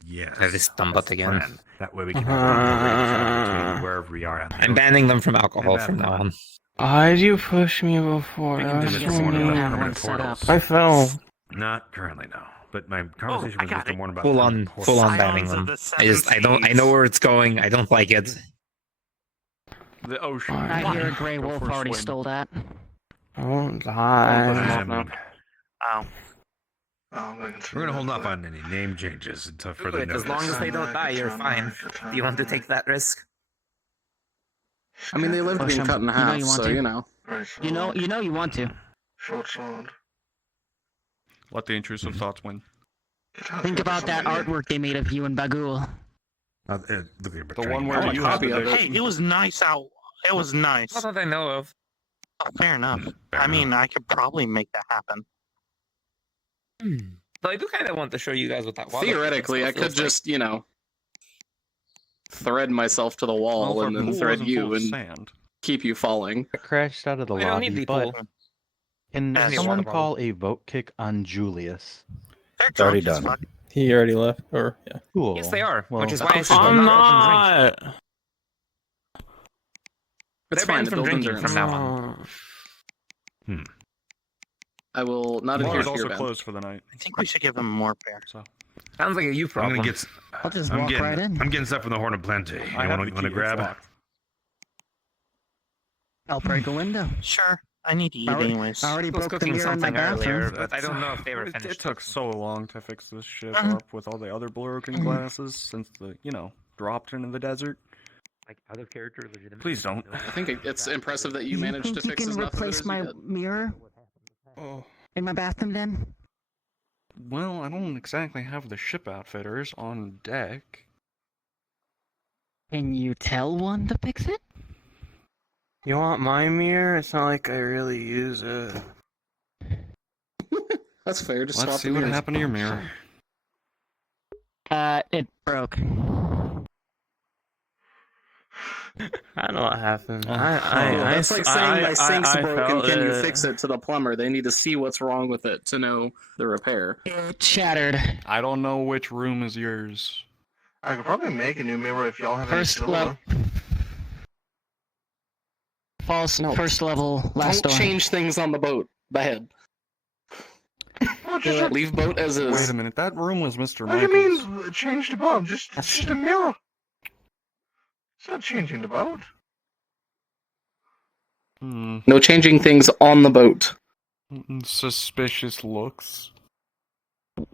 Yes. I just stumbled again. Plan. That way we can have between wherever we are. I'm banning them from alcohol from now on. Why'd you push me before? We I can do was this so for one of the mean. permanent portals. I fell. Not currently, no. But my conversation with Mr. Morton about Full permanent on, full on portals- banning them. I know where it's going. I don't like it. The ocean. I hear a grey wolf already stole that. Don't die. Oh. We're gonna hold off on any name changes until further Good, notice. as long as they don't die, you're fine. Do you want to take that risk? I mean, they lived Push being him. cut in You know half, you want so to. you know. You know you want to. Short sword. Let the intrusive thoughts win. Think about that artwork they made of you and Bagul. The one where you have the Hey, it was nice out. It was nice. Not that I know of. Oh, fair enough. I mean, I could probably make that happen. But I do kind of want to show you guys what that water Theoretically, I stuff could feels like. just, you know, thread myself to the wall Well, and if our then pool thread wasn't you full of and sand. keep you falling. I crashed out of the We don't need lobby, the but pool. can Any someone water call a vote kick on Julius? It's already done. He already left, or yeah. Cool. Yes, they are. Well, which is why I said I'm don't let them drink. not. It's They're banned fine, from build drinking endurance. from now on. I will not Bar adhere is to your also ban. closed for the night. I think we should give them more beer. So Sounds like a you I'm problem. gonna get. I'll just I'm walk getting. right in. I'm getting stuff from the Horn of Plenty. I You have want the to key. It's grab? locked. I'll break a window. Sure. I need to eat Already- anyways. I already I was broke the cooking mirror in my something earlier, bathroom. but I don't know if they were It finished. took so long to fix this ship Uh-huh. up with all the other broken glasses since the, dropped into the desert. Like out of character, legitimate. Please don't. I think it's impressive that you You managed think to you fix can enough of it replace as you my did. mirror in my bathroom then? Well, I don't exactly have the ship outfitters on deck. Can you tell one to fix it? You want my mirror? It's not like I really use it. That's fair. Just swap Let's see the what mirrors. happened to your mirror. It broke. I know what happened. Cool. That's like saying my sink's broken. Can you fix it to the plumber? They need to see what's wrong with it to know the repair. It shattered. I don't know which room is yours. I could probably make a new mirror if y'all have First any silver. False. First level. Last Don't door. change things on the boat. Bad. Just Leave boat as is. Wait a minute, that room was Mr. What do Michael's. you mean change the boat? Just a mirror. It's not changing the boat. No changing things on the boat. Suspicious looks.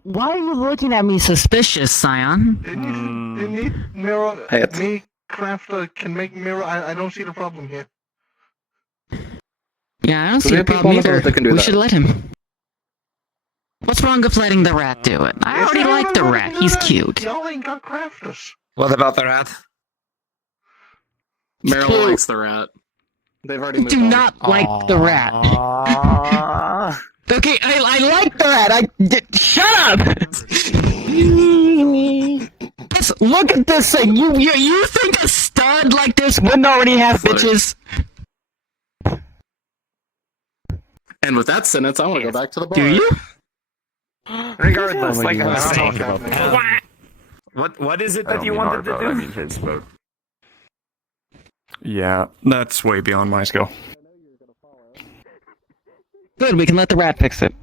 Why are you looking at me suspicious, Scion? They need mirror. Hey, it's- Me, crafter, can make mirror. I don't see the problem here. Yeah, I don't So see we a have people problem on the boat either. that can do We that. should let him. What's wrong with letting the rat do it? I already like the rat. He's cute. Y'all ain't got crafters. What about the rat? Meryl cute. likes the rat. They've already moved Do on. not like the rat. Okay, I like the rat. Shut up. Just look at this thing. You think a stud like this wouldn't already have bitches? And with that sentence, I want to go back to the bar. Do you? Regardless, like I was Let's saying. talk about that. What is it that you wanted to do? his boat. Yeah, that's way beyond my skill. Good, we can let the rat fix it.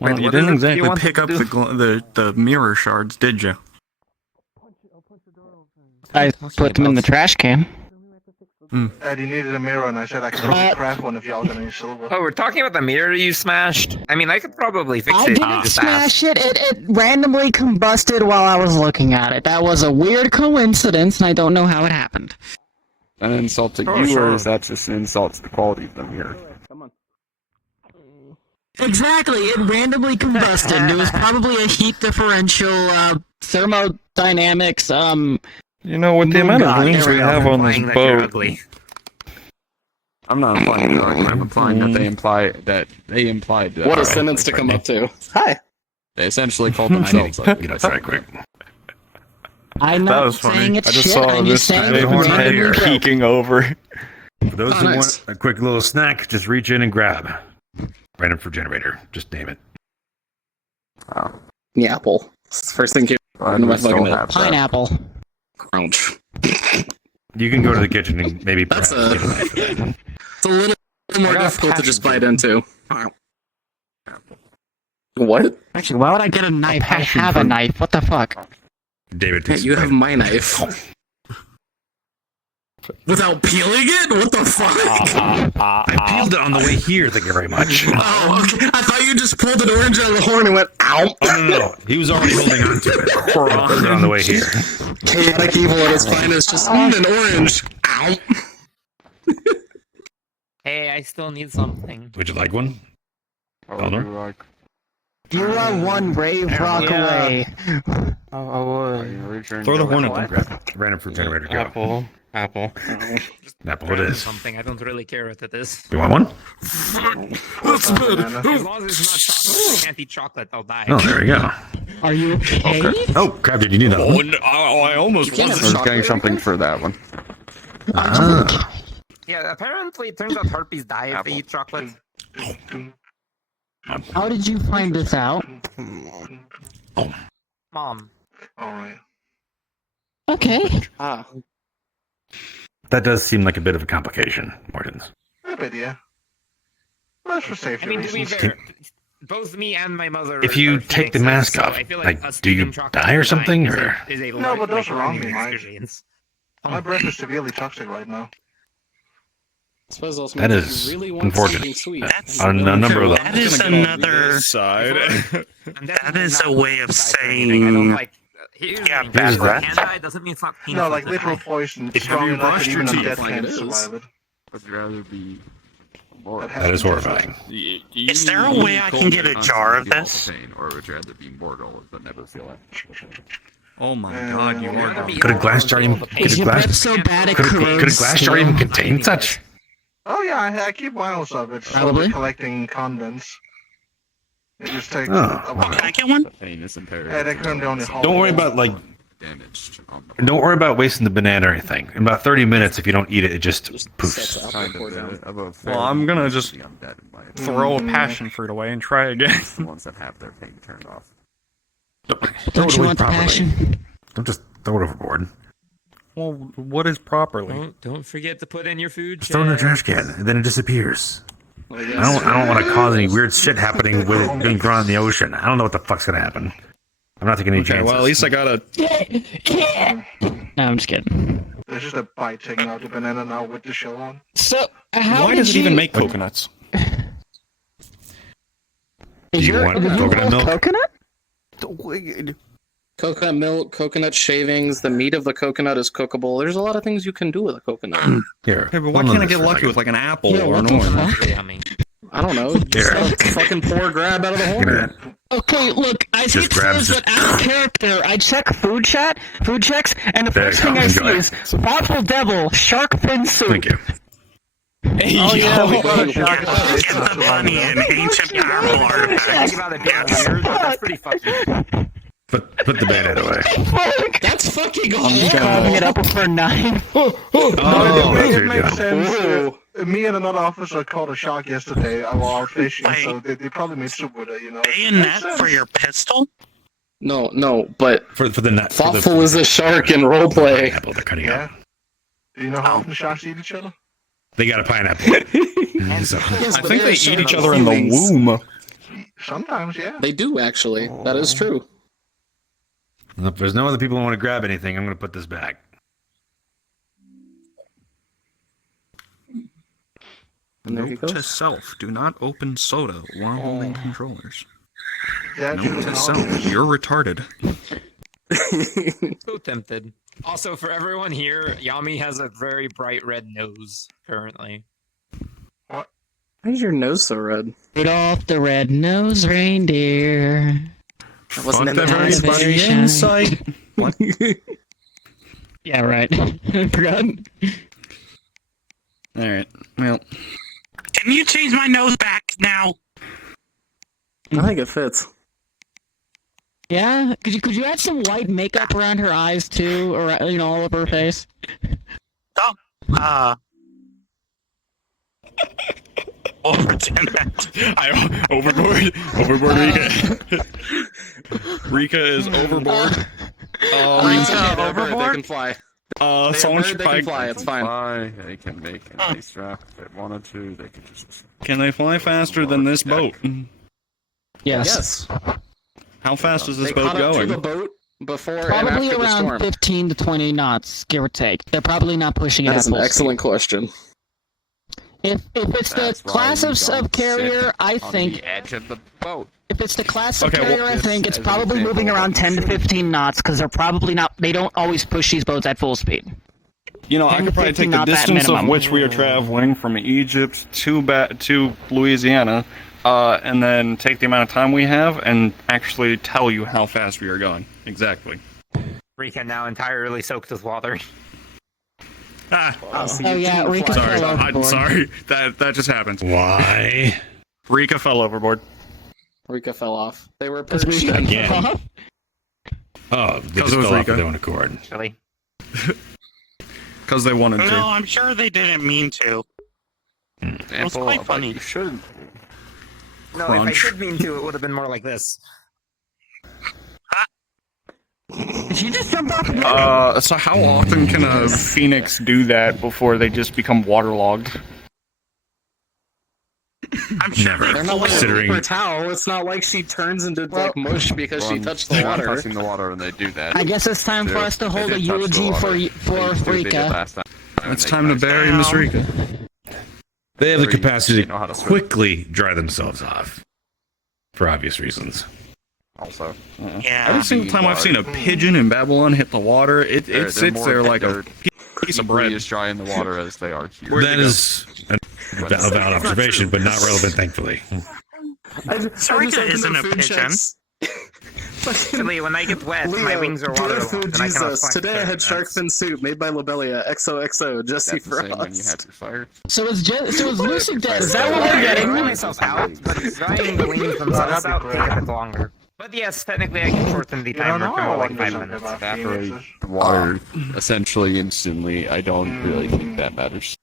Well, Wait, you what didn't is it exactly you want pick to up do? the mirror shards, did you? I put them in the trash can. Eddie needed a mirror, and I said I could probably craft one if y'all got any silver. Oh, we're talking about the mirror you smashed? I mean, I could probably fix I it. didn't Just smash ask. it. It randomly combusted while I was looking at it. That was a weird coincidence, and I don't know how it happened. An insult to Oh, you, sure. or is that just an insult to the quality of the mirror? Exactly, it randomly combusted. There was probably a heat differential, thermodynamics, You know, with the amount of rooms we have on this boat, I'm not implying you're ugly. I'm implying that they implied that. What a sentence to come up to. Hi. They essentially called themselves ugly. That's right quick. I'm that not was funny. saying I it's just shit, saw I'm this just saying David's it's head randomly broke. peeking over. For those Oh, who nice. want a quick little snack, just reach in and grab. Random for generator. Just name it. The apple. It's the first thing came I into my still fucking have head. that. Pineapple. Ouch. You can go to the kitchen and maybe That's perhaps a... get a knife for that. It's a little more got a difficult to just passion bite into. What? Actually, why would I get a knife? I passion have a fruit. knife. What the fuck? David Hey, takes you a have bite. my knife. Without peeling it? What the fuck? I peeled it on the way here, thank you very much. Oh, okay. I thought you just pulled an orange out of the horn and went, ow. Oh, no. He was already holding on to it. I peeled it on the way here. Chaotic evil at its finest. Just an orange. Ow. Hey, I still need something. Would you like one? Eleanor? You are one brave rock away. Throw the horn at them. Grab it. Random fruit generator, go. Apple. Apple it is. Something. I don't really care what it is. You want one? That's As long as it's not chocolate, I can't eat chocolate. I'll die. Oh, there we go. Are you okay? Oh, crap, did you need that one? I almost can't have I was chocolate. getting something for that one. Ah. Yeah, apparently it turns out harpies die if they eat chocolate. How did you find this out? Mom. Alright. Okay. Ah. That does seem like a bit of a complication, Mortons. A bit, yeah. That's for safety I mean, to be reasons. fair, both me and my mother. If you are take the Phoenixes, mask so off, I feel like, us do you eating chocolate die or all the something, time or? is a No, but those are wrong, learning Mike. experience. My breath is severely toxic right now. I suppose also That means is you really want unfortunate. something sweet. On a number of That is another. That is a way of I don't saying. like. Here's Yeah, the thing, bad just breath. Can die doesn't mean it's not painful. No, like to literal die. poison. If Strong you enough brush that your even teeth undead like can't it is. survive it. I'd rather be. That is horrifying. Is there a way I can get a jar of this? Or would you rather be mortal but never feel it? Oh my god, you are dumb. Could a glass jar even? Is your breath so bad it Could a corrodes glass jar even contain such? Oh yeah, I keep vials of it. Probably. Slowly collecting condens. It just takes Oh. a while. Can I get one? Famous imperative. Yeah, they couldn't only hold. Don't worry about like. Damaged. On the Don't worry about wasting the banana or anything. In about 30 minutes, if you don't eat it, it just poofs. Well, I'm gonna just undead in my opinion. throw a passion fruit away and try again. The ones that have their pain turned off. Don't you away want the properly. passion? Don't just throw it overboard. Well, what is properly? Don't forget to put in your food. Just throw it in the trash can, and then it disappears. I don't want to cause any weird shit happening with it being thrown in the ocean. I don't know what the fuck's gonna happen. I'm not taking any Okay, chances. well, at least I got a. No, I'm just kidding. There's just a bite taken out of the banana now with the shell on. So, how Why did does it you... even make coconuts? Do you want coconut milk? Coconut? Coconut milk, coconut shavings, the meat of the coconut is cookable. There's a lot of things you can do with a coconut. Here. Hey, but why can't I get lucky with like an apple Yeah, or what an the orange? fuck? Yummy. I don't know. Here. Just a fucking poor grab out of the Give me horn. that. Okay, look, I Just hate to grab say this, just- but out of character, I check food checks, and the There first you thing go, I see enjoy. is thoughtful devil, shark fin soup. Thank you. Hey, Oh yeah, we yo. got a shot. Get the bunny and ancient marble Think artifacts. about it being weird, but that's pretty fucking. Put the banana away. Fuck! That's fucking I'm awful. carving it up for 9. Oh, It that's makes what sense. Ooh. Me and another officer caught a shark yesterday while out fishing, so they probably made soup with it, you know. Bayonet for your pistol? No, but for the nut. thoughtful is a shark in roleplay. Apple they're cutting Yeah. out. Do you know how often sharks eat each other? They got a pineapple. So, I think they eat each other in the womb. Sometimes, yeah. They do actually. That is true. Well, if there's no other people who want to grab anything, I'm going to put this back. Note to self: do not open soda while holding controllers. That Note to self: you're retarded. So tempted. Also, for everyone here, Yami has a very bright red nose currently. What? Why is your nose so red? Rudolph the red-nosed reindeer. That wasn't in Fuck the everybody very in sight. What? Yeah, right. Forgot. Alright, well. Can you change my nose back now? I think it fits. Yeah? Could you add some white makeup around her eyes too, or all over her face? Overturn that. Overboard Rika. Rika is overboard. Rika overboard? They can fly. Someone should they can fly, it's fine. They can make a nice draft if they wanted to. They can just. Can they fly faster than this boat? Yes. How fast is this They boat caught up to going? the boat before and Probably after the around storm. 15 to 20 knots, give or take. They're probably not pushing it That at is an full excellent question. speed. If it's the That's why class you of don't carrier, sit I on think the edge of the boat. if it's the class of Okay, well, carrier, I think it's as an probably example, moving around what 10 to you 15 knots because they're probably not. They don't always push these boats at full speed. You know, I 10 could to probably 15 take the knots at distance of minimum. which we are traveling from Egypt to Louisiana, and then take the amount of time we have and actually tell you how fast we are going. Exactly. Rika now entirely soaked with water. Oh yeah, Rika Sorry, fell I'm overboard. sorry. That just happened. Why? Rika fell overboard. Rika fell off. They were Because perched. Rika Again. fell off. Oh, they 'Cause just it was fell off Rika. of their own accord. Really? Because they wanted to. No, I'm sure they didn't mean to. It was quite funny. You should. No, if I Crunch. should mean to, it would have been more like this. Did she just jump off? So how often can a phoenix do that before they just become waterlogged? I'm sure Never. They're not like a Considering- paper towel. It's not like she turns into like mush because she touched the They're not water. touching the water when they do that. I guess it's time for us to hold a eulogy for Rika. It's time to bury Miss Rika. They have the Or you capacity know how to to swim. quickly dry themselves off. For obvious reasons. Also, Yeah. Every single time I've seen a pigeon in Babylon hit the water, it They're sits more- there like a they're piece of equally bread. as dry in the water as they are here. That is a valid observation, but not relevant, thankfully. Rika isn't a pigeon. Actually, when I get wet, my Leo, wings are dear waterlogged, food and I cannot Jesus. swim. Today I had shark fin soup made by Lobelia. XOXO. Jesse That's the same when you Frost. had your fire. So it's Lucid Death. Is that what we're I getting? dry myself out, but drying the wings themselves out take a bit longer. But yes, technically I can shorten the timer to more like 5 minutes. Evaporate the water essentially instantly. I don't really think that matters.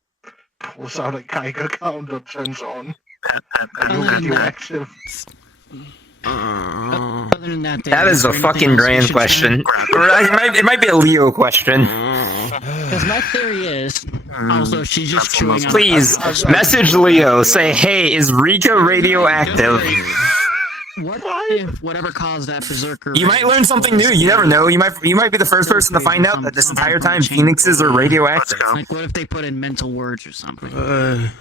Pulls out a Geiger counter, turns on. Radioactive. Other than that, That is a fucking grand question. Or it might be a Leo question. Because my theory is, also she's just chewing on. Please, message Leo. Say, hey, is Rika radioactive? What if whatever caused that berserker? You might learn something new. You never know. You might be the first person to find out that this entire time phoenixes are radioactive. Like, what if they put in mental words or something? That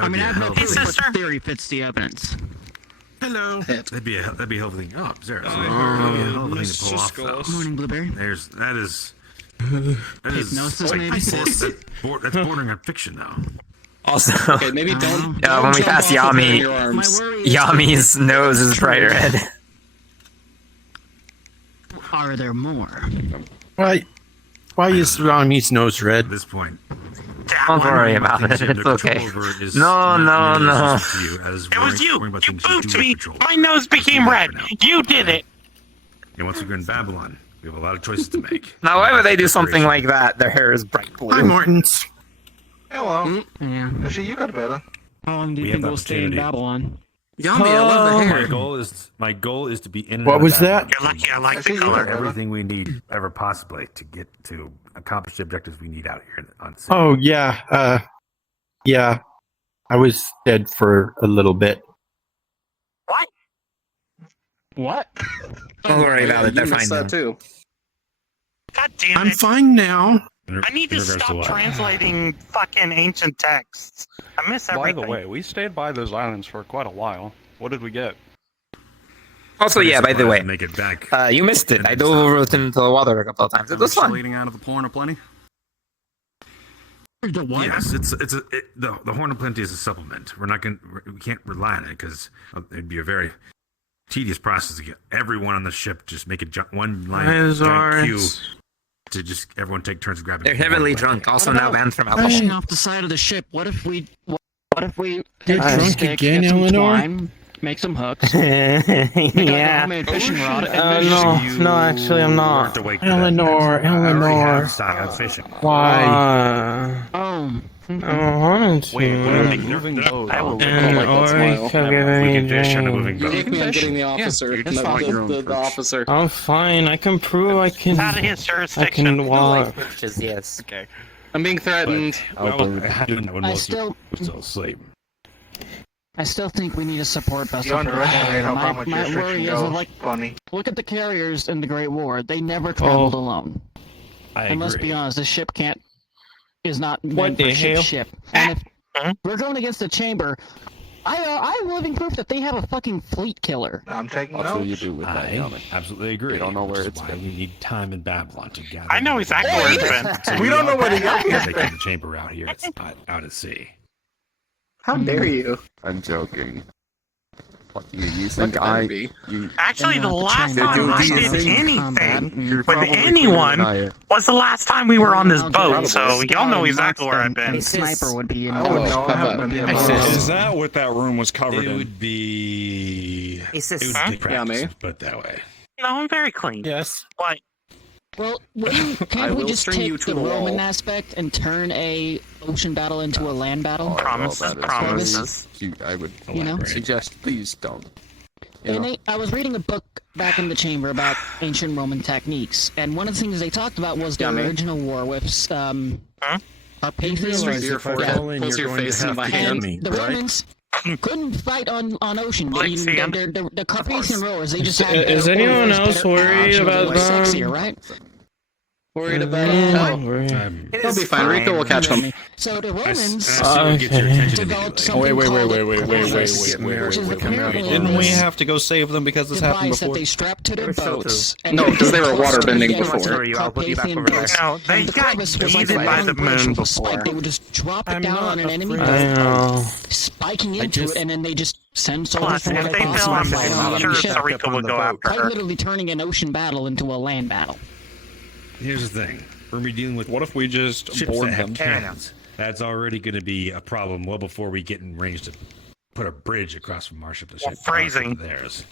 I would mean, be I a have no helpful. clue what theory fits the evidence. Hello. That'd be a helpful thing. Oh, seriously. That'd be a helpful thing to pull off, though. Morning, Blueberry. That is Hypnosis, like, maybe? that's bordering on fiction now. Also, Okay, maybe don't. when we jump pass off with it in Yami, your arms. Yami's nose is bright red. Are there more? Why is Rami's nose red? At this point. Don't worry about it. It's okay. No. It was you. You booped me. My nose became red. You did it. And once we're in Babylon, we have a lot of choices to make. Now, why would they do something like that? Their hair is bright blue. Hi, Mortons. Hello. Yeah. Actually, you got better. How long do We you have think we'll stay in opportunity. Babylon? Yami, I love the hair. My goal is to be in and What out of was Babylon. that? You're lucky I like Actually, the you color. got better. Everything we need ever possibly to get to accomplish the objectives we need out here on city. Oh, yeah. Yeah. I was dead for a little bit. What? What? Don't worry about it. They're You fine missed now. that too. God damn it. I'm fine now. I need to In regards to stop what? translating fucking ancient texts. I miss By everything. the way, we stayed by those islands for quite a while. What did we get? Also, yeah, by the way, make it back. you missed it. I dove into the water a couple of times. It was fun. Eating out of the porn of plenty. Yes, the Horn of Plenty is a supplement. We can't rely on it because it'd be a very tedious process to get everyone on the ship just make one line giant queue to just everyone take turns grabbing. They're heavily drunk. Also now banned from alcohol. Pushing off the side of the ship. What if we You're drunk stick, again, get some Eleanor? twine, make some hooks, Yeah. make a homemade fishing rod, and No, actually, I'm not. Eleanor. Stop fishing. Why? I wanted to. Moving boat. I will And like that smile. or could give anything. You make me, I'm getting the officer. Yeah, the officer. I'm fine. I can prove I can. It's out of his I jurisdiction. can walk. Yes. Okay. I'm being threatened. I still asleep. I still think we need to support vessel. You underestimate how much My your worry fiction is goes. like, Funny. look at the carriers in the Great War. They never traveled alone. And let's be honest, this ship is not meant for ship. And if we're going against the chamber, I'm living proof that they have a fucking fleet killer. I'm taking Also, you notes. do with that, I Yamin. absolutely agree. We don't know where Which it's is why been. we need time in Babylon to gather. I know exactly where it's been. We don't know where the young is. Taking the chamber out here. It's not out at sea. How dare you? I'm joking. Fuck you. You Look think at me. Actually, the last Did time you I do did things? anything with probably anyone deny it. was the last time we were on this boat, so y'all know exactly where I've been. A sniper would be in. I wouldn't know. I haven't been Is that what that room was covered It in? would be. Hey, sis. It would be Yeah, me. practice, put it that way. No, I'm very clean. Yes. Like, Well, I can't we will just string you take to the the Roman wall. aspect and turn a ocean battle into a land battle? Promises, that is promises. I would You know? suggest please don't. You And know? I was reading a book back in the chamber about ancient Roman techniques, and one of the things they talked about was the original war with Harpathus. Raise your forehead. Pulls your face into my hand. And the Romans couldn't fight on ocean. Like sand. The Carpathian rowers, they just had. Is anyone else worried about that? Sexier, right? Worried about It'll be fine. Rico will catch him. So the Romans developed something Wait. called Didn't we have to go save them because this happened device that before? they strapped to their boats. No, because they were waterbending Anyone wants to before. hurry you, I'll put you back over there. No, they got yeeted by the moon before. They would just drop it down on an enemy I know. boat, spiking into it, and then they just send soldiers Plus, from if what they they fell possibly off, fight on the I'm sure enemy ship. Sarika would go after Quite her. literally turning an ocean battle into a land battle. Here's the thing. We're gonna be dealing with What if we just ships board that have them? cannons. That's already going to be a problem well before we get in range to put a bridge across from our ship to ship. Phrasing. Theirs.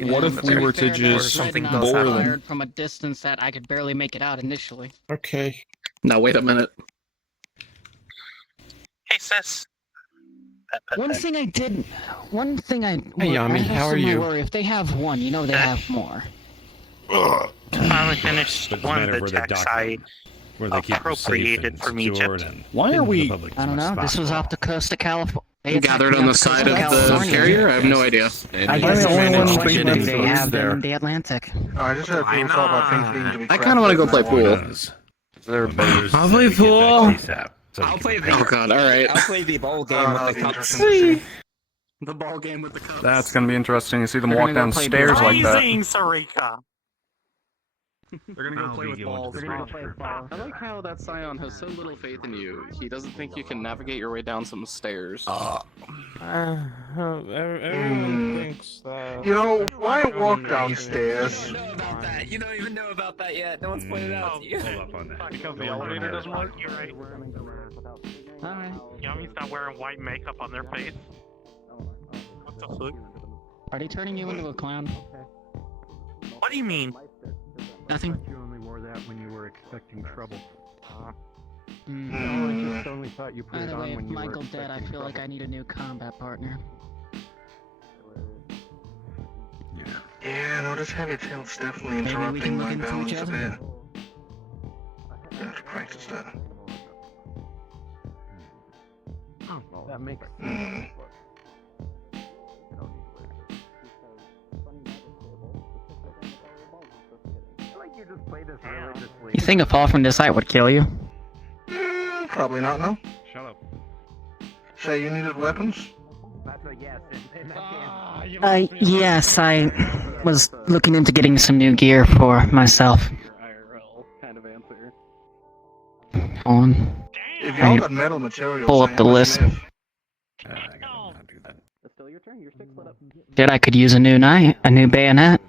What if we were to just bore them? Fired from a distance that I could barely make it out initially. Okay. Now wait a minute. Hey, sis. One thing I Hey, Yami, how are you? Worry. If they have one, you know they have more. Finally finished Doesn't one of matter the where they texts dock I them, where they keep them safe appropriated and from secured Egypt. and Why are hidden from we? the public as I don't much as know. This was possible. off the coast of California. Gathered on the side of the carrier? I have no idea. I guess the only one do thinking they have there. them in the Atlantic? I just had people talk about things needing to be I kind of want to go play pool. I'll play pool. I'll play the. Oh god, alright. I'll play the ball game with the cups. The ball game with the cups. That's gonna be interesting to see them They're walk gonna go down play stairs like that. Amazing, Sarika. They're gonna go play with balls. I like how that scion has so little faith in you. He doesn't think you can navigate your way down some stairs. Everyone thinks that. You know, why walk downstairs? You don't know about that. You don't even know about that yet. No one's pointed out to you. Hold up on that. Because the elevator doesn't work. You're right. Alright. Yummy's not wearing white makeup on their face. What the fuck? Are they turning you into a clown? What do you mean? Nothing. You only wore that when you were expecting trouble. Mm. I just only thought you put it Either on way, if when you were Michael's dead, I expecting feel like trouble. I need a new combat partner. Yeah, no, this heavy tail's definitely Maybe we can interrupting look my into balance each a other. bit. I have to practice that. That makes Mm. You think a fall from this height would kill you? Probably not, no. Shut up. Say you needed weapons? That's a yes. Yes, I was looking into getting some new gear for myself. Kind of answer. Hold on. If y'all got metal materials, Pull I up the am a list. smith. Shit, I could use a new knife, a new bayonet.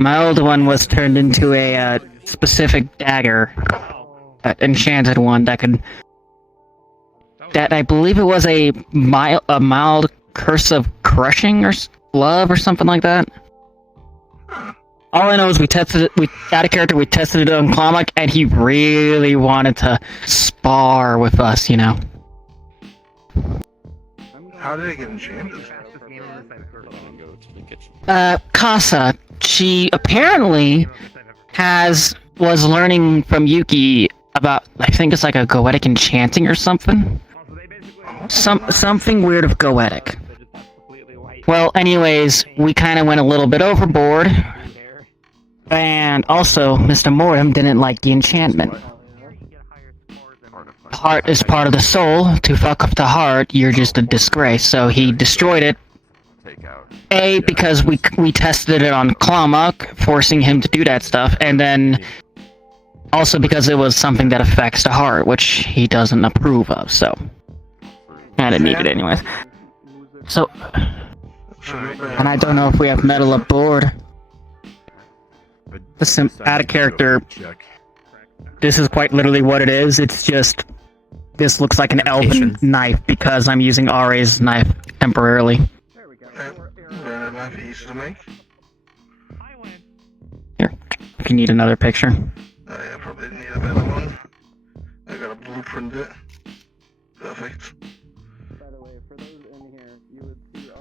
My old one was turned into a specific dagger, enchanted one that could. That I believe it was a mild curse of crushing or love or something like that. All I know is we tested it. We got a character. We tested it on Klamak, and he really wanted to spar with us. You know. How did it get enchanted? Casa. She apparently was learning from Yuki about, I think it's like a goetic enchanting or something. Something weird of goetic. Well, anyways, we kind of went a little bit overboard. And also, Mr. Mortem didn't like the enchantment. Heart is part of the soul. To fuck up the heart, you're just a disgrace. So he destroyed it. Because we tested it on Klamak, forcing him to do that stuff, and then also because it was something that affects the heart, which he doesn't approve of, so I didn't need it anyways. So, and I don't know if we have metal aboard. Listen, out of character, this is quite literally what it is. It's just, this looks like an elven knife because I'm using RA's knife temporarily. Easy to make. Here, if you need another picture. I probably need a better one. I gotta blueprint it. Perfect.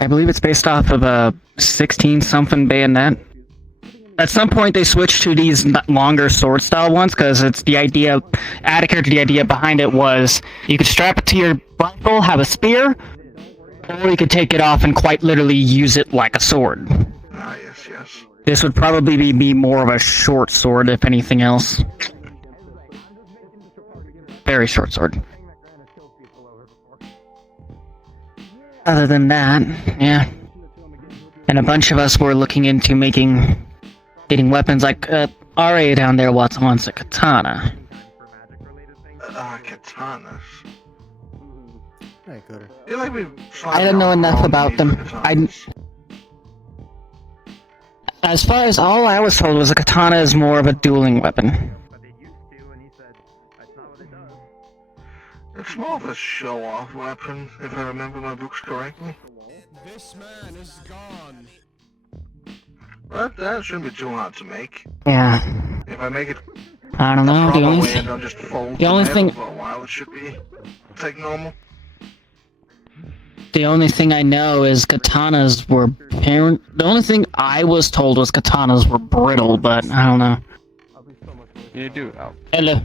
I believe it's based off of a 16-something bayonet. At some point they switched to these longer sword style ones because it's the idea, add a character, the idea behind it was you could strap it to your rifle, have a spear, or you could take it off and quite literally use it like a sword. Yes. This would probably be more of a short sword, if anything else. Very short sword. Other than that, yeah. And a bunch of us were looking into getting weapons like, RA down there wants a katana. Katanas. I don't know enough about them. As far as all I was told was a katana is more of a dueling weapon. It's more of a show-off weapon, if I remember my books correctly. This man is gone. But that shouldn't be too hard to make. Yeah. If I make it I don't know, the only thing for a while, it should be like normal. The only thing I know is katanas were the only thing I was told was katanas were brittle, but I don't know. Can you do Hello.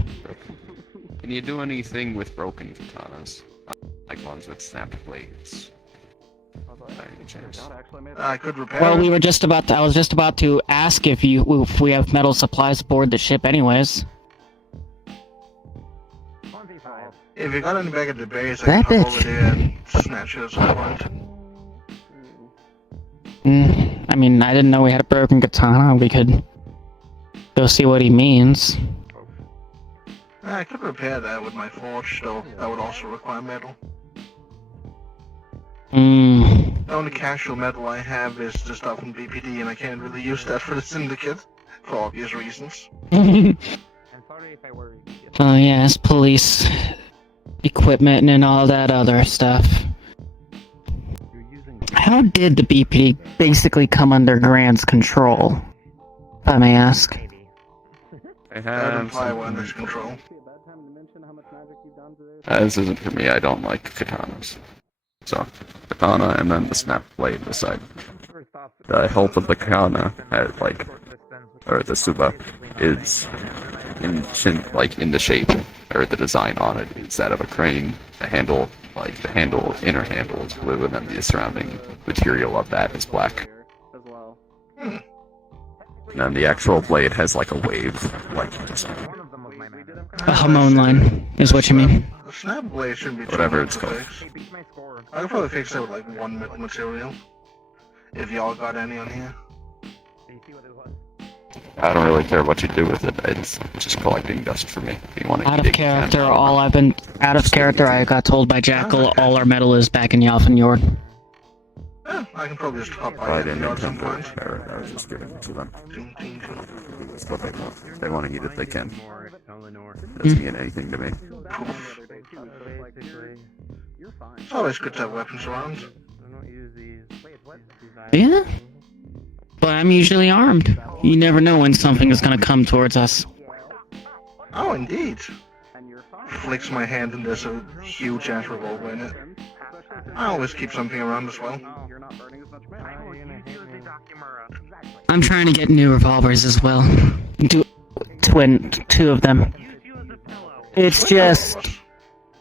Can you do anything with broken katanas? Like ones with snapped blades? By any chance? I could repair. Well, I was just about to ask if we have metal supplies aboard the ship anyways. If you got any back at the base, I can pop over there and snatch it at some point. I mean, I didn't know we had a broken katana. We could go see what he means. I could repair that with my forge, though. That would also require metal. The only casual metal I have is the stuff in BPD, and I can't really use that for the Syndicate, for obvious reasons. Oh yes, police equipment and all that other stuff. How did the BPD basically come under Grant's control, if I may ask? I have under control. This isn't for me, I don't like katanas. So, katana and then the snap blade beside. The hilt of the katana, or the suba, is in the shape, or the design on it is that of a crane. The handle, inner handle is blue, and then the surrounding material of that is black. And then the actual blade has like a wave, like just A hormone line is what you mean. The snap blade shouldn't be too whatever hard it's to called. fix. I could probably fix it with like one material. If y'all got any on here. I don't really care what you do with it. It's just collecting dust for me. If you want to Out of character, I got told by Jackal all our metal is back in Yalfin Yord. Yeah, I can probably just hop If by I it didn't at some intend point. to repair it, I was just giving it to them. That's what they want. If they want to eat it, they can. Doesn't mean anything to me. It's always good to have weapons around. Yeah? But I'm usually armed. You never know when something is gonna come towards us. Oh, indeed. Flicks my hand and there's a huge ass revolver in it. I always keep something around as well. I'm trying to get new revolvers as well. Two of them. It's just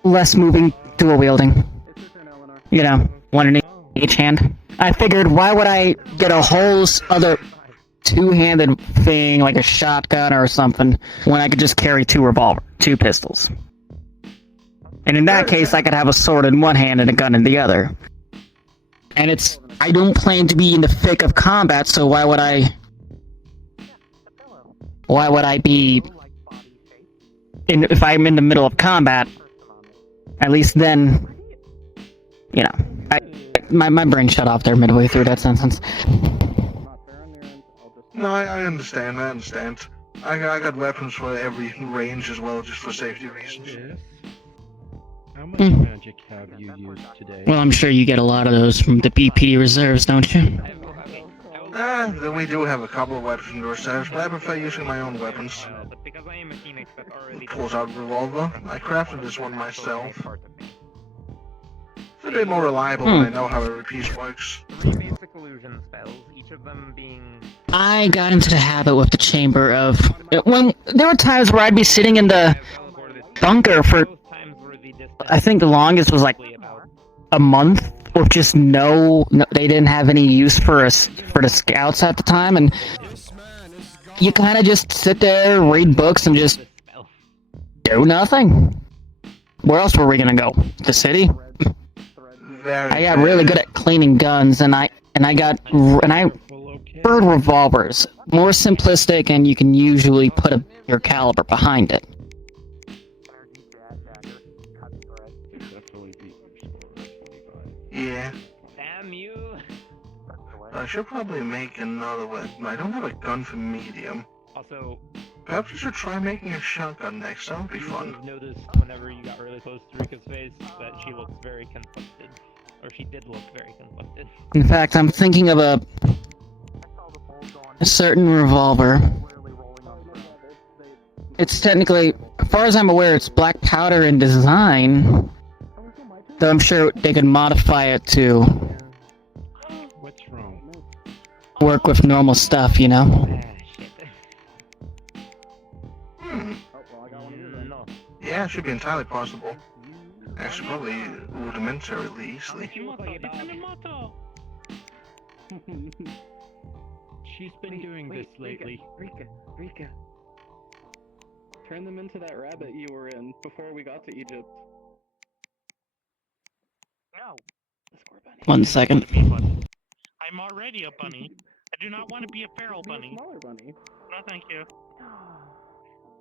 less moving dual wielding. You know, one in each hand. I figured, why would I get a whole other two-handed thing like a shotgun or something when I could just carry two pistols? And in that case, I could have a sword in one hand and a gun in the other. And I don't plan to be in the thick of combat, so why would I be if I'm in the middle of combat? At least then, you know, my brain shut off there midway through that sentence. No, I understand, I got weapons for every range as well, just for safety reasons. How much magic have you used today? Well, I'm sure you get a lot of those from the BPD reserves, don't you? Then we do have a couple of weapons in the reserves, but I prefer using my own weapons. Pulls out a revolver. I crafted this one myself. It's a bit more reliable when I know how every piece works. 3 basic illusion spells, each of them being... I got into the habit with the chamber of... When there were times where I'd be sitting in the bunker for... I think the longest was like a month, with just no they didn't have any use for the scouts at the time, and you kind of just sit there, read books, and just do nothing. Where else were we gonna go? The city? I got really good at cleaning guns, and I preferred revolvers. More simplistic, and you can usually put your caliber behind it. Yeah. Damn you! I should probably make another weapon. I don't have a gun for medium. Also, perhaps we should try making a shotgun next. That would be fun. Noticed whenever you got really close to Rika's face that she looks very conflicted. Or she did look very conflicted. In fact, I'm thinking of a certain revolver. It's technically, as far as I'm aware, it's black powder in design. Though I'm sure they could modify it to work with normal stuff, you know? Yeah, it should be entirely possible. Actually, probably rudimentarily easily. She's been doing this lately. Rika. Turn them into that rabbit you were in before we got to Egypt. No. 1 second. I'm already a bunny. I do not want to be a feral bunny. Smaller bunny. No, thank you.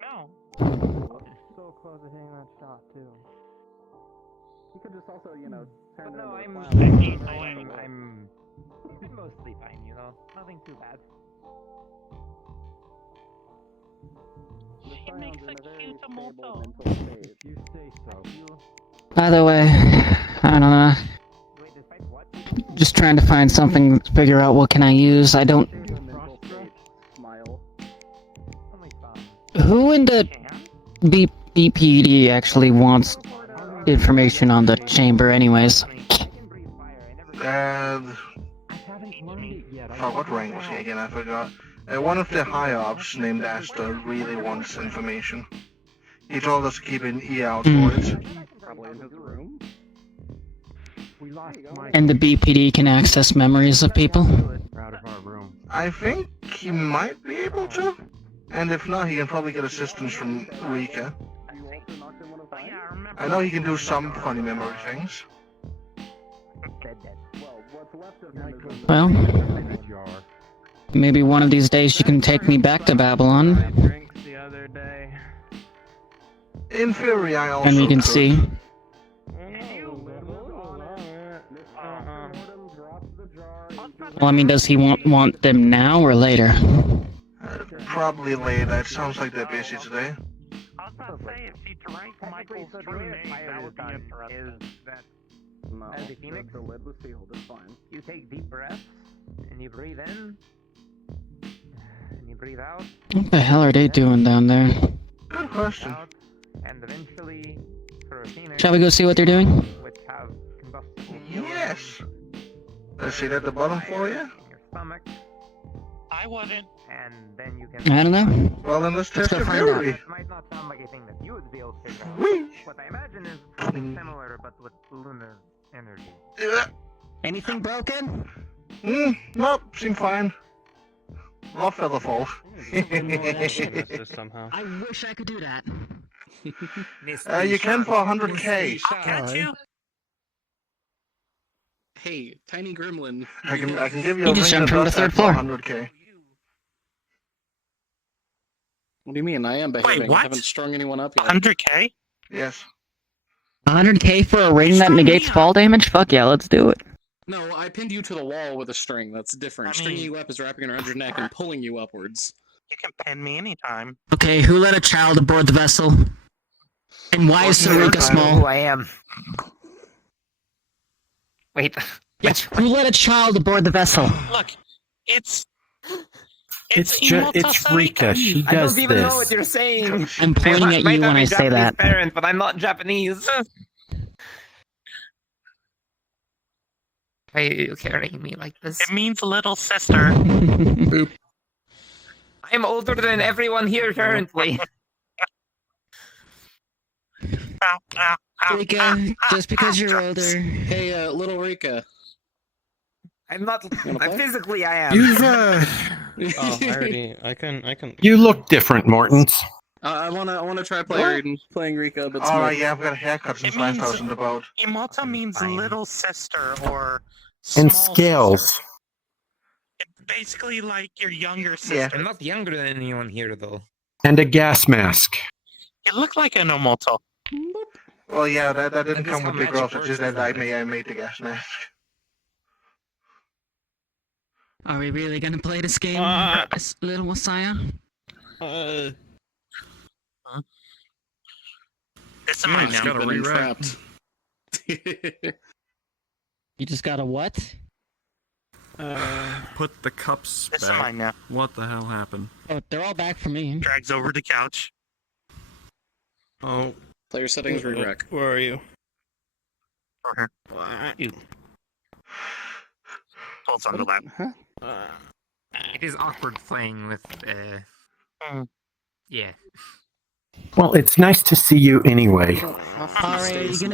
No. So close to hitting that shot too. You could just also, you know, turn No, I'm them I'm mostly fine, you know. Nothing too bad. She makes a cute moto. You say so. By the way, I don't know. Just trying to find something, figure out what can I use. I don't... Who in the BPD actually wants information on the chamber anyways? What rank was he again? I forgot. One of the high-ups named Asta really wants information. He told us to keep an ear out for it. Probably in his room. And the BPD can access memories of people? We're out of our room. I think he might be able to. And if not, he can probably get assistance from Rika. I know he can do some funny memory things. Well, maybe one of these days you can take me back to Babylon. In theory, I also And we can could. see. Well, I mean, does he want them now or later? Probably later. It sounds like they're busy today. As a phoenix, the lid was sealed. It's fine. You take deep breaths, and you breathe in, and you breathe out. What the hell are they doing down there? Good question. And eventually, for a phoenix, Shall we go see what they're doing? which have combustible Yes. Let's see it at the bottom for you. in your stomach, I wouldn't. and then you can. I don't know. Well, then let's test go your find out. theory. It might not sound like a thing that you would be able to figure out. Whee! What I imagine is something similar, but with lunar energy. Anything broken? Nope, seem fine. Not feather fault. Somehow. I wish I could do that. You can for 100k. Can't you? Hey, tiny gremlin. I can give you You a just ring jumped that from the does third that floor. for 100k. What do you mean? I am behaving. what? I haven't strung anyone up yet. 100k? Yes. 100k for a ring that negates fall damage? Fuck yeah, let's do it. No, I pinned you to the wall with a string. That's different. Stringing you up is wrapping around your neck and pulling you upwards. You can pin me anytime. Okay, who let a child aboard the vessel? And why is Well, Sarika who small? I am. Wait. Yes, who let a child aboard the vessel? Look, it's Rika. She I does don't even know this. what you're saying. I'm pointing at you when I say that. Parent, but I'm not Japanese. Why are you carrying me like this? It means little sister. I'm older than everyone here currently. Rika, just because you're older. Hey, little Rika. I'm not. Physically, I am. You've Oh, I can. you look different, Mortons. I wanna try playing Rika a bit. Alright, yeah, I've got a haircut since last I was in the boat. Immortal means little sister or And small scales. sister. It's basically like your younger sister. Yeah. I'm not younger than anyone here, though. And a gas mask. You look like an immortal. Well, yeah, that didn't That's come how with the magic girls. It's works, just that isn't I made the gas mask. Are we really gonna play this game, little Messiah? This is my I've now. been trapped. You just got a what? Put the cups This is back. mine now. What the hell happened? Oh, they're all back for me. Drags over the couch. Oh. Player settings re-rec. Where are you? Over here. You. Holds on the lap. It is awkward playing with. Yeah. Well, it's nice to see you anyway. Are you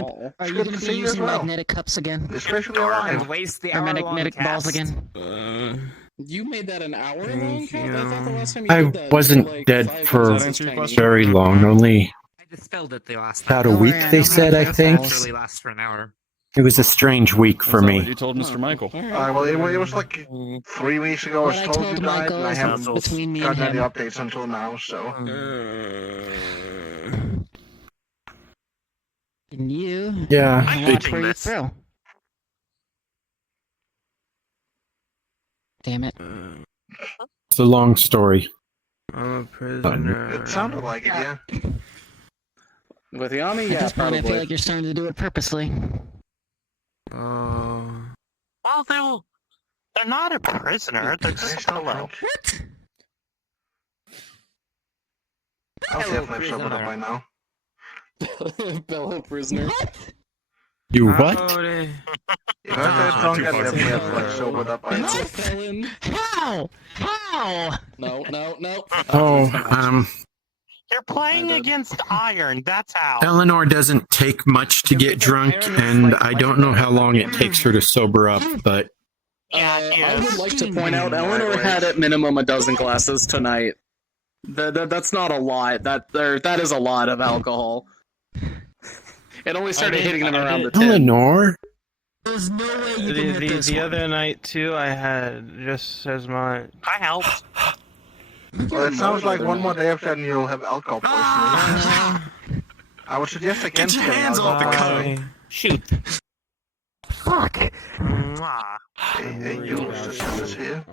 gonna be using magnetic cups again? Especially And alive. waste the Or hour-long magnetic balls cast. again? You made that an hour long count? I thought the last time you I did that wasn't like dead 5 for minutes was tiny. very long. Only I dispelled it the last about time. a week, they said, I think. Really lasts for an hour. It was a strange week for What me. you told Mr. Michael. Well, it was like 3 weeks ago. I was What I told you told died, Michael and I is haven't between me gotten and any him. updates until now. So And you? Yeah. Can watch where you throw. Damn it. It's a long story. I'm a prisoner. it sounded like it, yeah. With Yami, At yeah, this point, I feel probably. like you're starting to do it purposely. Well, they're not a prisoner. They're just a pillow. What? I'll see if I've sobered up by now. Fellow prisoner. You what? If I drunk, I'd definitely have like sobered up by now. Felon. How? How? No. Oh, You're playing against iron. That's how. Eleanor doesn't take much to get drunk, and I don't know how long it takes her to sober up, but I would like to point out, Eleanor had at minimum a dozen glasses tonight. That's not a lot. That is a lot of alcohol. It only started hitting them around the 10. Eleanor? There's no way you can hit this The one. other night too, I had just as much. I helped. Well, it sounds like one more day after and you'll have alcohol poisoning. I would suggest against Get your hands off the cup! Shoot. Fuck. Mwah. Hey, you, this is here.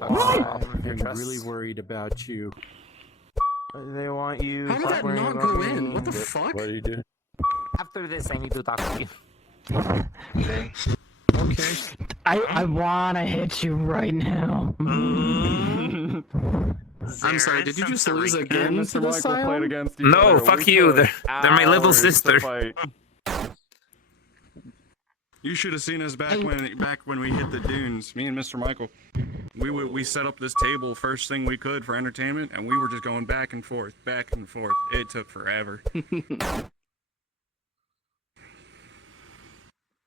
I'm really worried about you. They want you. How did that not go in? What the fuck? What do you do? After this, I need to talk to you. Okay. Okay. I wanna hit you right now. I'm sorry, did you just lose again to the Scion? No, fuck you. They're my little sister. You should have seen us back when we hit the dunes. Me and Mr. Michael, we set up this table first thing we could for entertainment, and we were just going back and forth, back and forth. It took forever.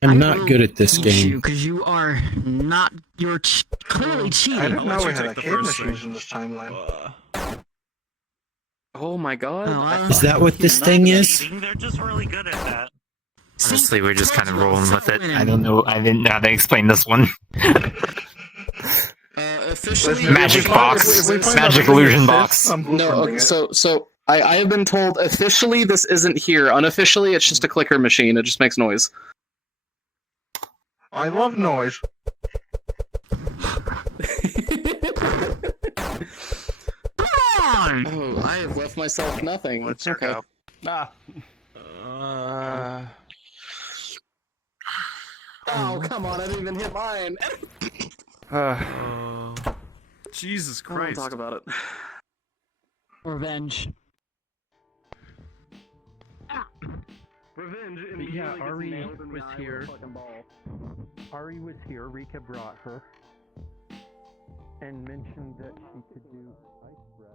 I'm not good at this game. Because you are not. You're clearly cheating. I didn't know we had take the arcade first machines in this timeline. Oh my god. Is that what this thing is? They're just really good at that. Honestly, we're just kind of rolling with it. I don't know. I didn't know how to explain this one. Officially, Magic box. Magic illusion box. No, okay, so I have been told officially this isn't here. Unofficially, it's just a clicker machine. It just makes noise. I love noise. Oh, I have left myself nothing. Let's okay. go. Oh, come on, I didn't even hit mine. Jesus I don't Christ. talk about it. Revenge. Revenge. But yeah, Ari was here. Ari was here. Rika brought her and mentioned that she could do ice breath.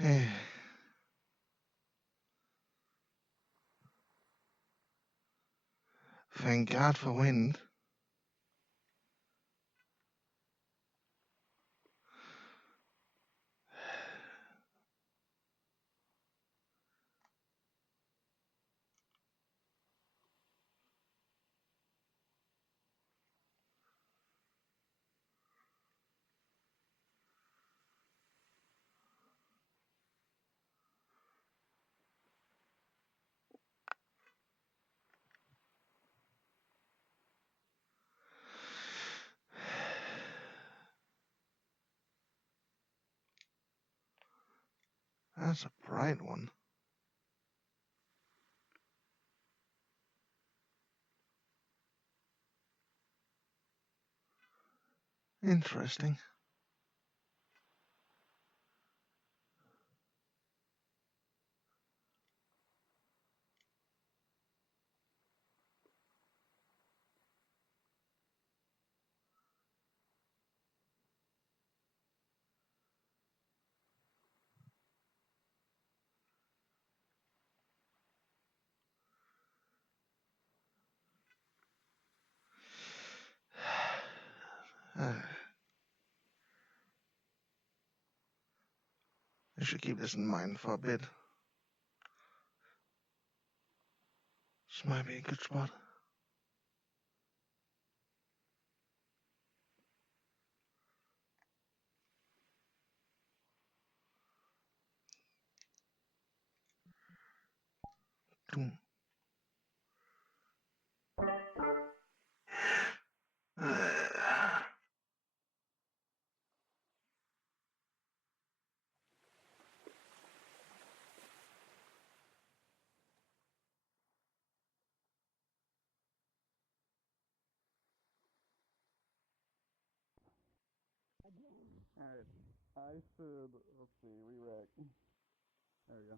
And Thank God for wind. That's a bright one. Interesting. I should keep this in mind for a bit. This might be a good spot. I should, let's see, re-rec. There we go.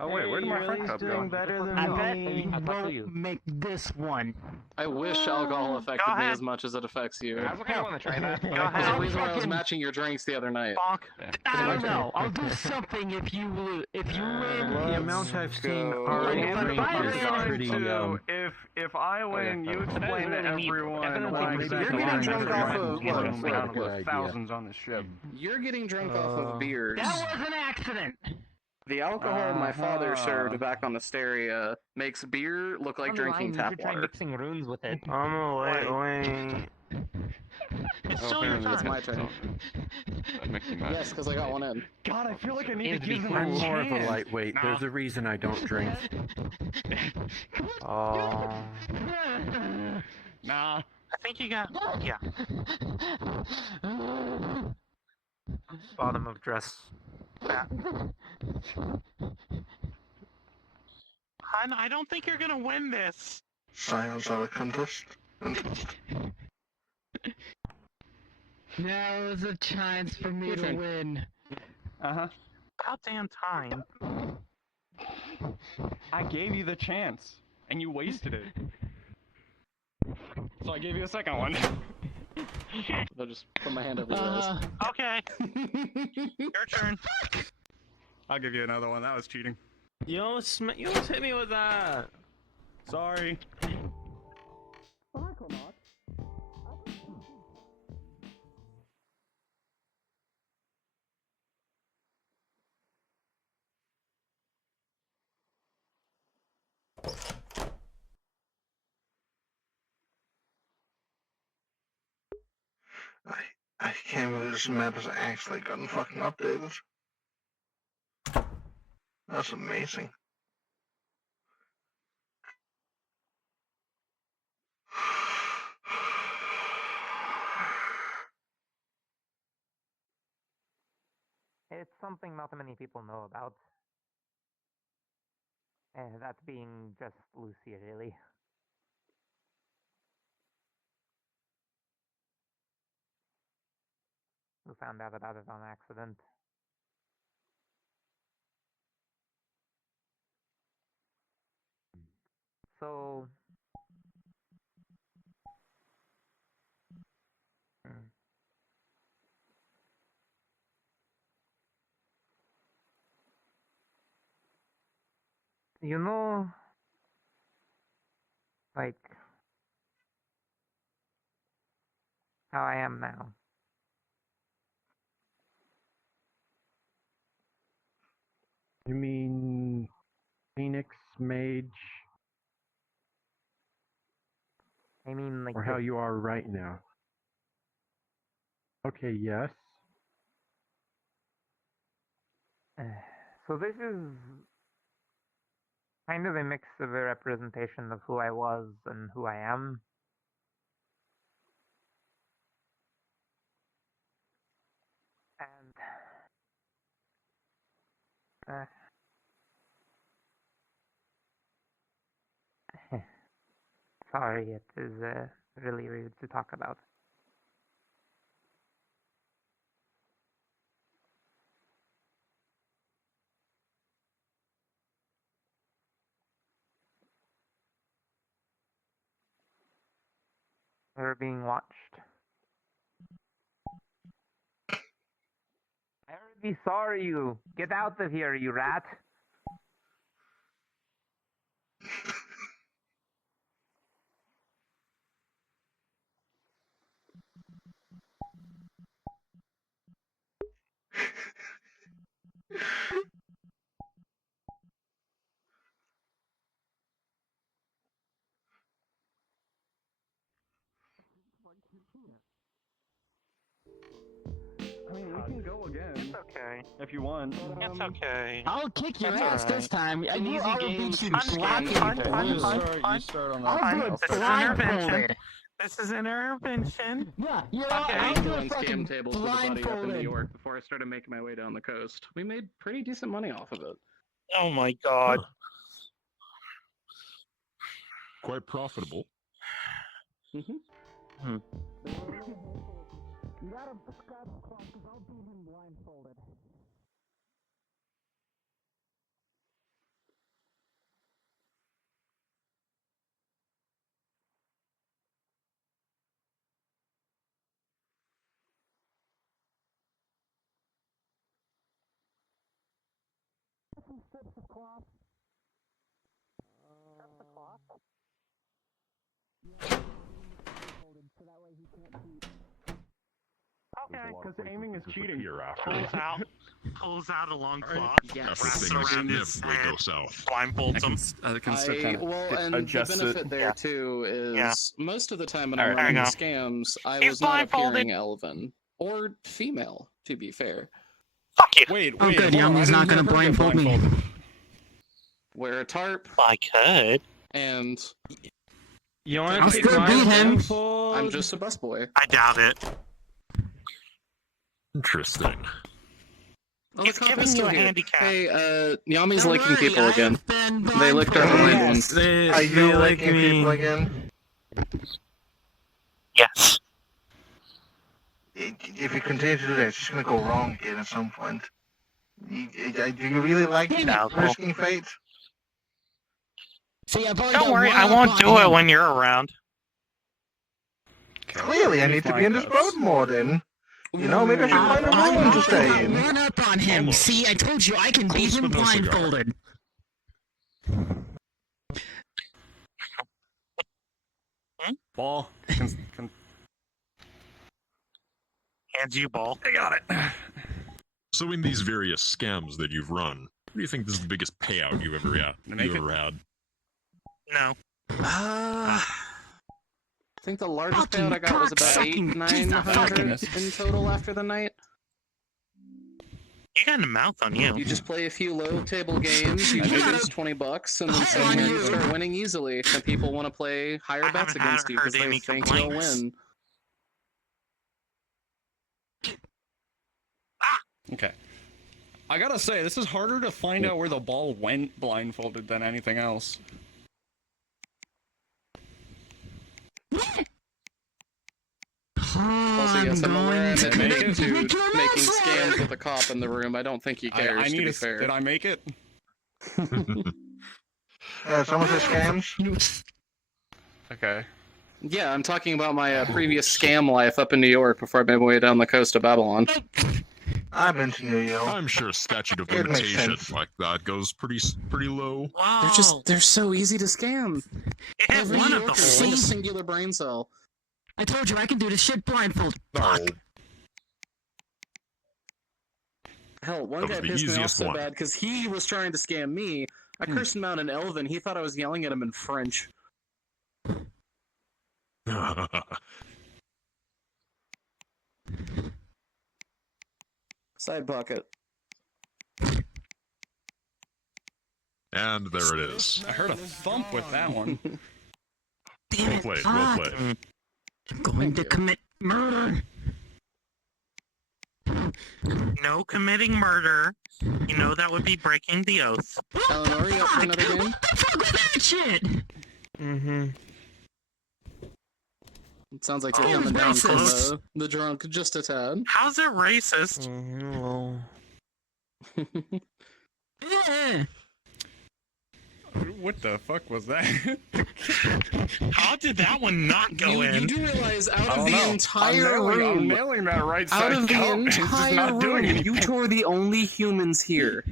Oh wait, where did my heart cup go? I bet you won't make this one. I wish alcohol affected me as much as it affects you. I kind of want to try that. There's a reason why I was matching your drinks the other night. I don't know. I'll do something if you win. The amount I've seen already drink is pretty If I win, you explain to everyone why You're getting drunk off of thousands on the ship. You're getting drunk off of beers. That was an accident. The alcohol my father served back on Asteria makes beer look like drinking tap water. mixing runes with it. I'm gonna wait. It's Oh, still your apparently it's time. my turn. Yes, because I got one in. God, I feel like I need to It'd give be them I'm a more of a chance. lightweight. There's a reason I don't drink. Nah. I think you got. Yeah. Bottom of dress. I don't think you're gonna win this. Scions are a contest. Now is a chance for me to win. Goddamn time. I gave you the chance, and you wasted it. So I gave you a second one. I'll just put my hand over your eyes. Okay. Your turn. I'll give you another one. That was cheating. You almost hit me with that. Sorry. I can't believe this map has actually gotten fucking updated. That's amazing. It's something not many people know about. That being just Lucy, really. Who found out about it on accident. So... You know, like, how I am now. You mean Phoenix Mage? I mean, like, Or how you are right now? Okay, yes. So this is kind of a mix of a representation of who I was and who I am. And sorry, it is really rude to talk about. We're being watched. I already saw you. Get out of here, you rat. I mean, we can go again. It's okay. If you want. It's okay. I'll kick your That's ass alright. this time. An You easy I'll game. beat you Fun, blindfolded. You start on I'll do it blindfolded. This is an intervention. Yeah, you're Okay. I'll do On it scam fucking tables with a buddy up in New blindfolded. York before I started making my way down the coast. We made pretty decent money off of it. Oh my god. quite profitable. You gotta describe the clock, because I'll beat him blindfolded. Some strips of cloth. Strips of cloth? Yeah, blindfolded, so that way he can't cheat. Okay, because aiming is cheating. Pulls out a long cloth, Yes. wraps it Everything around his significantly head, go south. blindfolds him. And the benefit there too is most of the time when I'm Alright, there running you the go. scams, I He's was not blindfolded. appearing elven or female. To be fair, Fuck you. Wait, Oh, good, Yami's not gonna blindfold me. wear a tarp. I could. And You I'll still beat him. I'm just a busboy. I doubt it. Interesting. Oh, He's the cop giving is you still a here. handicap. Hey, Yami's Don't licking worry, people I've again. been They licked our blindfolded. blind ones. Are you liking people again? Yes. If you continue to do that, it's just gonna go wrong again at some point. Do you really like risking fate? See, I've already Don't got worry, one I up won't on do it him. when you're around. Clearly, I need to be in this boat more then. You know, maybe I should find a room to stay in. One up on him. Almost. See, I told you I can beat Close him but no cigar. blindfolded. Ball. Hands you ball. I got it. So in these various scams that you've run, what do you think is the biggest payout you've ever had? No. I think the largest payout I got was about 900 in total after the night. You got a mouth on you. You just play a few low table games, you lose $20, and then suddenly you start winning easily, and people want to play higher bets against you because they think you'll win. Okay. I gotta say, this is harder to find out where the ball went blindfolded than anything else. Also, yes, I'm aware I'm admitting to making scams with a cop in the room. I don't think he cares, I to need be a, fair. Did I make it? Someone says scams? Okay. Yeah, I'm talking about my previous scam life up in New York before I made my way down the coast of Babylon. I've been to New York. I'm sure statute of It makes limitation sense. like that goes pretty low. Wow. They're so easy to scam. Every one New of Yorker those. is like a singular brain cell. I told you I can do this shit blindfolded. No. Hell, one That guy was the pissed me off easiest so one. bad because he was trying to scam me. I cursed him out in Elven. He thought I was yelling at him in French. Side pocket. And there it is. I heard a thump with that one. Well played, well played. I'm going to commit murder. No committing murder. You know that would be breaking the oath. Eleanor, are you up for another game? What the fuck was that shit? Mm-hmm. It sounds like you're Oh, coming down from racist. the drunk just a tad. How's it racist? Yeah. What the fuck was that? How did that one not go You in? do realize out I of don't the know. entire I'm room, nailing that right out side of the count, it's just entire not doing room, anything. you two are the only humans here.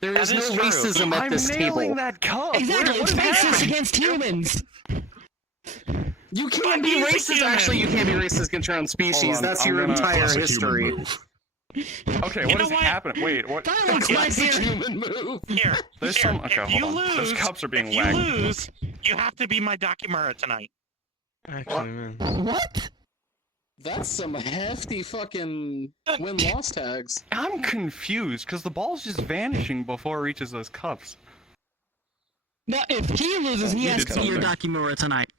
There is That no is true. racism at this I'm nailing table. that cup. Exactly, What it's is racist happening? against humans. You can't But be he's a racist. human. Actually, you can't be racist against your own species. Hold on, That's I'm your gonna- entire Classic human history. move. Okay, You what know is what? happening? Wait, what? Dialogue's right Classic here. human move. Here, There's here, some. Okay, if you hold on. lose, Those cups are being if you wagged. lose, you have to be my Dakimura tonight. Actually, man. What? That's some hefty fucking win-loss tags. I'm confused because the ball's just vanishing before it reaches those cups. Now, if he loses, he You has did to be your something. Dakimura tonight.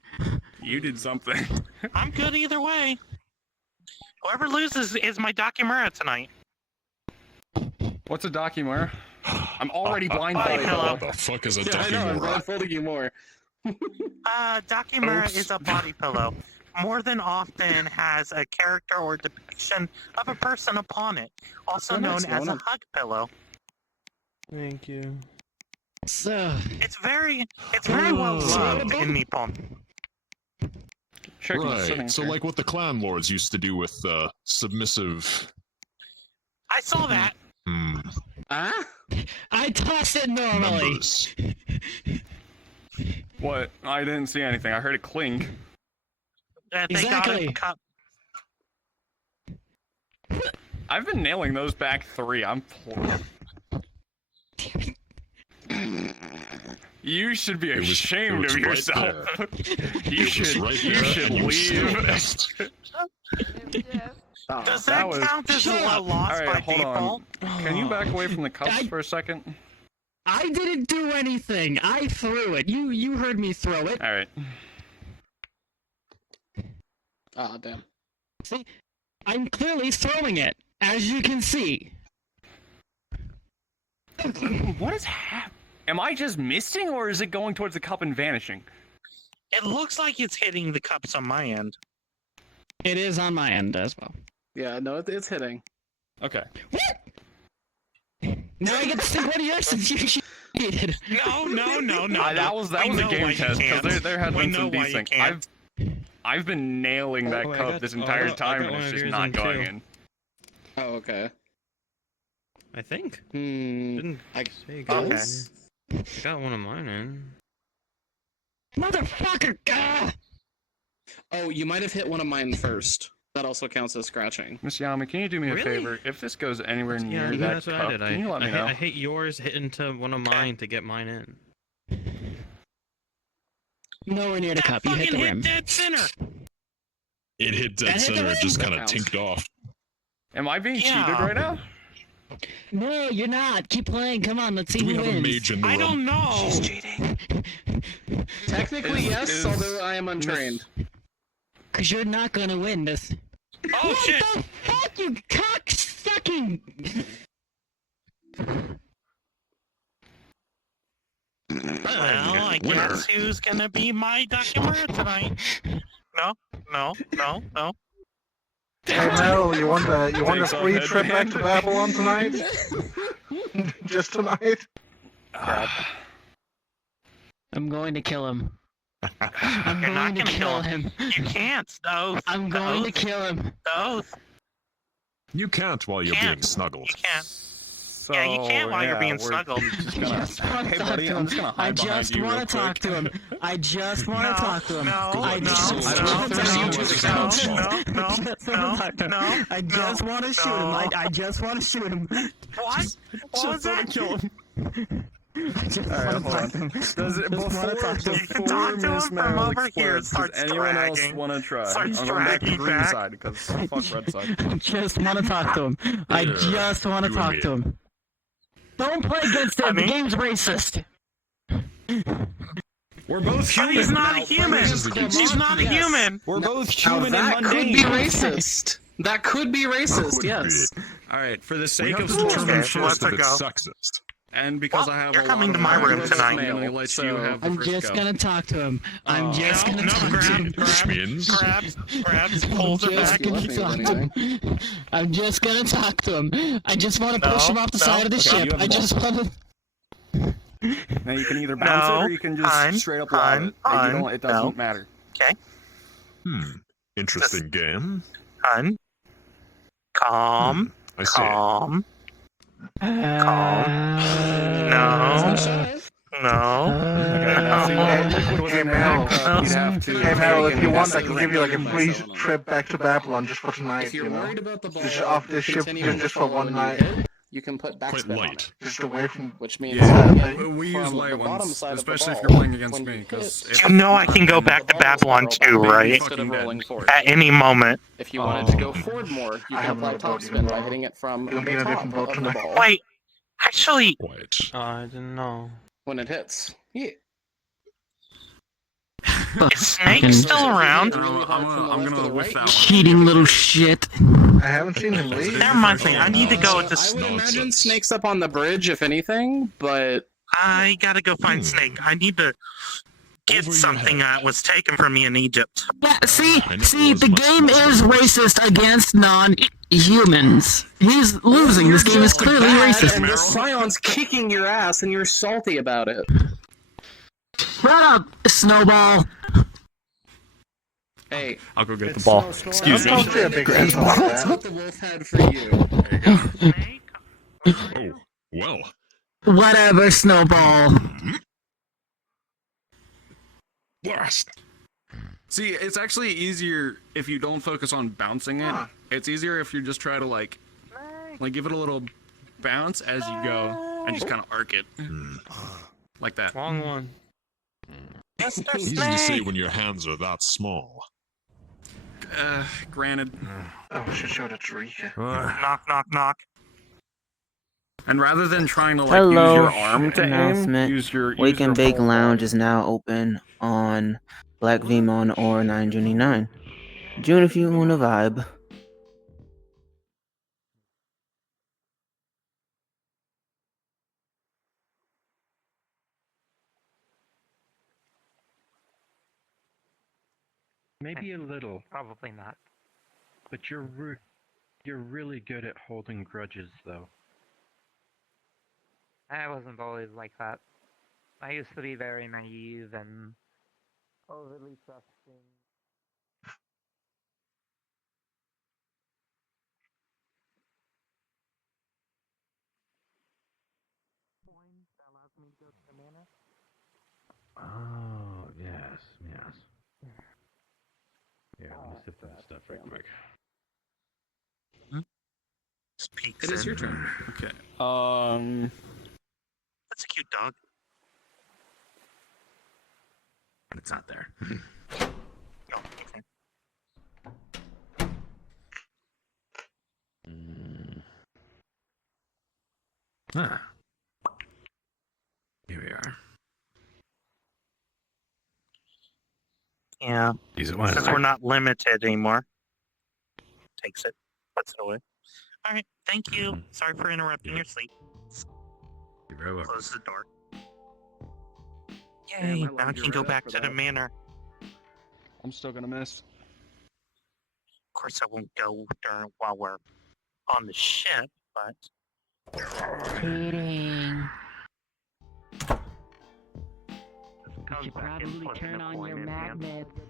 You did something. I'm good either way. Whoever loses is my Dakimura tonight. What's a Dakimura? I'm already blindfolded. What the fuck is a Yeah, I know, I'm Dakimura? blindfolding you more. Dakimura Oops. is a body pillow. More than often has a character or depiction of a person upon it, also known as a hug pillow. Thank you. So it's very well loved in Nippon. Right. So like what the clan lords used to do with submissive. I saw that. I toss it normally. Members. What? I didn't see anything. I heard it clink. Exactly. I've been nailing those back 3. I'm poor. You should be ashamed of yourself. You should leave. Does that count as a loss by default? Can you back away from the cups for a second? I didn't do anything. I threw it. You heard me throw it. All right. Ah, damn. See, I'm clearly throwing it, as you can see. What is happening? Am I just missing, or is it going towards the cup and vanishing? It looks like it's hitting the cups on my end. It is on my end as well. Yeah, no, it's hitting. Okay. What? Now I get to see one of yours since you cheated. No. That was a game test because there has been some decent. I've been nailing that cup this entire time, and it's just not going in. Oh, okay. I think. Didn't I say okay. Got one of mine in. Motherfucker! Gah! Oh, you might have hit one of mine first. That also counts as scratching. Miss Yami, can you do me a favor? If this goes anywhere near that that's what cup, I did. can you let me know? I hit yours, hit into one of mine to get mine in. Nowhere near the cup. You hit the rim. Dead center. It hit dead center. It just kind of tinked off. Am I being cheated right now? No, you're not. Keep playing. Come on, let's see Do we who have wins. a mage in the room? I don't know. She's cheating. Technically, yes, although I am untrained. Cause you're not gonna win this. Oh what shit! The fuck, you cocksucking! Well, I guess who's gonna be my Dakimura tonight? No. Hey Mel, you want a free trip back to Babylon tonight? Just tonight? I'm going to kill him. I'm going to kill him. You can't. No. I'm going to kill him. No. You can't while you're being snuggled. You can't. Yeah, you can't while you're being snuggled. Hey buddy, I'm just gonna I hide behind just you want real to talk quick. to him. I just want to talk to him. I just want to shoot him. I just want to shoot him. What? What was that? Kill him. I just Alright, want to hold on. talk to him. Does it wanna talk to him. You can talk to him Miss from Mel over here. explodes, Starts does anyone else dragging. want to try? Starts I'm going back to dragging green back. side because fuck red side. I just want to talk to him. I just want to you and talk me. to him. Don't play against him. The game's racist. We're both But human. he's not a human. He's not a human. We're both Now human that and could mundane. be racist. That could be racist, yes. All right, for the We sake have of to determine Okay, first let's if it's go. sexist. and because Well, I have you're a coming lot to my of room time, tonight. I'm gonna let you have the I'm first just go. gonna talk to him. I'm just gonna talk to him. Which means Grabs, pulls her Just back. gonna talk to him. I'm just gonna talk to him. I just want to push him off the side of the Okay, ship. you have the I just want to. Now you can either bounce it or you can just straight up lob it. It doesn't matter. Okay. Interesting game. Calm. I see. Calm. Hey Mel, if you want, I can give you like a free trip back to Babylon just for tonight. If you're worried about the ball, just off this ship, just for one night. You can put Quite backspin on light. it, Just away from. which means We use from light the bottom ones, side of the especially if ball, you're playing against when me, you because hit, You know I can go back to Babylon too, right? instead of rolling forward. At any moment. If you wanted to go forward more, you can apply topspin by hitting it from the top of the ball Wait, actually, Quiet. I didn't know. when it hits. Yeah. Is Snake still around? I'm gonna whiff that. Cheating little shit. I haven't seen him leave. That reminds me, I need to go to... I would imagine Snake's up on the bridge, if anything, but... I gotta go find Snake. I need to get something that was taken from me in Egypt. Yeah, see, the game is racist against non-humans. He's losing. This game is clearly racist. And the Scion's kicking your ass, and you're salty about it. Shut up, Snowball. Hey, I'll go get the ball. Excuse me. That's what the wolf had for you. Oh, well. Whatever, Snowball. Blast. See, it's actually easier if you don't focus on bouncing it. It's easier if you just try to like give it a little bounce as you go and just kind of arc it. Like that. Wrong one. Easy to say when your hands are that small. Granted. Oh, we should show the tree. Knock, knock, knock. And rather than trying to like Hello. use your arm to Announcement. aim, use your Wake and Bake whole Lounge is now open on Black Vmon or 9/29. June if you want a vibe. Maybe a little, Probably not. but you're really good at holding grudges, though. I wasn't always like that. I used to be very naive and overly trusting. Oh, yes. Here, let me sift that stuff right quick. It is your turn. Okay. That's a cute dog. It's not there. Oh, okay. Here we are. Yeah. Since we're not limited anymore. Takes it. Puts it away. Alright, thank you. Sorry for interrupting your sleep. You're very welcome. Close the door. Yay, now I can go back to the manor. I'm still gonna miss. Of course I won't go while we're on the ship, but... Cheating. You should probably turn on your magnets. You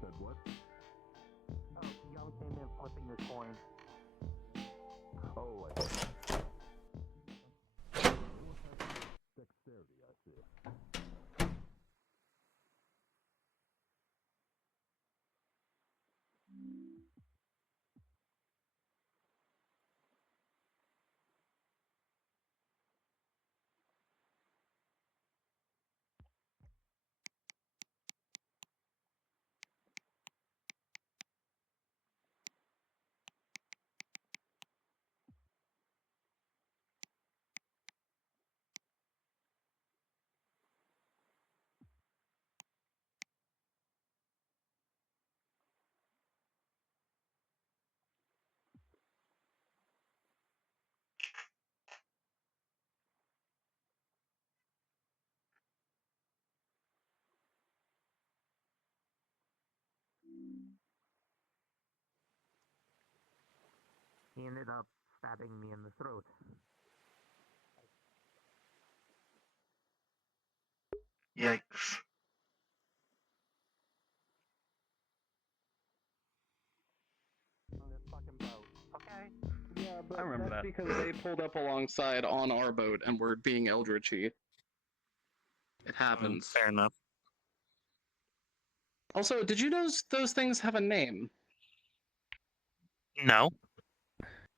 said what? Oh, Young came in flipping the coin. Oh, I see. Dexterity, I see. He ended up stabbing me in the throat. Yikes. Yeah, but I remember that's that. because they pulled up alongside on our boat and were being eldritchy. It happens. Fair enough. Also, did you know those things have a name? No.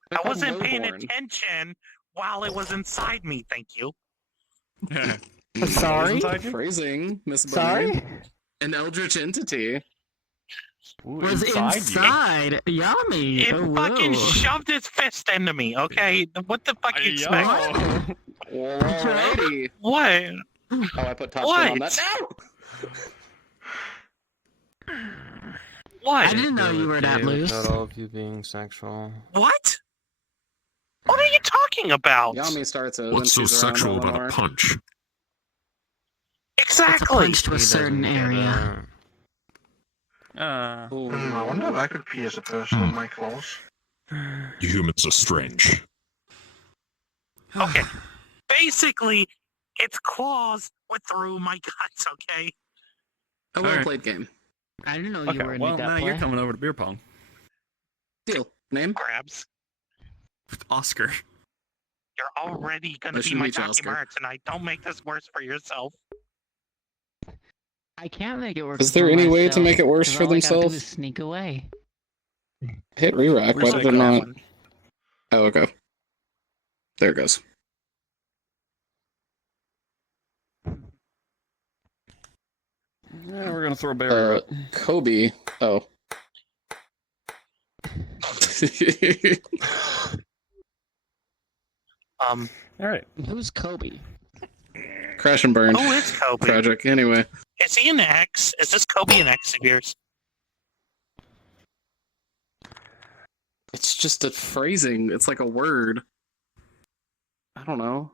They're I called wasn't paying lowborn. attention while it was inside me, thank you. Sorry? Phrasing, Miss Sorry? Bunny. An eldritch entity. was inside. Yummy. It fucking shoved its fist into me, okay? What the fuck you expect? Alrighty. What? Oh, I put top spin on that. No! What? I didn't know you were that loose. Without all of you being sexual. What? What are you talking about? Yami starts it. What's so sexual about a punch? Exactly. It's a punch to a certain area. I wonder if I could pee as a person in my clothes. You humans are strange. Okay. Basically, its claws went through my guts, okay? A well-played game. I didn't know you were in that now you're coming over to beer pong. Deal. Name? Crabs. Oscar. You're already gonna Nice be to my meet you, Oscar. Takimura tonight. Don't make this worse for yourself. I can't make it work. Is there any way to make it worse for themselves? Sneak away. Hit re-rack. Why did it not? Oh, okay. There it goes. Yeah, we're gonna throw Barry up. Kobe. Oh. All right. Who's Kobe? Crash and burn. Oh, it's Kobe. Tragic. Anyway. Is he an ex? Is this Kobe an ex of yours? It's just a phrasing. It's like a word. I don't know.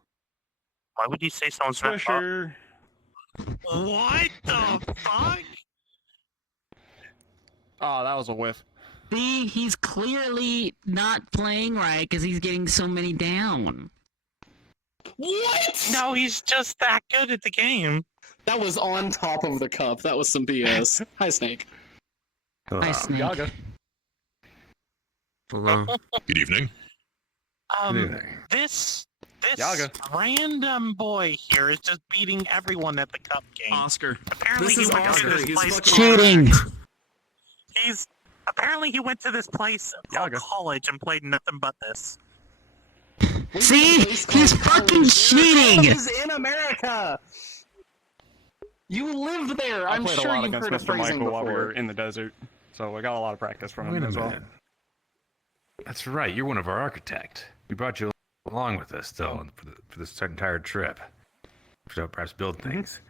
Why would you say someone's not? Swisher. What the fuck? Oh, that was a whiff. See, he's clearly not playing right because he's getting so many down. What? No, he's just that good at the game. That was on top of the cup. That was some BS. Hi, Snake. Hi, Snake. Yaga. Hello. Good evening. This Yaga. random boy here is just beating everyone at the cup game. Oscar. Apparently This he is went Oscar. to this He's place. Cheating. Apparently he went to this place called college and played nothing but this. See, he's fucking cheating. He's in America. You lived there. I I'm played sure a lot you've against heard of Mr. phrasing Michael while we before. were in the desert, so I got a lot of practice from him Wait a as well. minute. That's right. You're one of our architect. We brought you along with us, still, for this entire trip. So perhaps build things.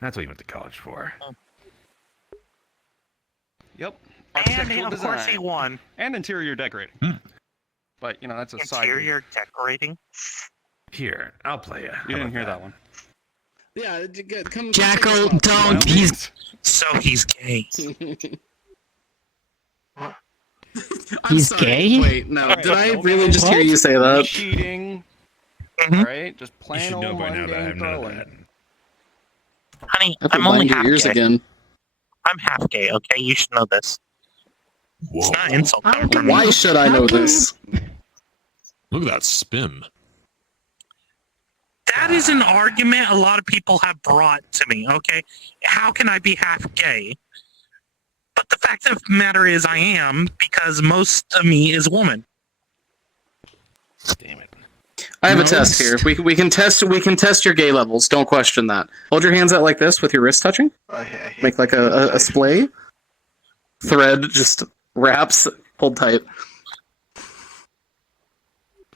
That's what you went to college for. Yep. And of course he won. And interior decorating. But, you know, that's a side. Interior decorating? Here, I'll play you. You didn't hear that one. Yeah, come. Jackal, don't. So he's gay. He's sorry. gay? Wait, no. Did I really just hear you say that? Cheating. Mm-hmm. Right? Just plain old mundane throwing. Honey, I have to I'm only bind your half ears gay. again. I'm half gay, okay? You should know this. Whoa. It's not an insult. to me. Why should I know this? Look at that spin. That is an argument a lot of people have brought to me, okay? How can I be half gay? But the fact of the matter is I am, because most of me is woman. Damn it. I have a test here. We can test your gay levels. Don't question that. Hold your hands out like this with your wrist touching. Make like a splay. Thread just wraps. Hold tight.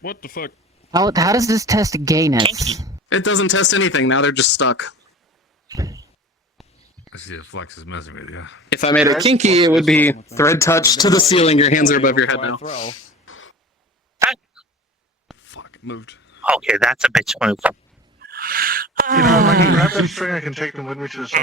What the fuck? How does this test gayness? It doesn't test anything. Now they're just stuck. I see if Flex is messing with you. If I made it kinky, it would be thread touch to the ceiling. Your hands are above your head now. Fuck, it moved. Okay, that's a bitch move. You know, if I can grab that string, I can take them with me to the south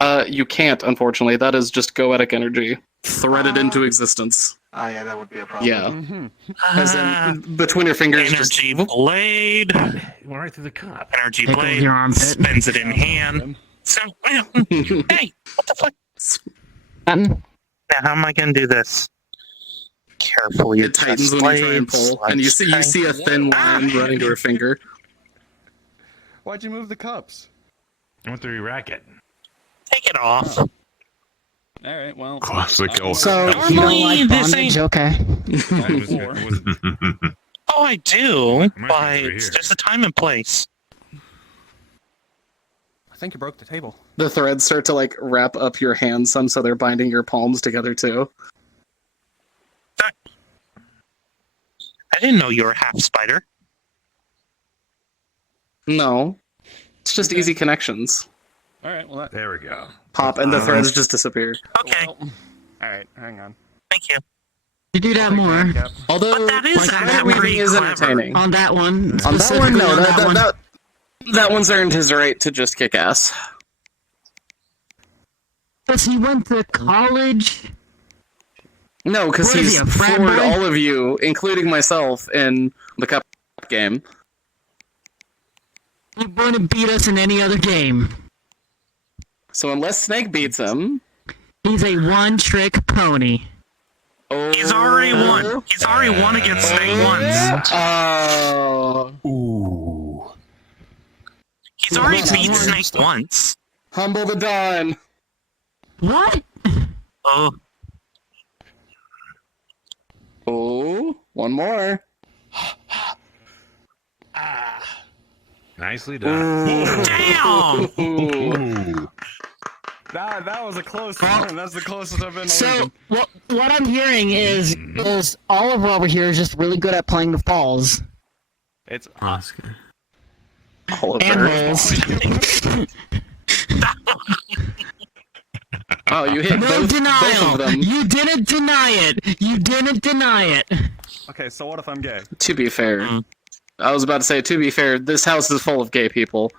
again. You can't, unfortunately. That is just goetic energy. Threaded into existence. Ah, yeah, that would be a problem. Yeah. As in, between your fingers, Energy blade. Went right through the cup. Energy Tickles blade. your armpit. Spins it in hand. So, hey, what the fuck? Button. Now, how am I gonna do this? Carefully. It tightens when you try and pull, and you see a thin line running to her finger. Why'd you move the cups? I went through your racket. Take it off. Oh. All right, well. Classic. So, Normally, you don't like this bondage? ain't- Okay. Oh, I do, Might be but over it's here. just a time and place. I think you broke the table. The threads start to like wrap up your hands some, so they're binding your palms together too. I didn't know you were half spider. No, it's just easy connections. All right, well, there we go. Pop, and the threads just disappear. Okay. All right, hang on. Thank you. You do that more. Although that is weaving is entertaining. On that one. On that one, no. Specifically on That one's earned his right to just kick ass. Because he went to college. No, because What is he's he, a frat floored boy? all of you, including myself, in the cup game. He wouldn't beat us in any other game. So unless Snake beats him, he's a one-trick pony. He's already won. He's already won against Snake once. Ooh. He's already beat Snake once. Humble the Dawn. What? Oh. Oh, one more. Nicely done. Damn! Ooh. That was a close one. That's the closest I've been to So losing. what I'm hearing is Oliver over here is just really good at playing the falls It's Oscar. and rolls. Oh, you hit No both of denial. them. You didn't deny it. You didn't deny it. Okay, so what if I'm gay? To be fair, I was about to say, to be fair, this house is full of gay people.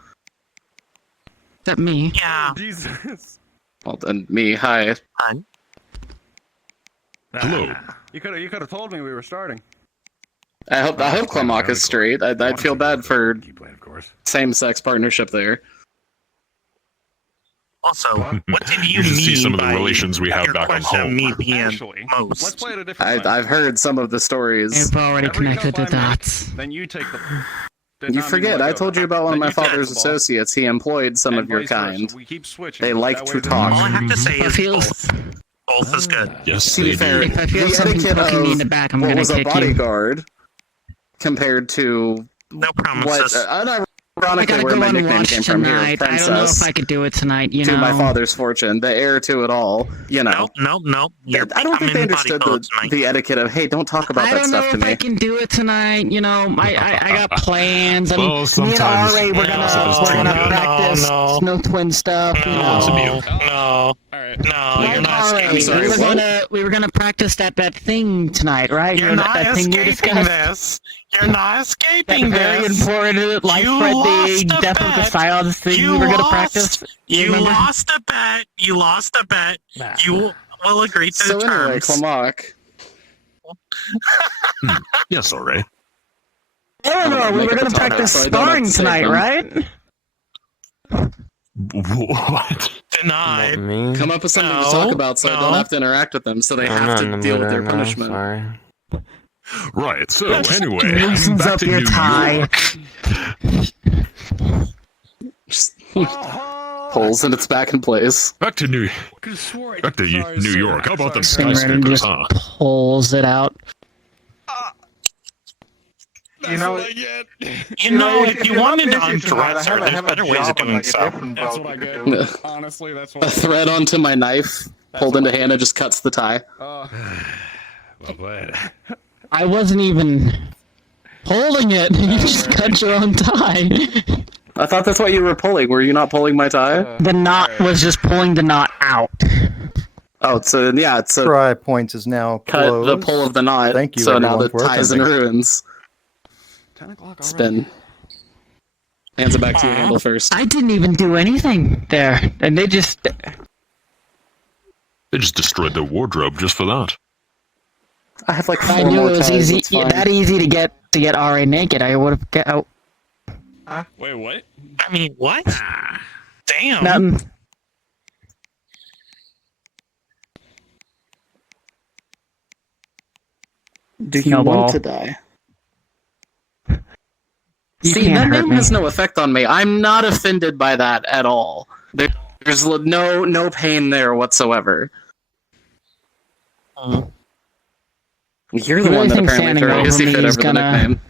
Except me. Yeah. Jesus. Well, then me, hi. Hello. You could have told me we were starting. I hope Clemok is straight. I'd feel bad for same-sex partnership there. Also, what did you You should see mean some of the by relations we have your back on question of home. me being Actually, most? let's play it a different way. I've heard some of the stories. I've already Every connected the cup I make, dots. Then you take the. You forget, I told you about one of my father's associates. He employed some of your kind. We keep switching. They like to talk. All I have to say If I is feel- both. Both is good. Yes, To be fair, If I feel the something etiquette poking me in of the back, I'm what gonna was a kick you. bodyguard compared to No what promises. I unironically gotta where go my and nickname watch came from here, tonight. I don't know princess, if I could do it tonight. You to know. my father's fortune, the heir to it all. You know, Nope. I don't think they understood the etiquette of, hey, don't talk about I that don't know stuff to if I me. can do it tonight. You know, I got plans. I mean, Well, me and sometimes RA, we're gonna practice no twin stuff. You know. No. No, you're not RA, escaping sorry, this. we were gonna practice that thing tonight, right? You're not that thing you escaping discussed. this. You're not escaping That very this. important life You threat lost thing, a death of the bet. scions thing You we were gonna lost. practice. You remember? lost a bet. You lost a bet. You will agree to So the anyway, terms. Clemok, Yes, all right. Eleanor, we Make were up a gonna topic practice so I don't have sparring to say tonight, them. right? What? Denied. Me? come up with something to No, talk about so I don't no. have to interact with them, so they I'm have not in to the deal mood with their right now, punishment. Sorry. Right, so anyway, Loosens back up to your New tie. York. Just pulls and it's back in place. Back to New York. How about them skyscrapers, just huh? pulls it out. You know, You know, if you wanted to undress her, there's better ways of doing so. That's what I get. Honestly, that's what A thread onto my knife, pulled into hand, and just cuts the tie. Well played. I wasn't even holding it. You just cut your own tie. I thought that's what you were pulling. Were you not pulling my tie? The knot was just pulling the knot out. Oh, so yeah, it's a Try points is now cut closed. the pull of the knot. Thank you, So now the everyone, for tie's in attending. ruins. 10 o'clock Spin. Hands it back to you, handle first. I didn't even do anything there, and they just. They just destroyed their wardrobe just for that. I have like I four knew more it was ties, easy, it's fine. that easy to get RA naked. I would have get out. Wait, what? I mean, what? Damn. Nothing. Do you Snowball. want to die? You See, can't that hurt name me. has no effect on me. I'm not offended by that at all. There's no pain there whatsoever. You're the You one really that think apparently standing threw a over hissy me fit is over gonna- the nickname.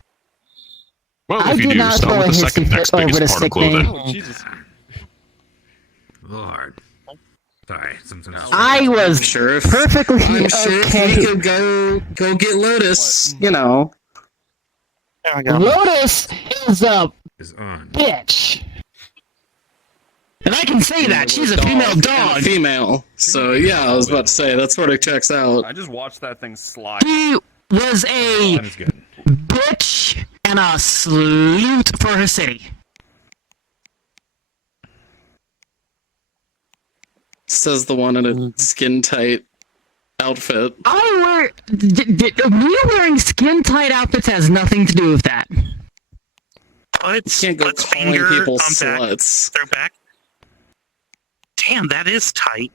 Well, I if you did do, not start throw with a the hissy second fit next over biggest the part of sick clothing. name. Oh, Jesus. Lord. Sorry, I was perfectly I'm sure if okay. we could go get Lotus, you know. Lotus is a is on. bitch. And I can say that. She's a female And dog. a female. So, yeah, I was about to say, that sort of checks out. I just watched that thing slide. She was a bitch and a sleut for her city. Says the one in a skin-tight outfit. Me wearing skin-tight outfits has nothing to do with that. Can't go calling people sluts. They're back. Damn, that is tight.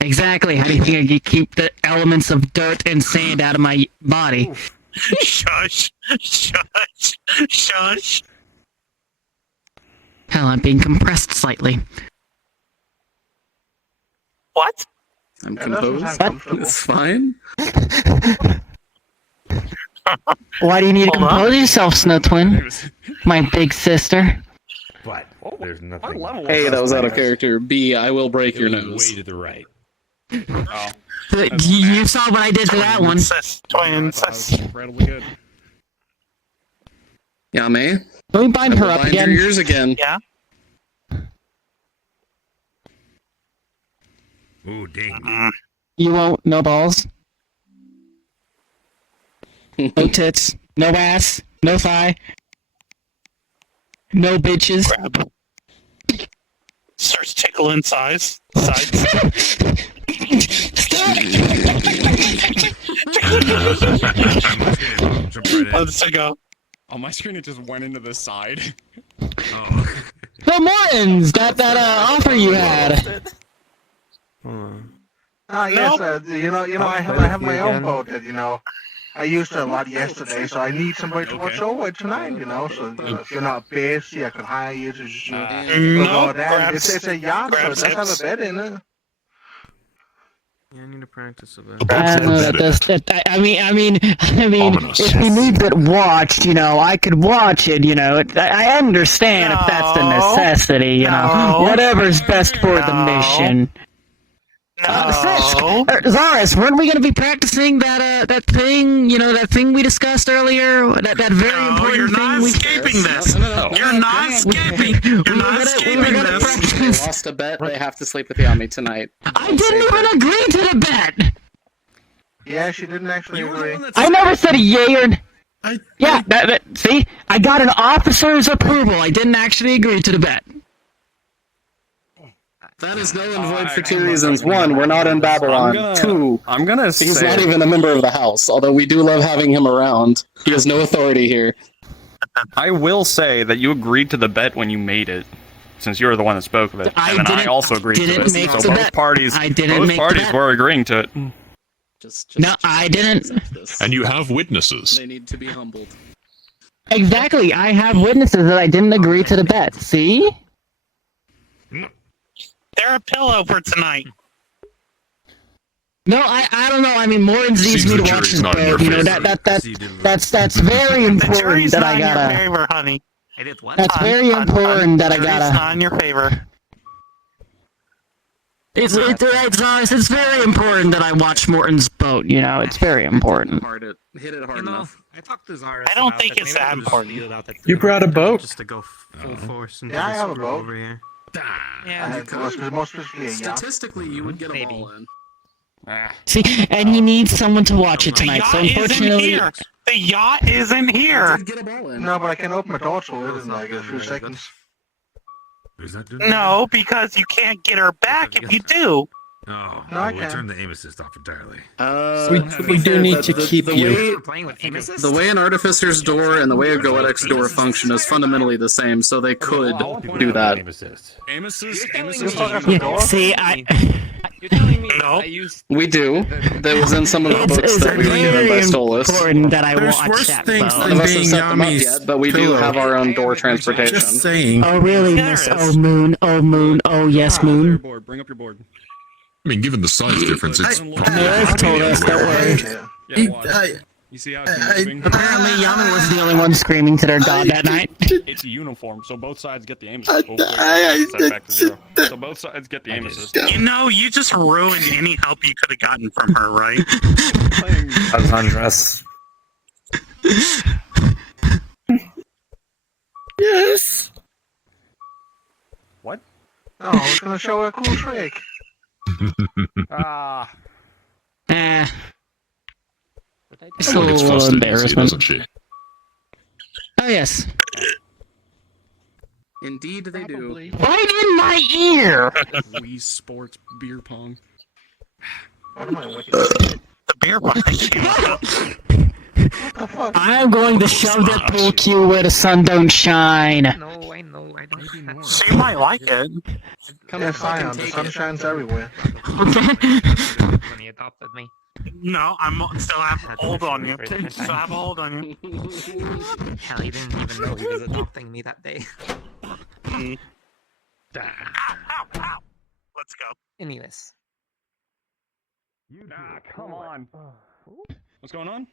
Exactly. How do you think I could keep the elements of dirt and sand out of my body? Shush. Shush. Shush. Hell, I'm being compressed slightly. What? I'm composed. It's fine. Why do you need to compose yourself, Snow Twin? My big sister. But there's nothing. A, that was out of character. B, I will break your nose. Way to the right. You saw what I did to that one. Incredibly good. Yame? Let me bind her up Bind again. your ears again. Yeah. Ooh, dang. You won't. No balls. No tits. No ass. No thigh. No bitches. Grab. Starts tickling sides. Sides. Let's go. On my screen, it just went into the side. Oh. The Mortons! That offer you had. Yes, I have my own boat that, I used it a lot yesterday, so I need somebody to watch over it tonight, so if you're not busy, I could hire you to just go down. It's a yacht, so it does have a bed in it. Yeah, I need to practice a bit. I mean, if he needs it watched, I could watch it, I understand if that's the necessity, whatever's best for the mission. Zaris, weren't we going to be practicing that thing, that thing we discussed earlier? That very important thing we... escaping this. You're not escaping. You're not escaping this. They lost a bet. They have to sleep with Yami tonight. I didn't even agree to the bet! Yeah, she didn't actually agree. I never said a yay or... See? I got an officer's approval. I didn't actually agree to the bet. That is null and void for two reasons. One, we're not in Babylon. Two, I'm gonna he's not even a member of the house, although we do love having him around. He has no authority here. I will say that you agreed to the bet when you made it, since you were the one that spoke of it, and I also agreed to it. So both parties, were agreeing to it. No, I didn't. And you have witnesses. They need to be humbled. Exactly, I have witnesses that I didn't agree to the bet. See? They're a pillow for tonight. No, I don't know. I mean, Mortons needs me to watch his boat. That's very important that I gotta. Not in your favor, honey. That's very important that I gotta. Not in your favor. It's very important that I watch Morton's boat. It's very important. Hit it hard enough. I talked to Zaris. I don't think it's that important. You brought a boat? Just to go full force and Yeah, I have a boat. over here. Yeah, Most specifically a yacht. Statistically, you would get a ball in. See, and he needs someone to watch it tonight. So unfortunately, the yacht isn't here. Get a ball in. No, but I can open my door to it in like a few seconds. No, because you can't get her back if you do. Oh, No, I we'll can. turn the aim assist off entirely. We do need to keep you. The way an artificer's door and the way a Goetic's door function is fundamentally the same, so they could do that. Aim assist? yeah, see, No. We do. That was in some of the books that we were given by Stolas. important that I There's watch worse that things boat. None of us have being set them up Yami's yet, but we do pillow. have our own door transportation. Just saying. Oh really, Miss? Oh moon, oh yes, moon. Bring up your board. I mean, given the size difference, it's Eric told us, don't worry. You see how it's moving? Apparently, Yamin was the only one screaming to their god that night. It's a uniform, so both sides get the aim assist. Oh, wait, set back to 0. So both sides get the aim assist. You know, you just ruined any help you could have gotten from her, right? I was undressed. Yes. What? Oh, I was gonna show her a cool trick. Ah. It's a little embarrassment. Doesn't she? Oh, yes. Indeed, they do. Right in my ear! Wii Sports Beer Pong. The beer pong came up. I'm going to shove that pool cue where the sun don't shine. No, I know, I don't. She might like it. Yeah, Scion, the sun shines everywhere. When he adopted me. No, I'm still have hold on you. Still have hold on you. Hell, he didn't even know he was adopting me that day. Ow, ow, ow. Let's go. Anyways. Come on. What's going on?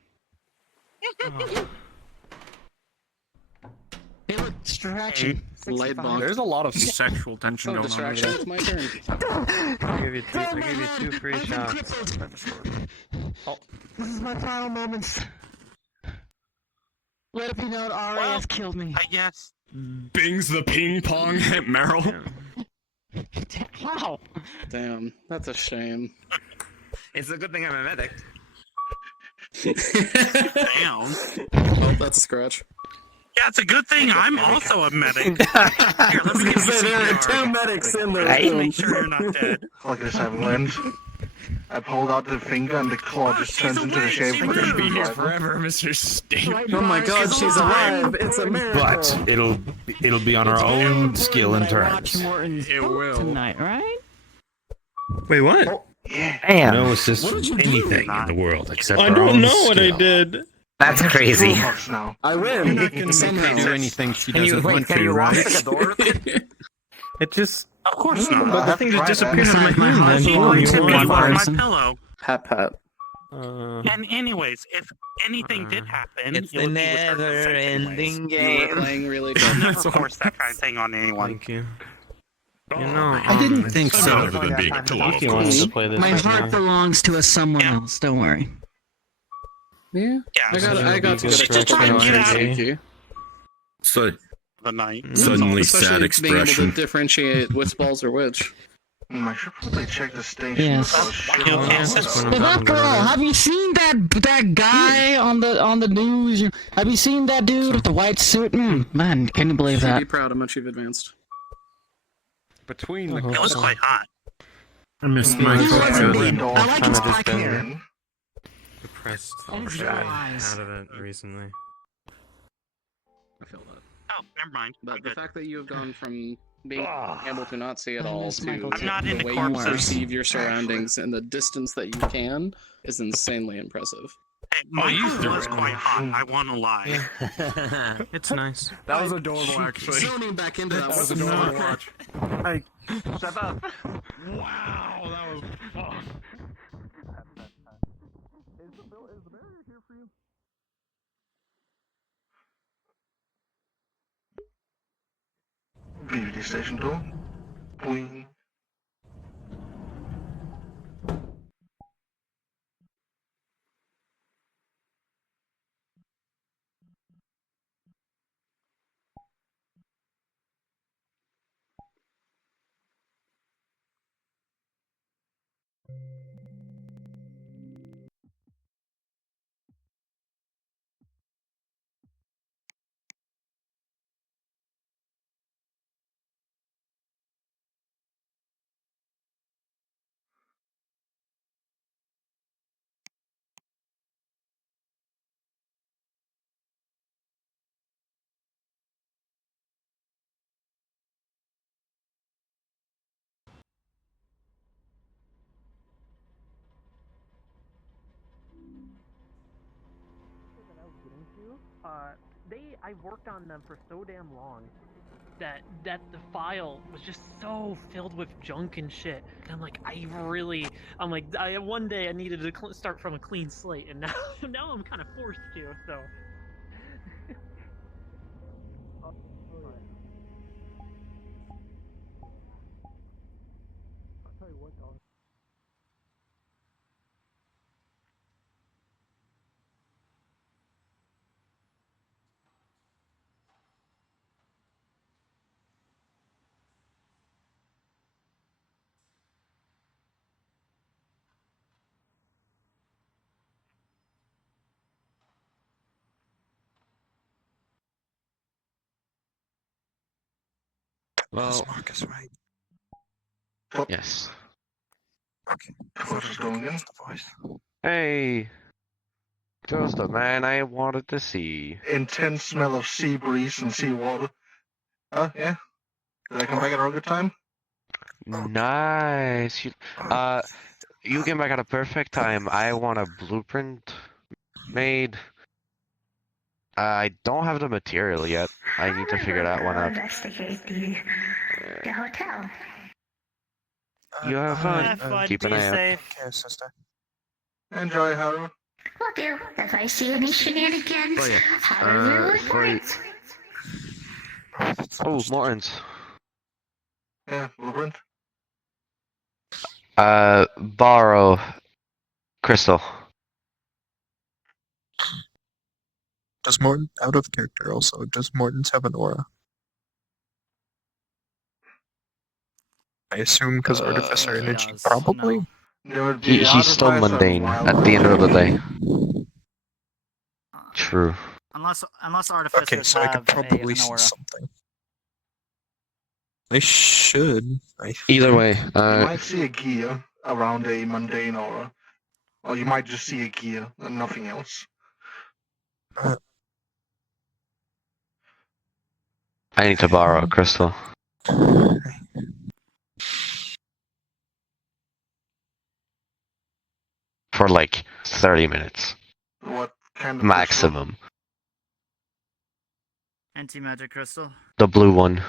Hey, look, distraction. Light bomb. There's a lot of sexual tension going on over distraction. there. It's my turn. I give you two free shots. This is my final moments. Let it be known Ari has killed me. Yes. Bings the ping pong hit Meryl. Wow. Damn, that's a shame. It's a good thing I'm a medic. Damn. Oh, that's a scratch. Yeah, it's a good thing I'm also a medic. Here, let me say there are two medics in there. Let's make sure you're not dead. Like this, I've learned. I pulled out the finger and the claw just turns into the shape of a Be here forever, Mr. State. Oh my god, she's alive! It's a miracle! But it'll be on our own skill and terms. It will. Tonight, right? Wait, what? Damn. No assist anything in the world except I our don't own know what I skill. did. That's crazy. I win! Can Somehow. do anything she Can you doesn't wait? want Can to, you walk right? like a door? It just. Of course not. But the thing just disappeared from my My hand. heart Then belongs to me. On my Person. pillow. Pat pat. And anyways, if anything did happen, It's it the would be with her consent never-ending anyways. You were game. playing really I'll good. never force that kind of thing on anyone. Thank you. You know, I didn't think I'm so. better than being a pillow, of If you wanted course. to play this, My heart now. belongs to someone else. Don't worry. Yeah. Yeah, I got to Just get a try and get out Key. So the night. suddenly sad Especially being able expression. to differentiate which balls are which. I should probably check the station. Yes. Hey, that girl, have you seen that guy on the news? Have you seen that dude with the white suit? Man, can you believe Should that? be proud how much you've advanced. Between the It was quite hot. I missed my I like his black been- hair. Depressed. And his Really eyes. out of it recently. I feel that. Oh, never mind. But the fact that you have gone from being able to not see it I all miss to Michael the too. I'm not into way you corpses. perceive your surroundings and the distance that you can is insanely impressive. Hey, my house was quite hot. I want to lie. It's nice. That was adorable, actually. Zooming back into that That was was adorable to watch. Shut up. Wow, that was. Oh. Is the barrier here for you? BBD station 2. Boing. I worked on them for so damn long. that the file was just so filled with junk and shit. And I'm like, one day I needed to start from a clean slate, and now now I'm kind of forced to. So. I'll tell you what, dog. Well, Marcus, right? yes. Okay. What's just going in? Hey, Joseph, man, I wanted to see. Intense smell of sea breeze and sea water. Oh, yeah? Did I come back at a good time? Nice. You came back at a perfect time. I want a blueprint made. I don't have the material yet. I need to figure that one out. Investigate the hotel. You have fun. Keep an eye out. Okay, sister. Enjoy, Haru. Will do. If I see any shenanigans, Oh, yeah. Haru will report. Oh, Morton's. Yeah, blueprint. Borrow Crystal. Does Morton, out of character also, does Morton's have an aura? I assume because Artificer Energy, probably? He's still mundane at the end of the day. True. Unless artificers Okay, so I could probably see something. I should. Either way, You might see a gear around a mundane aura. Or you might just see a gear and nothing else. I need to borrow a crystal. For like 30 minutes. What kind of maximum? Anti-magic crystal. The blue one.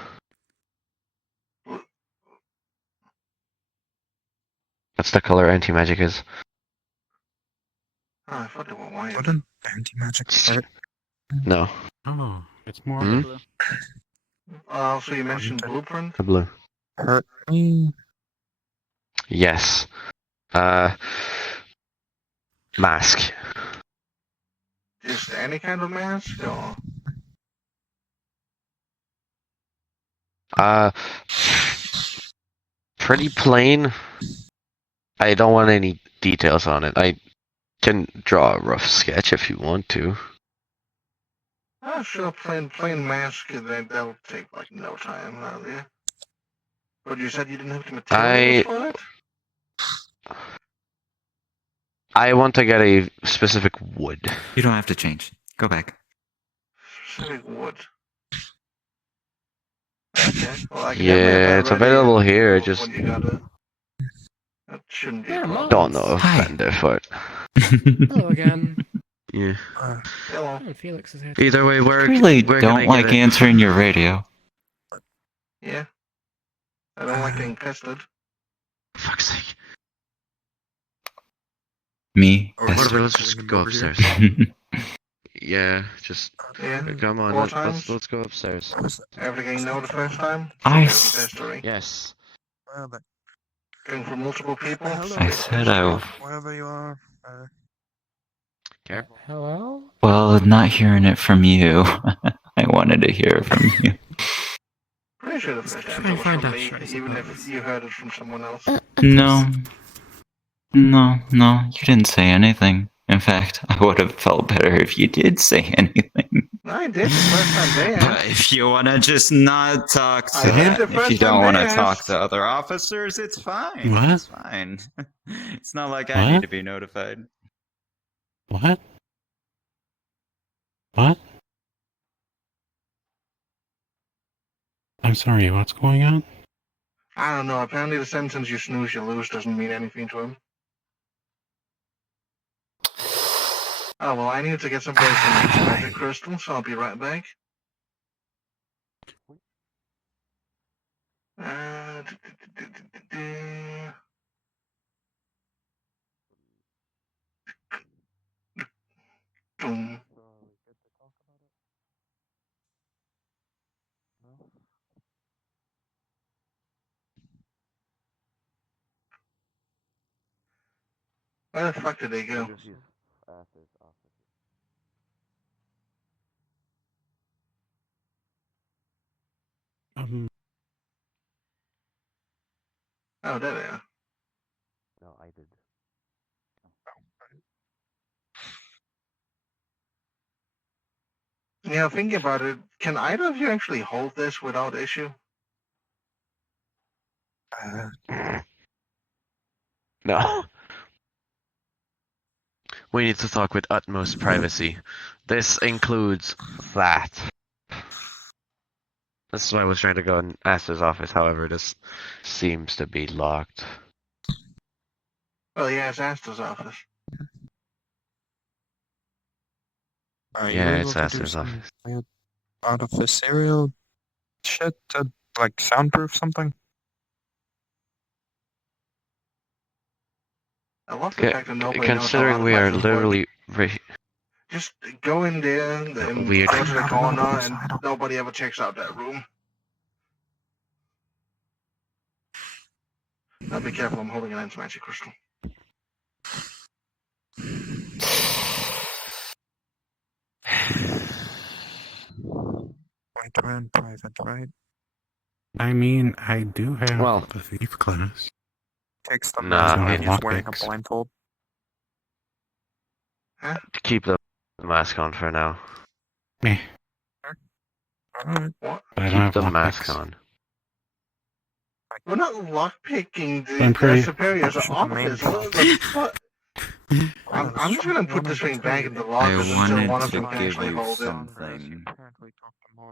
That's the color anti-magic is. I thought they were white. What an anti-magic part. No. Oh, it's more Hmm? blue. So you mentioned blueprint? The blue. Hurt me. Yes. Mask. Just any kind of mask, or? Pretty plain. I don't want any details on it. I can draw a rough sketch if you want to. Sure, plain mask, that'll take like no time, yeah. But you said you didn't have the materials for it? I want to get a specific wood. You don't have to change. Go back. Specific wood. Okay, well, I can Yeah, it's available here. Just that shouldn't be a problem. don't know if Bender foot. Hello again. Yeah. Hello. Oh, Felix is here. Either way, I really don't like answering your radio. Yeah. I don't like getting pestered. For fuck's sake. Me? Whatever, let's just go upstairs. Yeah, just come on. Let's go upstairs. Everything know the first time? Yes. Going for multiple people? I said Wherever you are. Careful. Hello? Well, not hearing it from you. I wanted to hear it from you. Pretty sure the first time was from me, even if you heard it from someone else. No, you didn't say anything. In fact, I would have felt better if you did say anything. I did the first time they asked. If you want to just not talk I did the if first you don't time want they to talk asked. to other officers, it's fine. What? It's fine. It's not like I need to be notified. What? What? I'm sorry, what's going on? I don't know, apparently the sentence you snooze, you lose doesn't mean anything to him. Oh, well, I need to get some place some magic crystal, so I'll be right back. Uh, Boom. Where the fuck did they go? Oh, there they are. No, I did. Yeah, thinking about it, can either of you actually hold this without issue? No. We need to talk with utmost privacy. This includes that. That's why I was trying to go and ask his office, however, this seems to be locked. Well, yeah, it's Asta's office. Are you Yeah, able it's to do Aster's some office. weird out of the serial shit to like soundproof something? I love the fact that nobody knows how Considering we are artifacts work. literally Just go in there and weird. go to the corner, and nobody ever checks out that room. Now be careful, I'm holding an anti-magic crystal. Private, right? I mean, I do have the thief class. Takes the Nah, mask off, man. he's wearing a blindfold. Keep the mask on for now. Meh. What? But I don't Keep have the lockpicks. mask on. We're not lockpicking I'm the pretty- superior's office. What the fuck? I'm just gonna put this thing back in the lockers until one of them can actually hold it. something.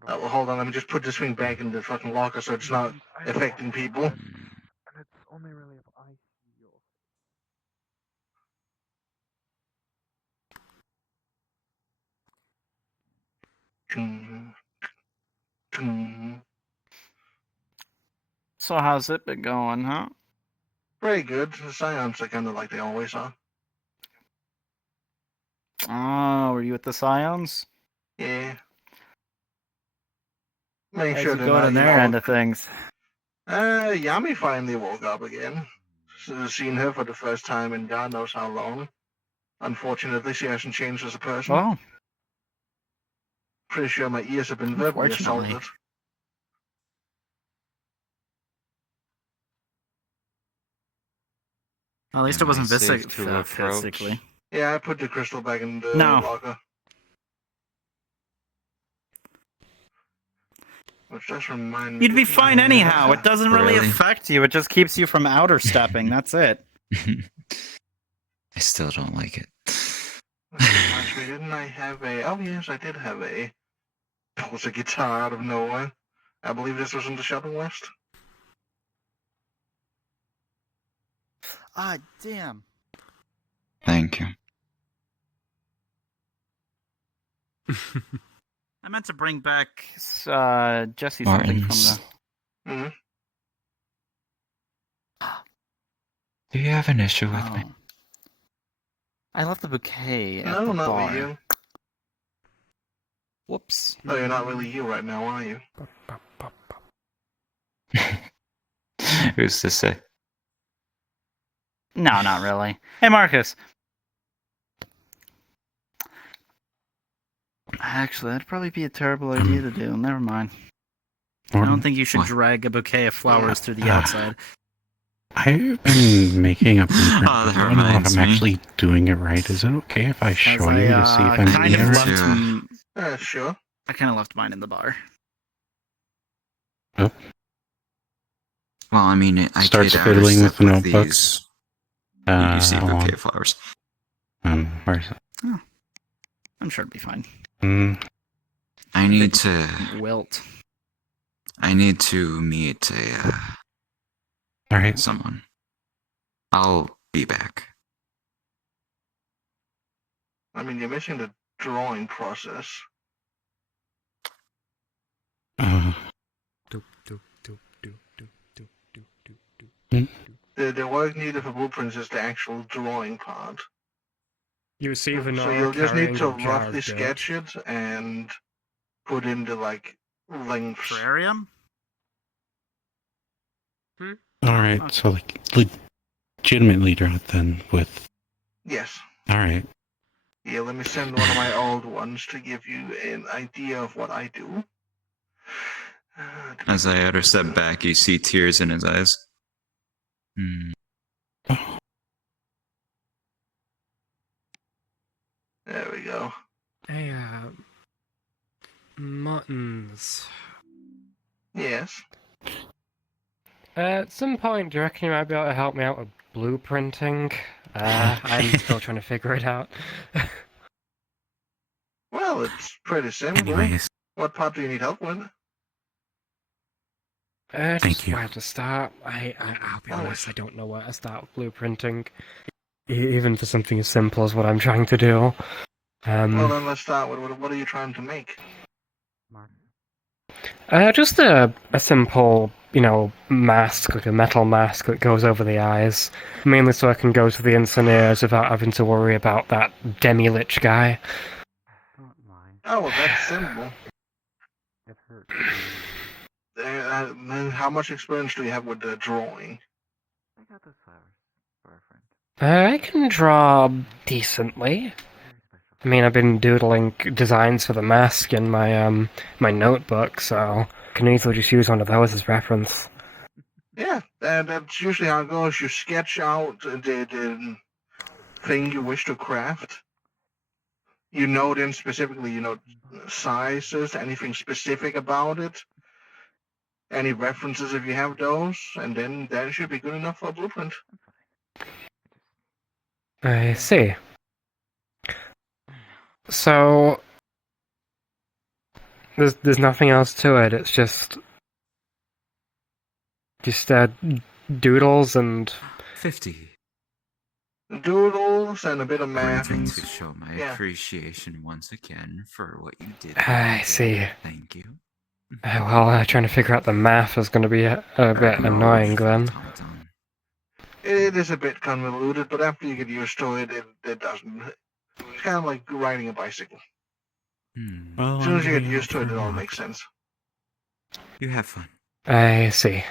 Well, hold on, let me just put this thing back in the fucking locker so it's not affecting people. Mm. And it's only really if I So how's it been going, huh? Very good. The scions are kind of like they always are. Oh, were you with the Scions? Yeah. Make How's sure it they're going not, in you their know. end of things? Yami finally woke up again. Seen her for the first time in God knows how long. Unfortunately, she hasn't changed as a person. Oh. Pretty sure my ears have been verbally Unfortunately. assaulted. At least it Am I wasn't safe to approach? physically. Yeah, I put the crystal back in the No. locker. Which does remind me. You'd be fine anyhow. It doesn't really Really? affect you. It just keeps you from outer stepping. That's it. I still don't like it. Actually, didn't I have a... Oh, yes, I did have a... That was a guitar out of nowhere. I believe this was in the Shopping West. Ah, damn. Thank you. I meant to bring back Jesse something from Martins. the... Mm-hmm. Do you have an issue with me? I left the bouquet at No, the not bar. with you. Whoops. No, you're not really you right now, are you? Who's to say? No, not really. Hey, Marcus. Actually, that'd probably be a terrible idea to do. Never mind. I don't think you should drag a bouquet of flowers through the outside. I've been making a blueprint. Oh, that but I don't know if reminds I'm me. actually doing it right. Is it okay if I show I you to see if I'm kind doing of it right? left. Sure. I kind of left mine in the bar. Oh. Well, I mean, I Starts did fiddling with the outerstep notebooks. these UDC hold bouquet on. of flowers. Where's it? Oh. I'm sure it'll be fine. I need to. Wilt. I need to meet a. All right. Someone. I'll be back. I mean, you're missing the drawing process. The work needed for blueprints is the actual drawing part. You see So Venara you'll just need carrying to a jar roughly of dirt. sketch it and put in the lengths. Terrarium? Alright, so like legitimately draw it then with. Yes. Alright. Yeah, let me send one of my old ones to give you an idea of what I do. As I utter step back, you see tears in his eyes. There we go. Hey, Muttons. Yes. At some point, do you reckon you might be able to help me out with blueprinting? I'm still trying to figure it out. Well, it's pretty simple. Anyways. What part do you need help with? Just where to start. I'll be honest, I don't know where to start with blueprinting. Even for something as simple as what I'm trying to do. Well, then let's start with what are you trying to make? Just a simple, mask, like a metal mask that goes over the eyes. Mainly so I can go to the Engineers without having to worry about that demi-lich guy. Oh, well, that's simple. Then how much experience do you have with the drawing? I can draw decently. I mean, I've been doodling designs for the mask in my my notebook, so I can easily just use one of those as reference. Yeah, that's usually how it goes. You sketch out the thing you wish to craft. You note in specifically, sizes, anything specific about it, any references if you have those, and then that should be good enough for a blueprint. I see. So there's nothing else to it. It's just doodles and 50. Doodles and a bit of math. To show my Yeah. appreciation once again for what you did. I see. Thank you. Well, trying to figure out the math is going to be a bit annoying then. It is a bit convoluted, but after you get used to it, it doesn't. It's kind of like riding a bicycle. Well, As soon as you get used to it, it all makes sense. You have fun. I see.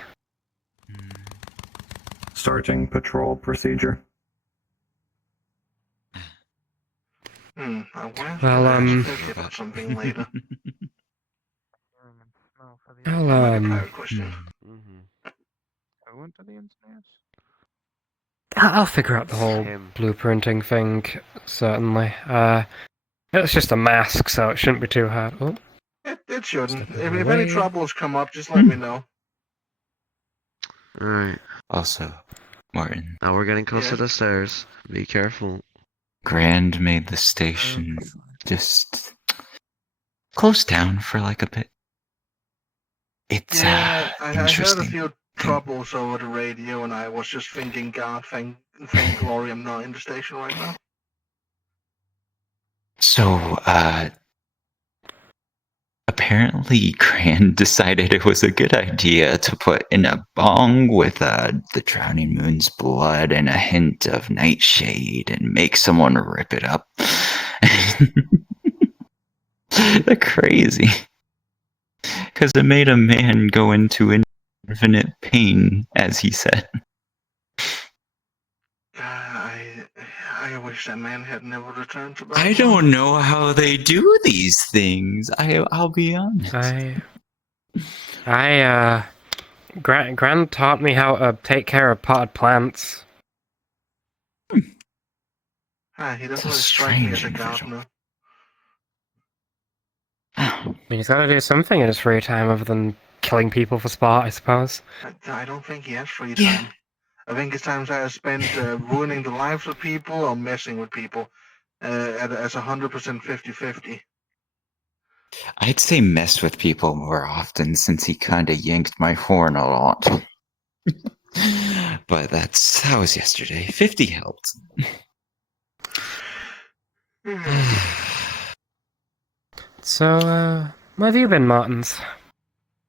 Starting patrol procedure. Well, something later. I went to the engineers. I'll figure out the whole blueprinting thing, certainly. It's just a mask, so it shouldn't be too hard. Oh. It shouldn't. If any troubles come up, just let me know. Alright. Also, Martin. Now we're getting closer to the stairs. Be careful. Grand made the station just close down for like a bit. It's I heard a interesting. few troubles over the radio, and I was just thinking, God, thank glory I'm not in the station right now. So, apparently Grand decided it was a good idea to put in a bong with the Drowning Moon's blood and a hint of nightshade and make someone rip it up. They're crazy. Because it made a man go into infinite pain, as he said. I wish that man had never returned to I don't know how they do these things. I'll be honest. Gran taught me how to take care of potted plants. He doesn't really strike me as a gardener. I mean, he's got to do something in his free time other than killing people for sport, I suppose. I don't think he has free time. I think his time's either spent ruining the lives of people or messing with people as 100% 50-50. I'd say mess with people more often since he kind of yanked my horn a lot. But that was yesterday. 50 helped. So, where have you been, Martins?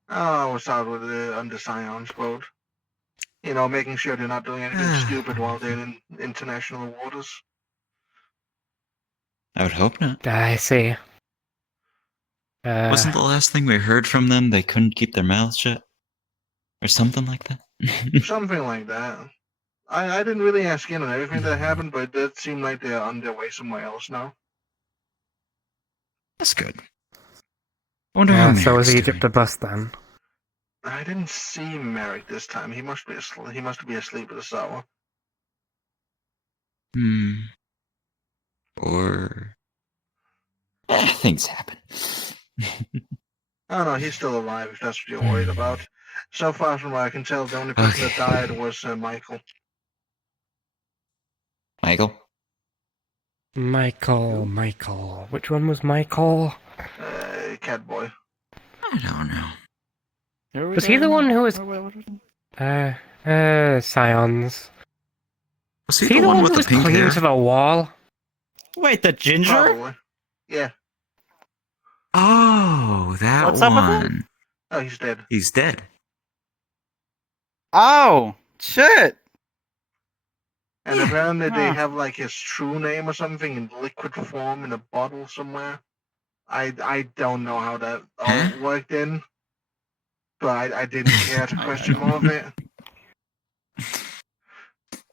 I was out with the under Scions boat. You know, making sure they're not doing anything stupid while they're in international waters. I would hope not. I see. Wasn't the last thing we heard from them they couldn't keep their mouths shut? Or something like that? Something like that. I didn't really ask in on everything that happened, but it did seem like they're on their way somewhere else now. That's good. I wonder how so was Merrick's Egypt a bust then? I didn't see Merrick this time. He must be asleep. He must be asleep at the sour. Or things happen. Oh no, he's still alive. If that's what you're worried about. So far from what I can tell, the only person that died was Michael. Michael. Which one was Michael? Catboy. I don't know. Was he the one who was... Scions. Was he the one with who was the pink clinging hair? to the wall? Wait, the ginger? Probably. Yeah. Oh, that What's up with him? one. Oh, he's dead. He's dead. Oh, shit. And apparently they have like his true name or something in liquid form in a bottle somewhere. I don't know how that all worked in, but I didn't care to question more of it.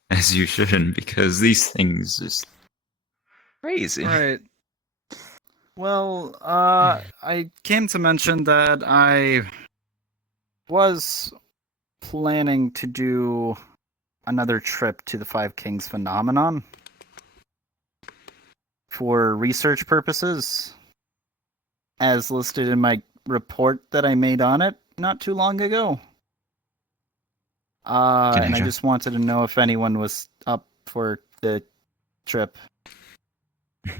As you shouldn't, because these things just crazy. Right. Well, I came to mention that I was planning to do another trip to the Five Kings phenomenon for research purposes, as listed in my report that I made on it not too long ago. And I just wanted to know if anyone was up for the trip. I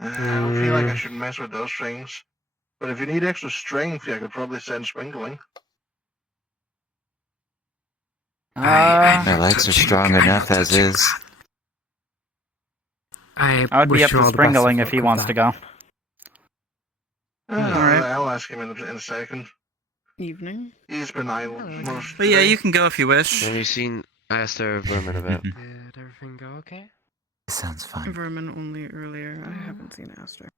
don't feel like I should mess with those things. But if you need extra strength, I could probably send sprinkling. My legs are strong enough as is. I would be up for sprinkling if he wants to go. Alright. I'll ask him in a second. Evening. He's been idle most. But yeah, you can go if you wish. Have you seen Aster Vermin about? Did everything go okay? Sounds fun. Vermin only earlier. I haven't seen Aster.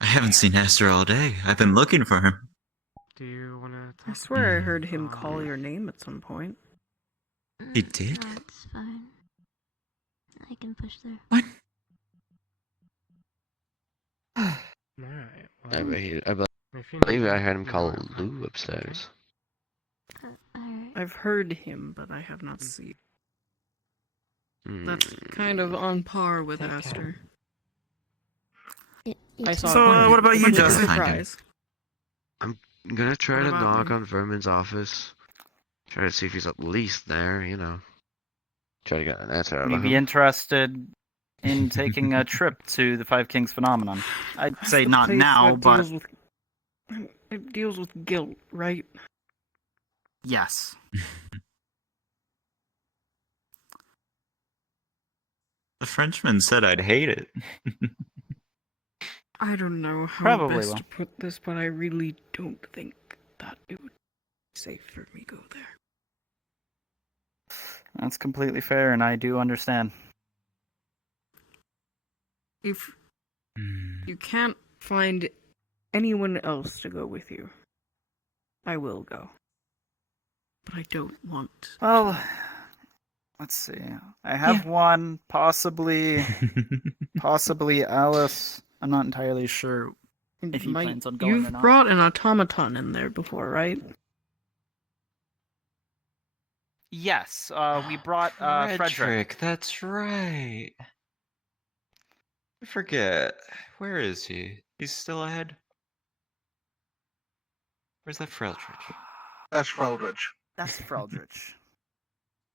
I haven't seen Aster all day. I've been looking for him. Do you want to... I swear I heard him call your name at some point. He did? That's fine. I can push through. What? Alright, I believe I heard him call Lou upstairs. I've heard him, but I have not seen. That's kind of on par with Aster. I saw. So, what about you, Justin? Surprise. I'm gonna try What to about knock me? on Vermin's office. Try to see if he's at least there, you know. Try to get an answer out Would you of be him. interested in taking a trip to the Five Kings phenomenon? I'd say The not place now, that but it deals with guilt, right? yes. The Frenchman said I'd hate it. I don't know how Probably best will. to put this, but I really don't think that it would be safe for me to go there. That's completely fair, and I do understand. If you can't find anyone else to go with you, I will go. But I don't want. Well, let's see. I have one, possibly Alice. I'm not entirely sure if he plans on going or You've not. brought an automaton in there before, right? Yes, we brought Frederick. That's right. I forget. Where is he? He's still ahead? Where's that Freldridge? That's Freldridge. That's Freldridge.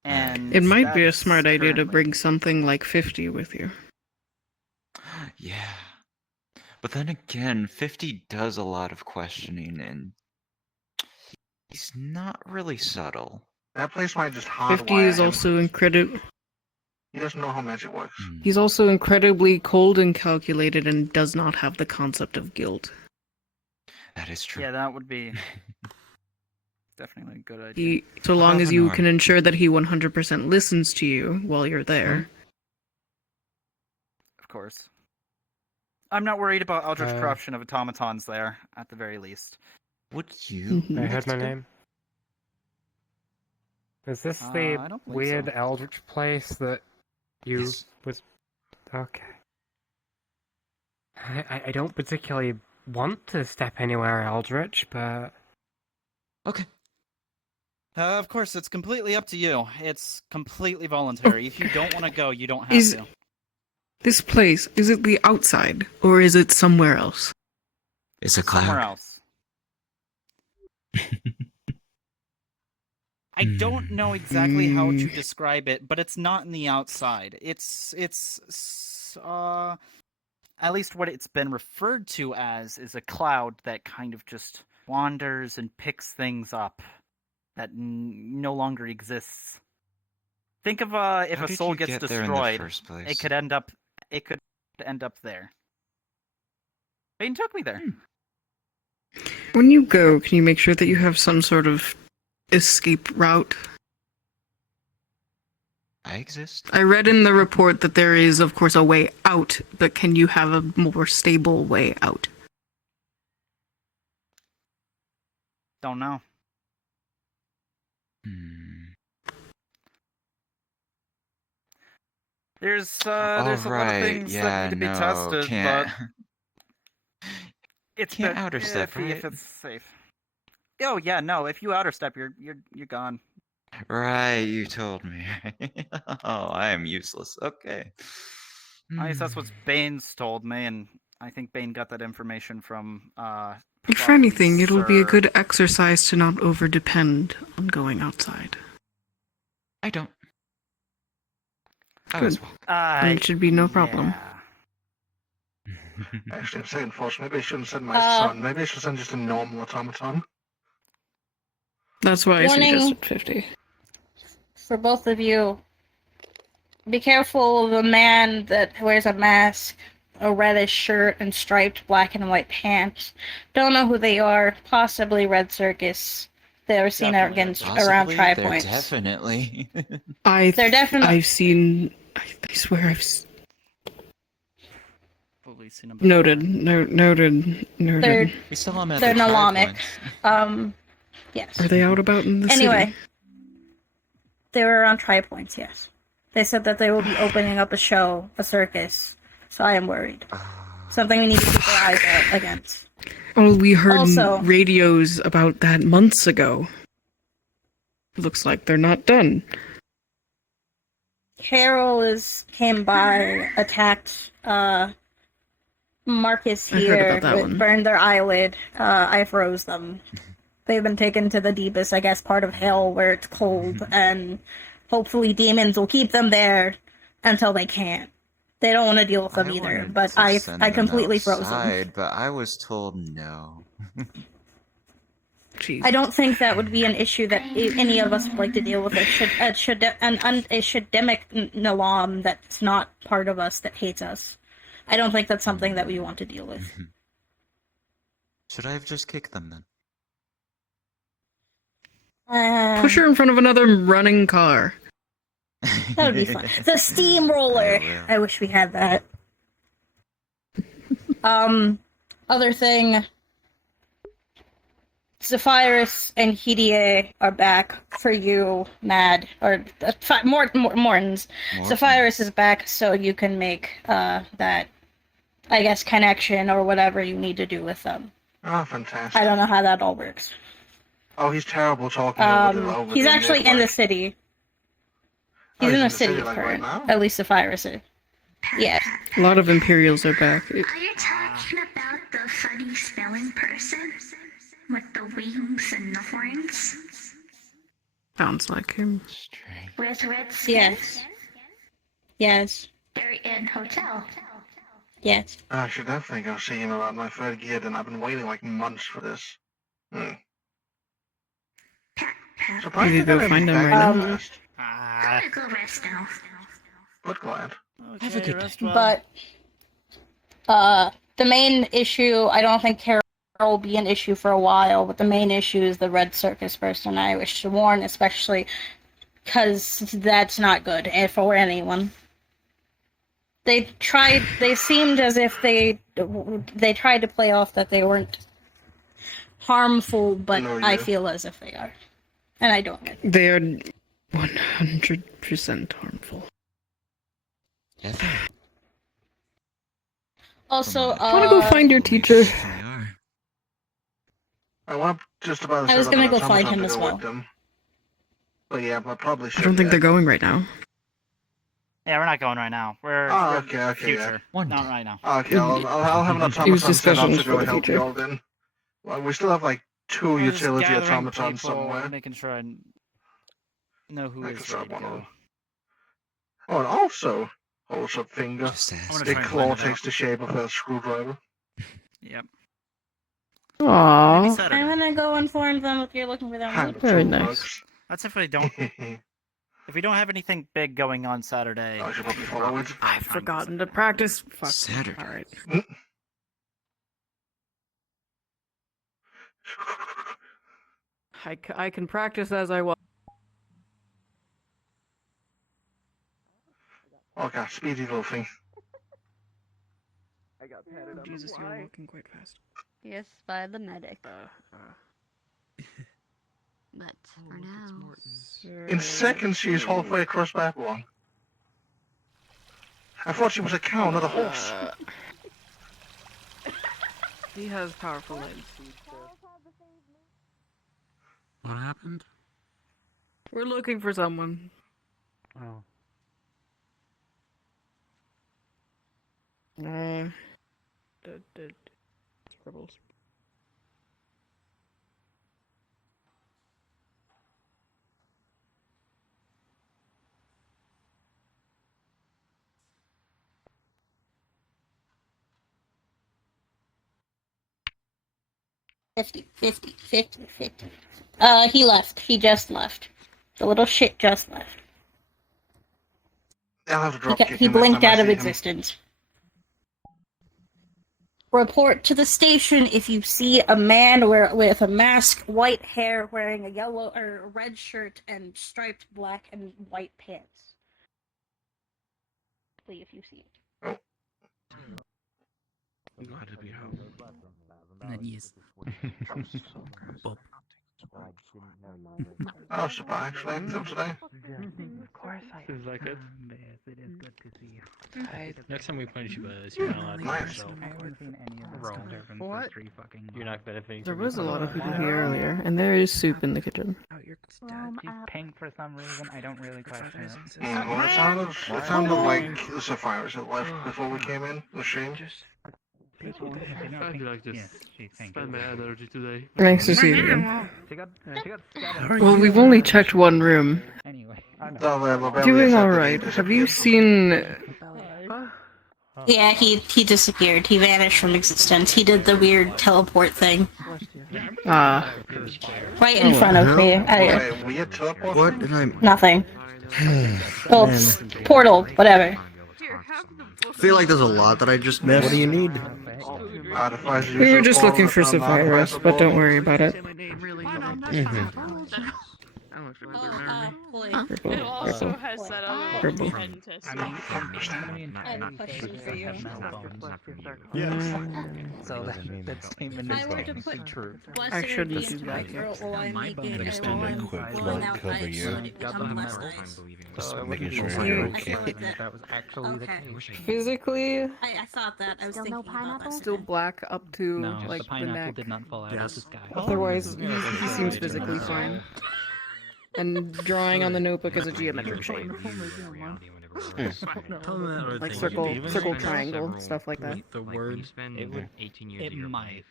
And It might be a that's smart idea to currently- bring something like 50 with you. Yeah. But then again, 50 does a lot of questioning, and he's not really subtle. That place might just hardwire 50 is him. also incredible. He doesn't know how magic works. He's also incredibly cold and calculated and does not have the concept of guilt. That is true. Yeah, that would be. Definitely a good idea. So long as you can ensure that he 100% listens to you while you're there. Of course. I'm not worried about Eldritch corruption of automatons there, at the very least. Would you? I heard my name. Is this I the don't believe weird so. eldritch place that you was... Okay. I don't particularly want to step anywhere eldritch, but... Okay. Of course, it's completely up to you. It's completely voluntary. If you don't want to go, you don't have Is to. this place, is it the outside, or is it somewhere else? It's a cloud. Somewhere else. I don't know exactly how to describe it, but it's not in the outside. It's at least what it's been referred to as is a cloud that kind of just wanders and picks things up that no longer exists. Think of if How a did soul you gets get there in the destroyed, first place? it could end up there. Bane took me there. When you go, can you make sure that you have some sort of escape route? I exist. I read in the report that there is, of course, a way out, but can you have a more stable way out? Don't know. There's a lot of things that need to be tested, but it's can't outer step, iffy if right? it's safe. Oh yeah, no. If you outer step, you're gone. Right, you told me. Oh, I am useless. Okay. At least that's what Bane's told me, and I think Bane got that information from If anything, it'll be a Sir- good exercise to not over-depend on going outside. I don't. Good. And it should be no problem. Actually, I'm saying false. Maybe I shouldn't send my son. Maybe I should send just a normal automaton. That's why I Warning. suggested 50. For both of you, be careful of a man that wears a mask, a reddish shirt, and striped black and white pants. Don't know who they are. Possibly Red Circus. They were seen around Tri They're Points. definitely. They're definitely. I've seen. I swear I've. Noted. Noted. They're We saw them at they're the Tri Nalamic. Points. Yes. Are they out about in the Anyway, city? they were around Tri Points. Yes. They said that they will be opening up a show, a circus. So I am worried. Something we need to keep our eyes out against. Oh, we heard Also- radios about that months ago. Looks like they're not done. Carol came by, attacked Marcus I heard here, about that one. burned their eyelid. I froze them. They've been taken to the deepest, I guess, part of hell where it's cold, and hopefully demons will keep them there until they can't. They don't want to deal with them either, but I completely froze them. outside, but I was told no. I don't think that would be an issue that any of us would like to deal with. A shademic Nalam that's not part of us that hates us. I don't think that's something that we want to deal with. Should I have just kicked them then? Push her in front of another running car. That would be fun. The steamroller. I wish we had that. Other thing. Zephyrus and Hidie are back for you, Mad. Or Mortons. Zephyrus is back so you can make that, I guess, connection or whatever you need to do with them. Oh, fantastic. I don't know how that all works. Oh, he's terrible talking over He's the actually in the network. city. Oh, He's in the city, city like, for right now? at least Zephyrus is. Yeah. A lot of Imperials are back. Are you talking about the funny spelling person? With the wings and the horns? Sounds like him. With red skin? Yes. Yes. They're in hotel. Yes. I should definitely go see him about my third gear, and I've been waiting like months for this. Surprised You I go got find him back right that now. fast. I'm gonna go rest now. But glad. Have a good But the main issue, I don't think Carol will be an issue for a while, but the main issue is the red circus person. I wish to warn, especially because that's not good for anyone. They seemed as if they tried to play off that they weren't harmful, but I feel as if they are. And I don't. They are 100% harmful. Also, I want to go find your teacher. I want just about. I was gonna go find him as well. But yeah, but probably. I don't think they're going right now. Yeah, we're not going right now. We're okay, future. yeah. Not right now. Okay, I'll have an automaton set up to go help you all then. Well, we still have like 2 utility automatons somewhere. Making sure I know who is ready to go. Oh, and also, holds up finger. The claw takes the shape of a screwdriver. Yep. Aww. I'm gonna go inform them if you're looking for them. Very nice. That's if we don't. If we don't have anything big going on Saturday. I should probably follow it. I've forgotten to practice. Fuck. Saturday. All right. I can practice as I walk. Okay, speedy little thing. Jesus, you're walking quite fast. Yes, by the medic. But for now. In seconds, she is halfway across Babylon. I thought she was a cow, not a horse. He has powerful legs. What happened? We're looking for someone. Oh. Scribbles. $50. He left. He just left. The little shit just left. I'll have to drop He blinked out of existence. Report to the station if you see a man with a mask, white hair, wearing a yellow or red shirt, and striped black and white pants. Please, if you see it. Yes. Oh, surprise, like them today. Of course I am. Like it? Yes, it is good to see you. Next time we punch you, you're not allowed to Nice. yourself. I haven't seen any of this disturbance What? for 3 fucking You're not benefiting There from was a lot of yourself. people here earlier, and there is soup in the kitchen. Oh, you're she's pink for some reason. I don't really question it. Well, it sounded like the Sapphires had left before we came in. A shame. I feel like just spend my energy today. Nice to see you again. She got Well, we've only checked one room. Anyway. Doing alright. Have you seen... Yeah, he disappeared. He vanished from existence. He did the weird teleport thing. Right in front of me. What did I... Nothing. Well, portal, whatever. I feel like there's a lot that I just missed. What do you need? We were just looking for Sapphirus, but don't worry about it. It also has that other Purple. pen test. I have a question for you. So that statement I were to is put true. I shouldn't do that. while I'm making Just doing a quick blood cover you. Just making sure you're okay. That was actually the case. Physically, I thought that. I was thinking about that. still black up to No, like the the pineapple neck. did not fall out of the sky. Otherwise, he seems physically fine. And drawing on the notebook is a geometric shape. Like circle, triangle, stuff like that. The word it might.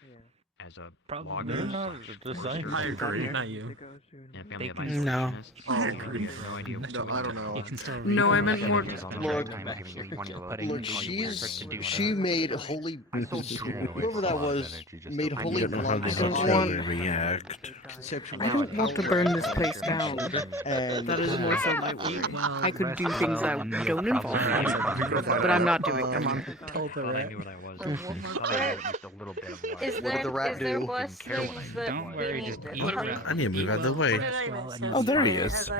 As a Probably blogger. not the design. I agree. Not you. And a family of No. I don't know. No, I meant more. Look, she made holy. Whoever that was made holy blood. I don't react. I don't want to burn this place down. That is more so my worry. I could do things that don't involve me, but I'm not doing them. Is there there was things that we need to I need to move out of the way. Oh, there he is.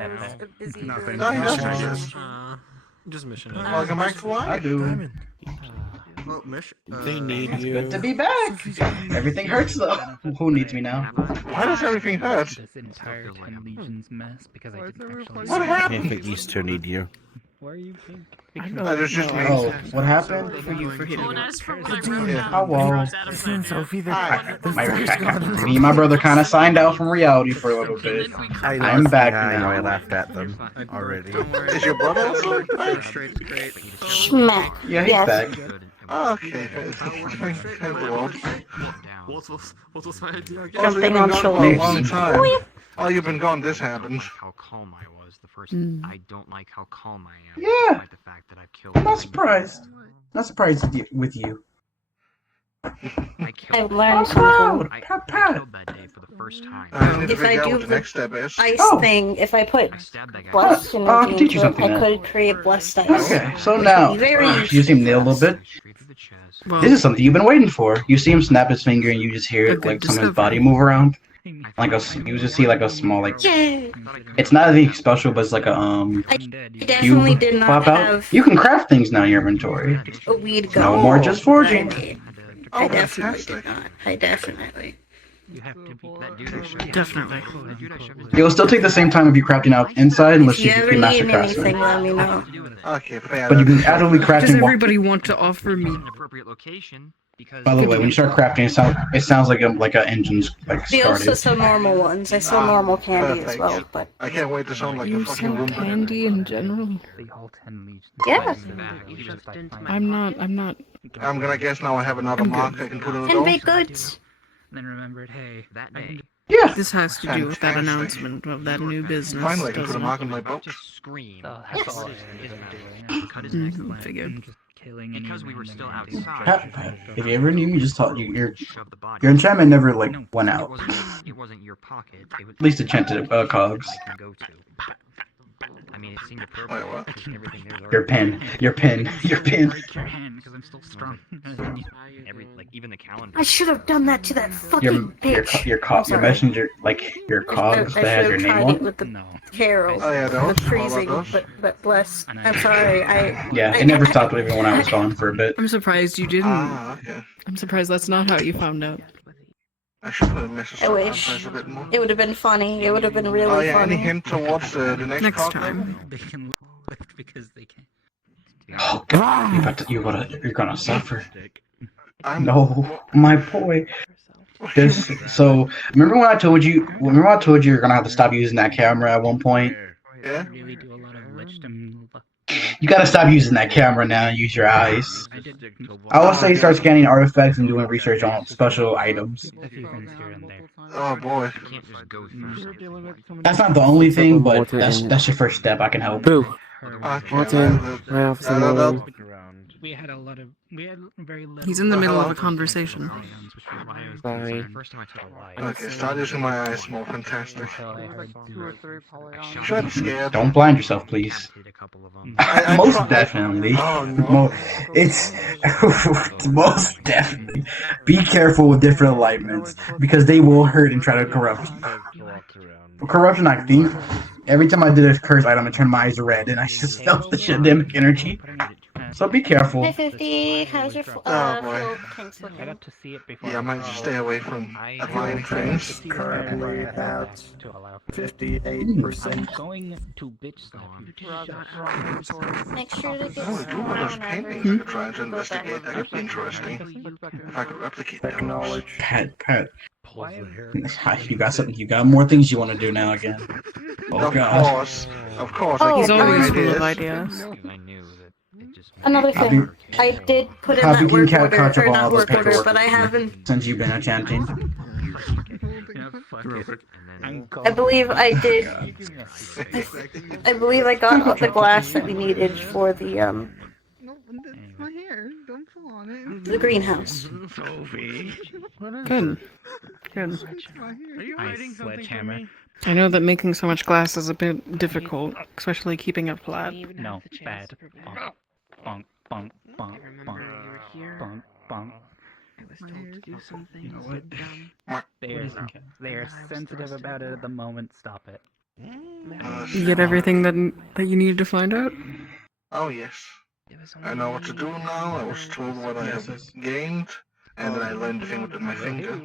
Nothing. Just mission. Welcome back to life. I do. Well, mission. They need you. Good to be back. Everything hurts though. Who needs me now? Why does everything hurt? This entire 10 Legions mess because I didn't actually. What happened? If it used to need you. Why are you pink? That is just me. Oh, what happened? For you for hitting Oh well. Sophie, My brother kind of signed out from reality for a little bit. I'm back now. I laughed at them already. Is your brother Smack. Yeah, he's back. Okay. What's my idea again? Something on For a shoulders. long time. While you've been gone, this happened. How calm I was the first. I don't like how calm I am. Yeah. Despite the fact that I've killed. I'm not surprised. Not surprised with you. I've learned something. I killed that day for the first time. If I do the ice Oh. thing, if I put blessed I'll energy teach you into it, something I then. could create blessed ice. Okay, so now Very you see him nail a little bit. This is something you've been waiting for. You see him snap his finger, and you just hear like some of his body move around. Like you just see like a small like. Yay! It's not anything special, but it's like a I definitely cube did not pop out. have You can craft things now in your inventory. a weed gun. No more just forging. I definitely did not. I definitely. You have to be that dude I showed. Definitely. It'll still take the same time if you crafting out inside, unless If you you ever can master need craftsman. anything, let me know. Okay, But you can actively crafting. Does everybody want to offer me? Appropriate location because. By the way, when you start crafting, it sounds like a engine's like They also started. sell normal ones. I sell normal candy as well, but I can't wait to sound like a You fucking sell Roomba. candy in general? yeah. I'm not. I'm gonna guess now I have another mark I can put in the And door. baked goods. Then remembered, hey, that day. Yeah. This has to do with that announcement of that new business. Finally, I can put a doesn't mark it? on my boat. Just scream. Yes. Cut his neck away. Figured. Because we were still outside. Pat, if you ever need me, just talk. Your enchantment never like went out. It wasn't your pocket. At least enchanted cogs. I can go to. I mean, it seemed appropriate. Everything there was Your pen. Your pen. Your pen. break your hand because I'm still strong. Even the calendar. I should have done that to that fucking bitch. Your messenger, like your cogs I that has should your have name tried on. it with the Carol. Oh, yeah, those? The freezing, but bless. I'm sorry. Yeah, it never stopped even when I was gone for a bit. I'm surprised you didn't. Okay. I'm surprised that's not how you found out. I should put a message I wish. a bit more. It would have been funny. It would have been really Oh yeah, funny. any hint towards the next Next cog time. maybe? They can lift because they can. Oh God, you're gonna suffer. I'm No, my boy. So remember when I told you? Remember when I told you you're gonna have to stop using that camera at one point? Yeah. Really do a lot of lichdom. You gotta stop using that camera now and use your eyes. I did. I would say start scanning artifacts and doing research on special items. A few things here and there. Oh boy. You can't just go through. That's not the only thing, but that's your first step. I can help. Boo. Okay, My office in the room. We had a lot of. We had very little. He's in the middle of a conversation. Sorry. Okay, start using my eyes more. Fantastic. Should be scared. Don't blind yourself, please. Most definitely. Oh no. It's most definitely. Be careful with different alignments because they will hurt and try to corrupt you. Corruption, I think. Every time I did a curse item, I turned my eyes red and I just felt the shademic energy. So be careful. Hi 50, how's your boy. flow tanks looking? I got to see it before. Yeah, I might just stay away from applying things. Currently at to allow 58%. going to bitch slap you. Make sure to get Oh, do all those paintings you're trying to investigate. That could be interesting. If I could replicate those. Pat. You got something. You got more things you want to do now again. Oh Of God. course. Of course. Oh, I He's keep always doing full of ideas. ideas. Another thing, I did put in Have you that work can order, catch up or on not all this work order, paperwork but I haven't. since you've been enchanting? I believe I did. I believe I got the glass that we needed for the My hair. Don't pull on it. the greenhouse. Good. Good. Are you hiding something from me? I know that making so much glass is a bit difficult, especially keeping it flat. No, bad. Bonk, bonk, bonk, bonk, bonk, bonk, bonk. do some things know what? with them. They're sensitive about it at the moment. Stop it. You get everything that you needed to find out? Oh yes. I know what to do now. I was told what I have gained, and then I learned the thing with my finger.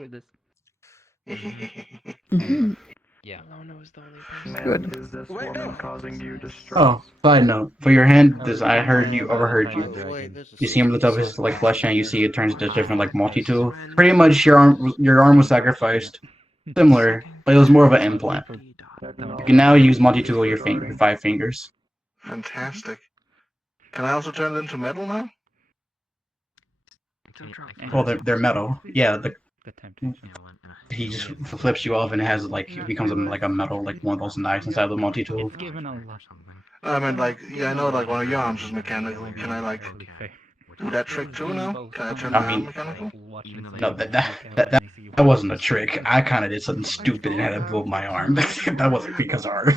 Yeah. Lona was the only person. Good. Is this woman causing you distress? Oh, side note. For your hand, I overheard you. You see him lift up his like flesh hand, you see it turns into different like multi-tool. Pretty much your arm was sacrificed. Similar, but it was more of an implant. You can now use multi-tool your 5 fingers. Fantastic. Can I also turn it into metal now? Well, they're metal. Yeah, he just flips you off and it has like it becomes like a metal like one of those knives inside the multi-tool. I mean, like, yeah, I know like one of your arms is mechanical. Can I like do that trick too now? Can I turn my arm mechanical? No, that wasn't a trick. I kind of did something stupid and had to move my arm. That wasn't because of art.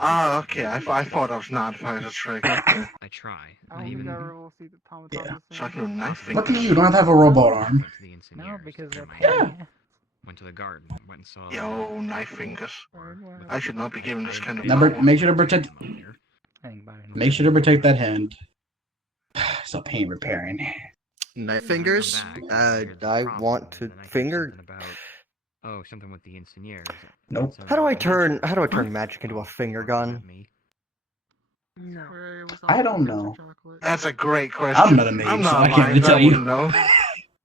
Ah, okay. I thought I was not if I was a trick. Okay. I try. Yeah. So I can do knife fingers. Lucky you don't have to have a robot arm. No, because they're Yeah. Went to the garden. Went and saw. Yo, knife fingers. I should not be given this kind of. Make sure to protect. Make sure to protect that hand. It's a pain repairing. Knife fingers? I want to finger. Oh, something with the insignier. Nope. How do I turn magic into a finger gun? No. I don't know. That's a great question. I'm not a mage, I'm so not I can't lying, really tell I you. wouldn't know.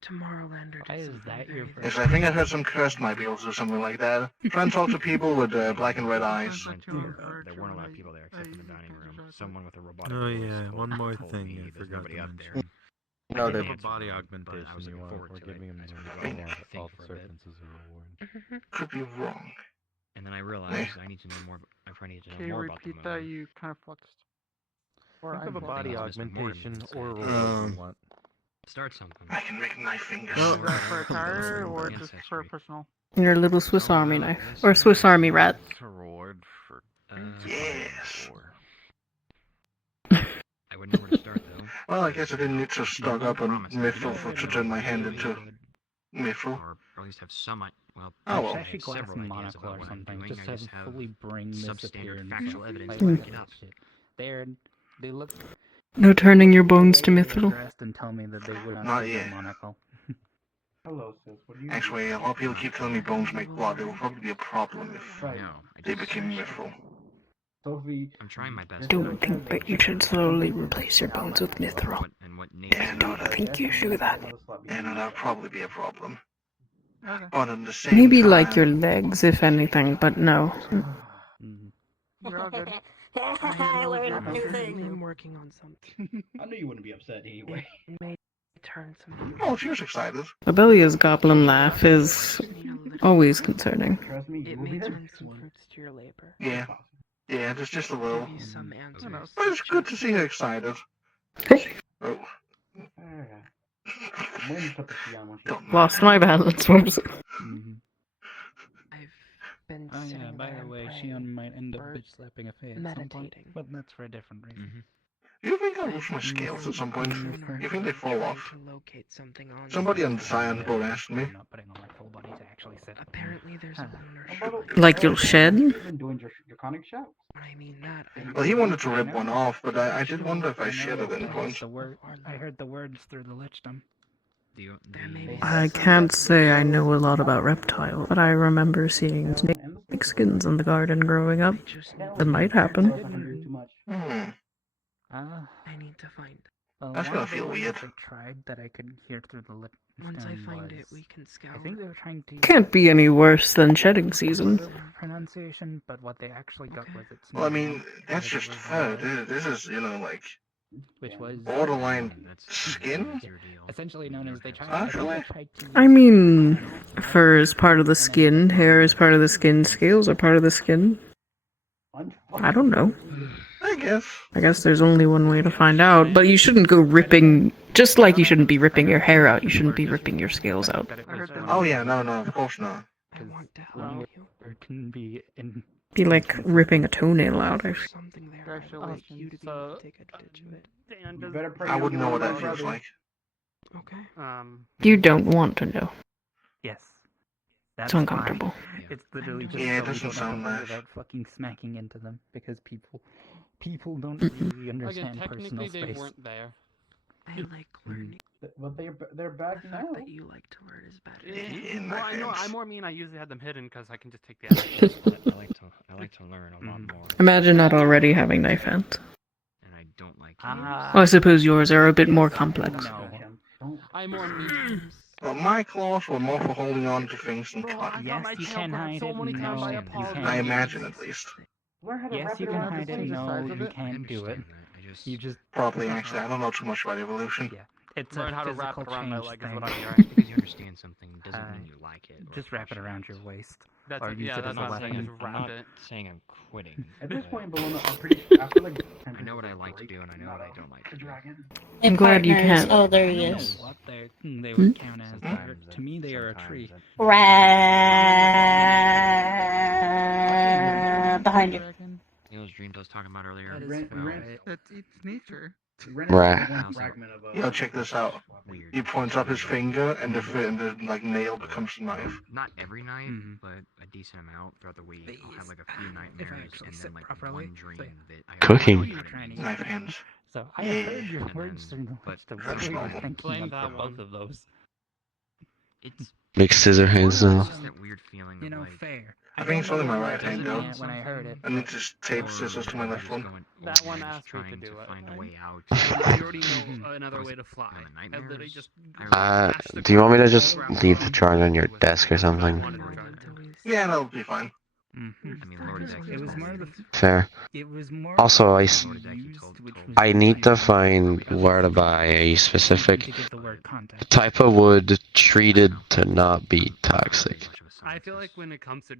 Tomorrowlander did something very Yes, I think I heard some cursed might be able to do something like that. Try and talk to people with black and red eyes. There weren't a lot of people there except in the dining room. Someone with a robotic. Oh yeah, one more thing I forgot to mention. No, They they have a body augmentation you want. We're giving him all serpents as a reward. Could be wrong. And then I realized I need to know more. I probably need to know more about the Repeat that, moon. you kind of fluxed. Think of a body augmentation or a reward you want. Start something. I can make knife fingers. Is that for a tire or just for personal? Your little Swiss Army knife. Or Swiss Army rat. Reward for Yes. I wouldn't know where to start though. Well, I guess I didn't need to stock up on mithril to turn my hand into mithril. Or at least have some. Well, Oh, well. I Actually, have glass several and ideas monocle about or what I'm something. doing. Just I to just have fully bring this substandard appearance. factual evidence Like, to back it up. They look. No turning your bones to mithril. Dressed and tell me that they would Not take yet. a monocle. Hello, sis. What do you? Actually, a lot of people keep telling me bones make blood. It will probably be a problem if No, I they just, became mithril. Sophie. I'm trying my best. Don't think that you should slowly replace your bones with mithril. And what Don't think you should do that. Yeah, no, that would probably be a problem. But at the same Maybe time, like your legs, if anything, but no. You're all good. I learned a new thing. I'm working on something. I knew you wouldn't be upset anyway. It may turn some. Oh, she was excited. Abelia's goblin laugh is always concerning. Trust me, It may turn some fruits to your labor. Yeah. Yeah, just a little. Give you some answers. But it's good to see her excited. Oh. Lost my balance. Whoops. I've been Oh sitting yeah, by there the way, praying Shion might end up or bitch slapping a Faye at some point. meditating. But that's for a different reason. You think I'll lose my scales at some point? You think they fall off? To locate something on Somebody on the science board asked me. I'm not putting on my full body to actually sit. Apparently there's a lunar shrine. Like you'll shed? Doing your conic shot? I mean that. Well, he wanted to rip one off, but I did wonder if I should at any point. I heard the words through the Lichdom. I can't say I know a lot about reptiles, but I remember seeing snake skins in the garden growing up. It might happen. Hmm. I need to find. That's gonna feel weird. They tried that I could hear through the Lichdom. Once I find it, we can scout. I think they were trying to. Can't be any worse than shedding season. Pronunciation, but what they actually got was it's. Well, I mean, that's just fur. This is, like, which was borderline skin. Essentially known as they tried. Actually? I mean, fur is part of the skin, hair is part of the skin, scales are part of the skin. I don't know. I guess there's only one way to find out, but you shouldn't go ripping, just like you shouldn't be ripping your hair out, you shouldn't be ripping your scales out. Oh yeah, no, of course not. I want to help you. Or can be in. Be like ripping a toenail out. Something there. I'd like you to be able to take advantage of it. I wouldn't know what that feels like. Okay. You don't want to know. Yes. It's uncomfortable. It's literally just Yeah, it so we doesn't don't have sound to worry nice. about fucking smacking into them because people don't really understand Again, personal technically they space. weren't there. I like learning. But they're back The now. fact that you like to learn is better. Well, I know. I more mean I usually had them hidden because I can just take the action. I like to learn a lot more. Imagine not already having knife hands. And I don't like Well, I suppose yours are a bit more complex. I more mean. Well, my claws were more for holding on to things than cutting. Yes, you can hide it. No, you can. I imagine, at least. Yes, you can hide it. No, you can't do it. You just Probably, actually. I don't know too much about evolution. Yeah. It's Learn a how to wrap physical it around my change leg thing. is what I'm hearing. Just because you understand something doesn't mean you like it. Just wrap it around your waist. That's or it, use yeah, it that's as a what I'm saying, weapon. just wrap I'm not it. saying I'm quitting. At this but point, Bologna, I'm pretty. I feel like I know what I like to do and I know what I don't like to do. I'm glad you Partners. can't. Oh, there I he don't know is. what they would count as. To me, they are a tree. Behind you. You know those dreams I was talking about earlier? It's nature. Right. One fragment of a. Yo, check this out. He points up his finger, and the like nail becomes a knife. Not every night, but a decent amount throughout the week. I'll have like a few nightmares and then like one dream that I Cooking. Knife hands. So I Yeah. heard your words through the But what were you normal. thinking Blame of that for one. both of those? It's Make scissor hands now. just that weird feeling You of know, like fair. I think it's only my right Doesn't hand, though. mean it when I heard it. I need to tape scissors to my left just one. going That over one and asked me to trying do it. find a way out. I already know another way to fly. I literally just. Do you want me to just leave the drawing on your desk or something? Yeah, that'll be fine. I mean, Lord of Deck, It was more the. Fair. It was more. Also, used, which was I need to used find where to buy a specific to give the word context. type of wood treated to not be toxic. I feel like when it comes to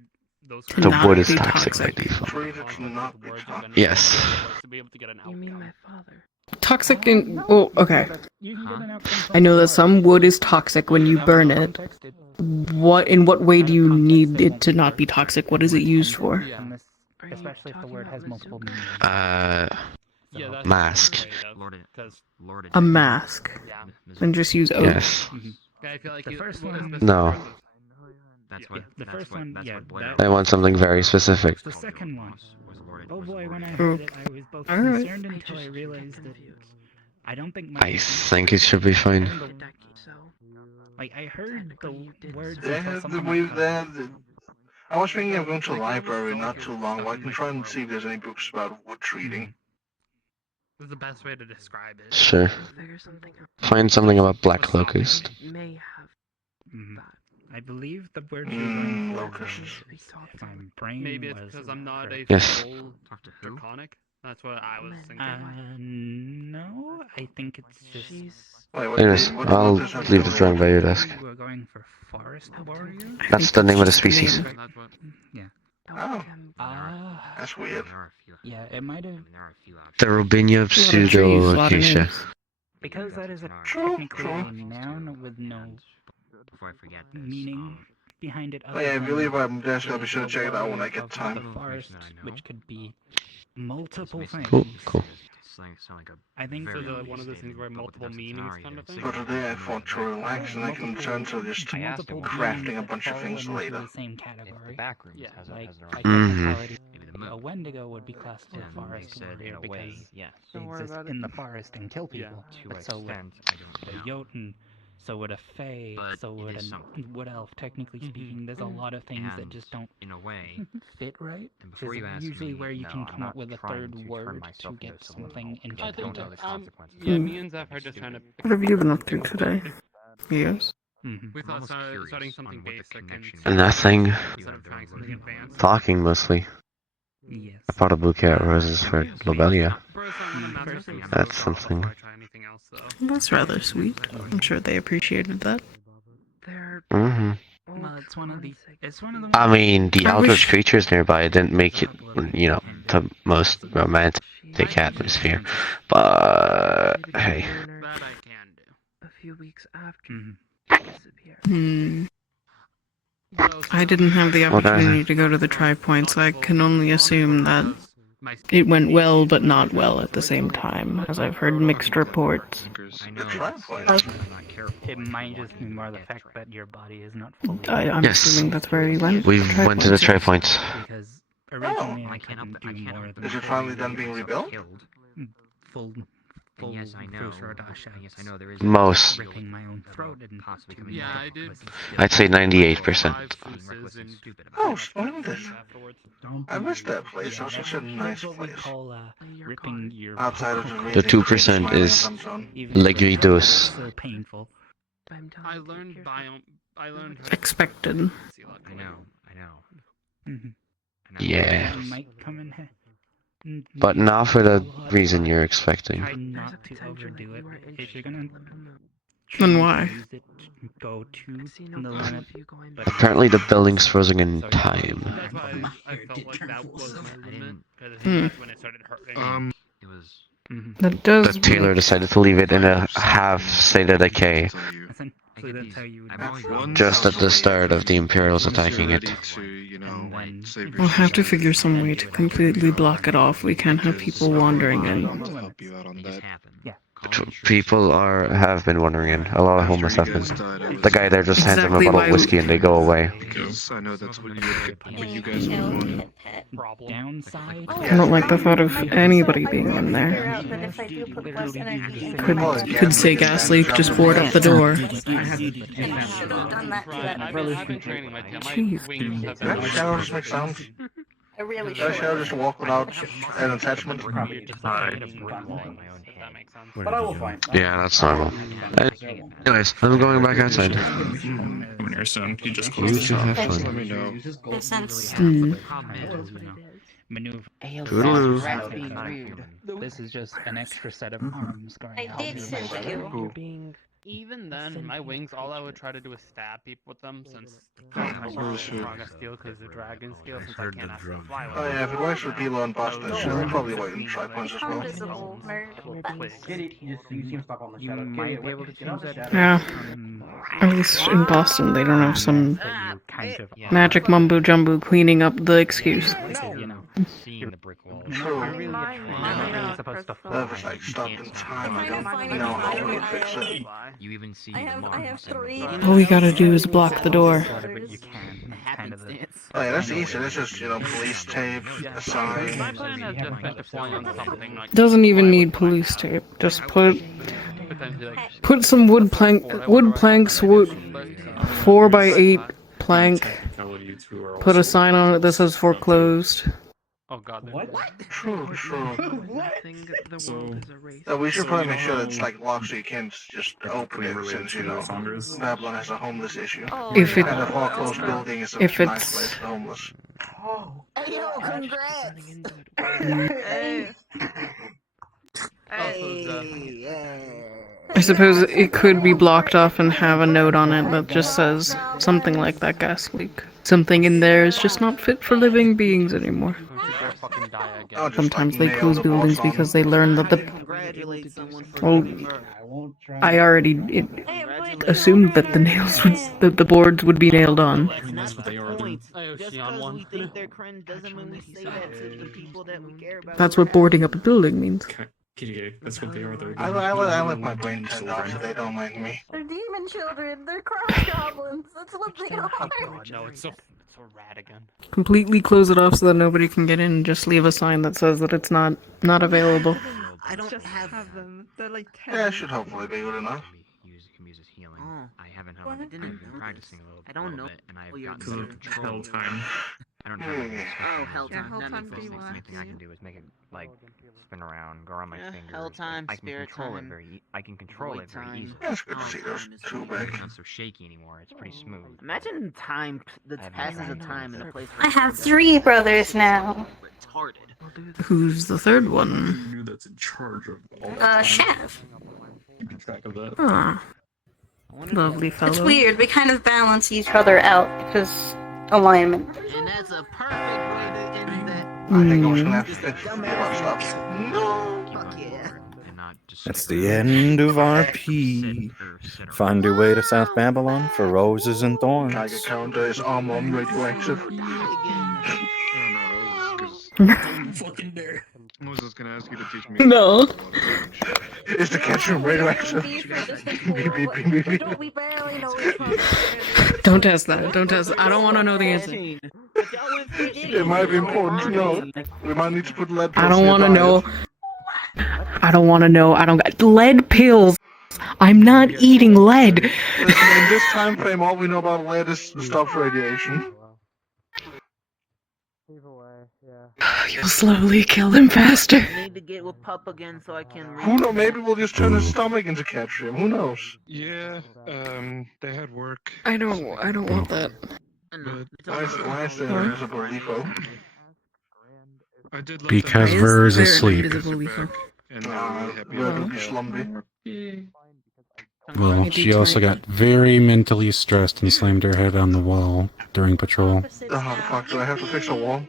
those The not wood is be toxic by toxic. default. Treated to not be toxic. Yes. to be able to get an You mean outcome. my father? Toxic in. Oh, okay. You can get an outcome from I know that art. some wood is toxic when you burn it. In what way do you need it to not be toxic? What is it used for? Yeah. From this, Are you especially if the talking word about has multiple bazooka? meanings. Yeah, that's Mask. Because A mask. yeah, And just use oak. Yes. I feel like The you- first well, one- especially No. for the- That's what. The that's first what, one, that's yeah, what Blade that- I want something very specific. The second one. Oh boy, when I Oh. heard it, I was both Alright. concerned until I realized that I don't think my I think it should be fine. Like I heard the words Yeah, until the someone way else said that. I was thinking of going to the library not too long. Well, I can try and see if there's any books about wood treating. This is the best way to describe it. Sure. Find something about black locust. May have. Mhm. I believe the word you're going for Locusts. is, if my brain Maybe it's was because I'm not a Yes. full draconic. That's what I was thinking. No, I think it's just. Wait, what, Anyways, what I'll does that leave the do? drawing by your desk. You were going for forest warrior. That's the name of the species. That's what. Yeah. Oh, that's weird. Yeah, it might have. The Robinia pseudo acacia. Because that is a True, technically true. a noun with no Before I forget this, meaning behind it. Oh, yeah, I than believe I'm definitely the be sure to check it out when I warrior get of time. The forest, which could be multiple things. Cool, cool. I think So the one of those things where multiple meanings kind of thing. So today I thought to relax and I can turn to just multiple crafting a beings bunch that of fall things into later. the same category. back rooms Yeah. Like by Mhm. technicality, a Wendigo would be classed as a forest warrior because yes. they Don't worry exist about in it. the forest and kill Yeah. people. To But so would extent, I don't a know. Jotun, so would a Fae, But so it would is a something. Wood Elf. Technically Mhm. speaking, there's a lot of things that And just don't in a way, fit right. and before There's you ask usually me, where you no, can I'm come not up with a trying third to turn word myself to into get a subliminal. something I I think don't know that the consequences. yeah, Hmm. me and Zeph are just trying to. What have you been up to today? Yes. We thought almost curious starting on something what the basic connection and is. Nothing. instead of trying something advanced. Talking mostly. Yes. I bought a bouquet of roses for Lobelia. Bro, so I'm gonna master some That's stuff something. before I try anything else, though. That's rather sweet. I'm sure they appreciated that. They're hmm Well, it's one of the. It's one of the. I mean, the I eldritch wish- creatures nearby didn't make it, you know, the most romantic atmosphere. But hey, That I can do. a few weeks after Mhm. you disappeared. I didn't have the Okay. opportunity to go to the Tri Point, so I can only assume that It went well, but not well at the same time, as I've heard mixed reports. It might just be more the fact that your body is not fully. I'm Yes. assuming that's where we went. We went to the try points. Because originally I couldn't do more than. Is it finally done being rebuilt? Full. Yes, I know. Yes, I know. There is Most. Ripping my own throat and yeah, I did. I'd say 98%. Oh, splendid. I missed that place. It was such a nice place. Ripping your Outside of The 2% is Legridos. so painful. I learned biome. I learned. Expected. I know. Yeah. Might come in. But not for the reason you're expecting. Try not to overdo it. If you're gonna. Then why? Go to the limit. Apparently the building's frozen in time. That's why I felt like that was my limit. Because Hmm. that's when it started hurting. It was. That does. The Taylor decided to leave it in a half state of decay. So that's how you would. Just at the start of the Imperials attacking it. We'll have to figure some way to completely block it off. We can't have people wandering in. People have been wandering in. A lot of homeless have been. The guy there just hands them a Exactly bottle why of whiskey and they go away. Because I know that's what you guys are doing. Downside. I don't like the thought of anybody being in there. Could say gas leak, just board up the door. Jeez. Did that shower just make sounds? I really Did that shower just walk without an attachment? But I will find. Yeah, that's normal. Anyways, I'm going back outside. When you're soon, you just You close should have fun. Let me know. Maneuver. Toodaloo. This is just an extra set of arms going I did send you. Even then, my wings, all I would try to do is stab people with them, since I want to steal because the dragon steal, since I can't actually fly with Oh yeah, if it works for Pilo and Boston, we'll probably wait in try points as well. Invisible nerd. You might be able to change that. Yeah. At least in Boston, they don't have some magic mumbo jumbo cleaning up the excuse. You know, seeing the brick wall. True. Supposed to That was like stopped in time. I don't know how we fix it. You even see I have 3. All we gotta do is block the door. But you can. Kind of the. Oh yeah, that's easy. That's just, police tape, a sign. My plan has just been to fly on something like. Doesn't even need police tape. Just put some wood planks, 4x8 plank. Put a sign on it that says foreclosed. Oh god. What? True. We should probably make sure that it's like locked so you can't just open it since, Babylon has a homeless issue. If it- And a foreclosed building is a if nice it's- place for homeless. Hey, yo, congrats! I suppose it could be blocked off and have a note on it that just says something like that gas leak. Something in there is just not fit for living beings anymore. Sometimes they close buildings because they learn that the... Well, I already assumed that the nails would... that the boards would be nailed on. That's what boarding up a building means. That's what they are. I let my brain tend off so they don't mind me. They're demon children. They're cross goblins. That's what they are. No, it's so rad again. Completely close it off so that nobody can get in and just leave a sign that says that it's not available. I don't have them. They're like 10. Yeah, it should hopefully be good enough. Can use as healing. I haven't Well, I I've didn't been know practicing a this. little I don't know. bit, and I've You're gotten some good. control. Hell time. I don't have any Oh, hell time. That Hell makes time, sense. do you The only thing I can do is make it like spin around, go around my Yeah, fingers. hell time, I can spirit control time, it very. I can control void it very time. easily. Yeah, it's good to see those two back. It's not so shaky anymore. It's pretty smooth. Imagine time that passes of time in a place. I have 3 brothers now. Retarded. Who's the third one? That's in charge of Chef. keeping track of that. Ah. Lovely fellow. It's weird. We kind of balance each other out because alignment. And that's a perfect way to end that. I think I was gonna have to fix the stuff. No! Fuck yeah. That's the end of RP. Find your way to South Babylon for roses and thorns. Tiger counter is arm on radioactive. Fucking dare. I was just gonna ask you to teach me. No. Is the catching radioactive? We barely know each other. Don't test that. Don't test. I don't want to know the answer. It might be important to know. We might need to put lead pills I don't want to nearby know. it. I don't want to know. I don't got lead pills. I'm not eating lead. Listen, in this time frame, all we know about lead is the stops radiation. You'll slowly kill him faster. I need to get with Pup again so I can. Who knows? Maybe we'll just turn his stomach into Catrium. Who knows? Yeah, they had work. I don't want that. Why is there invisible LIFO? I did let Because them- Ver is There an asleep. invisible LIFO? And they were really happy about that. Slumpy. Well, she also got very mentally stressed and slammed her head on the wall during patrol. Oh fuck, do I have to fix a wall?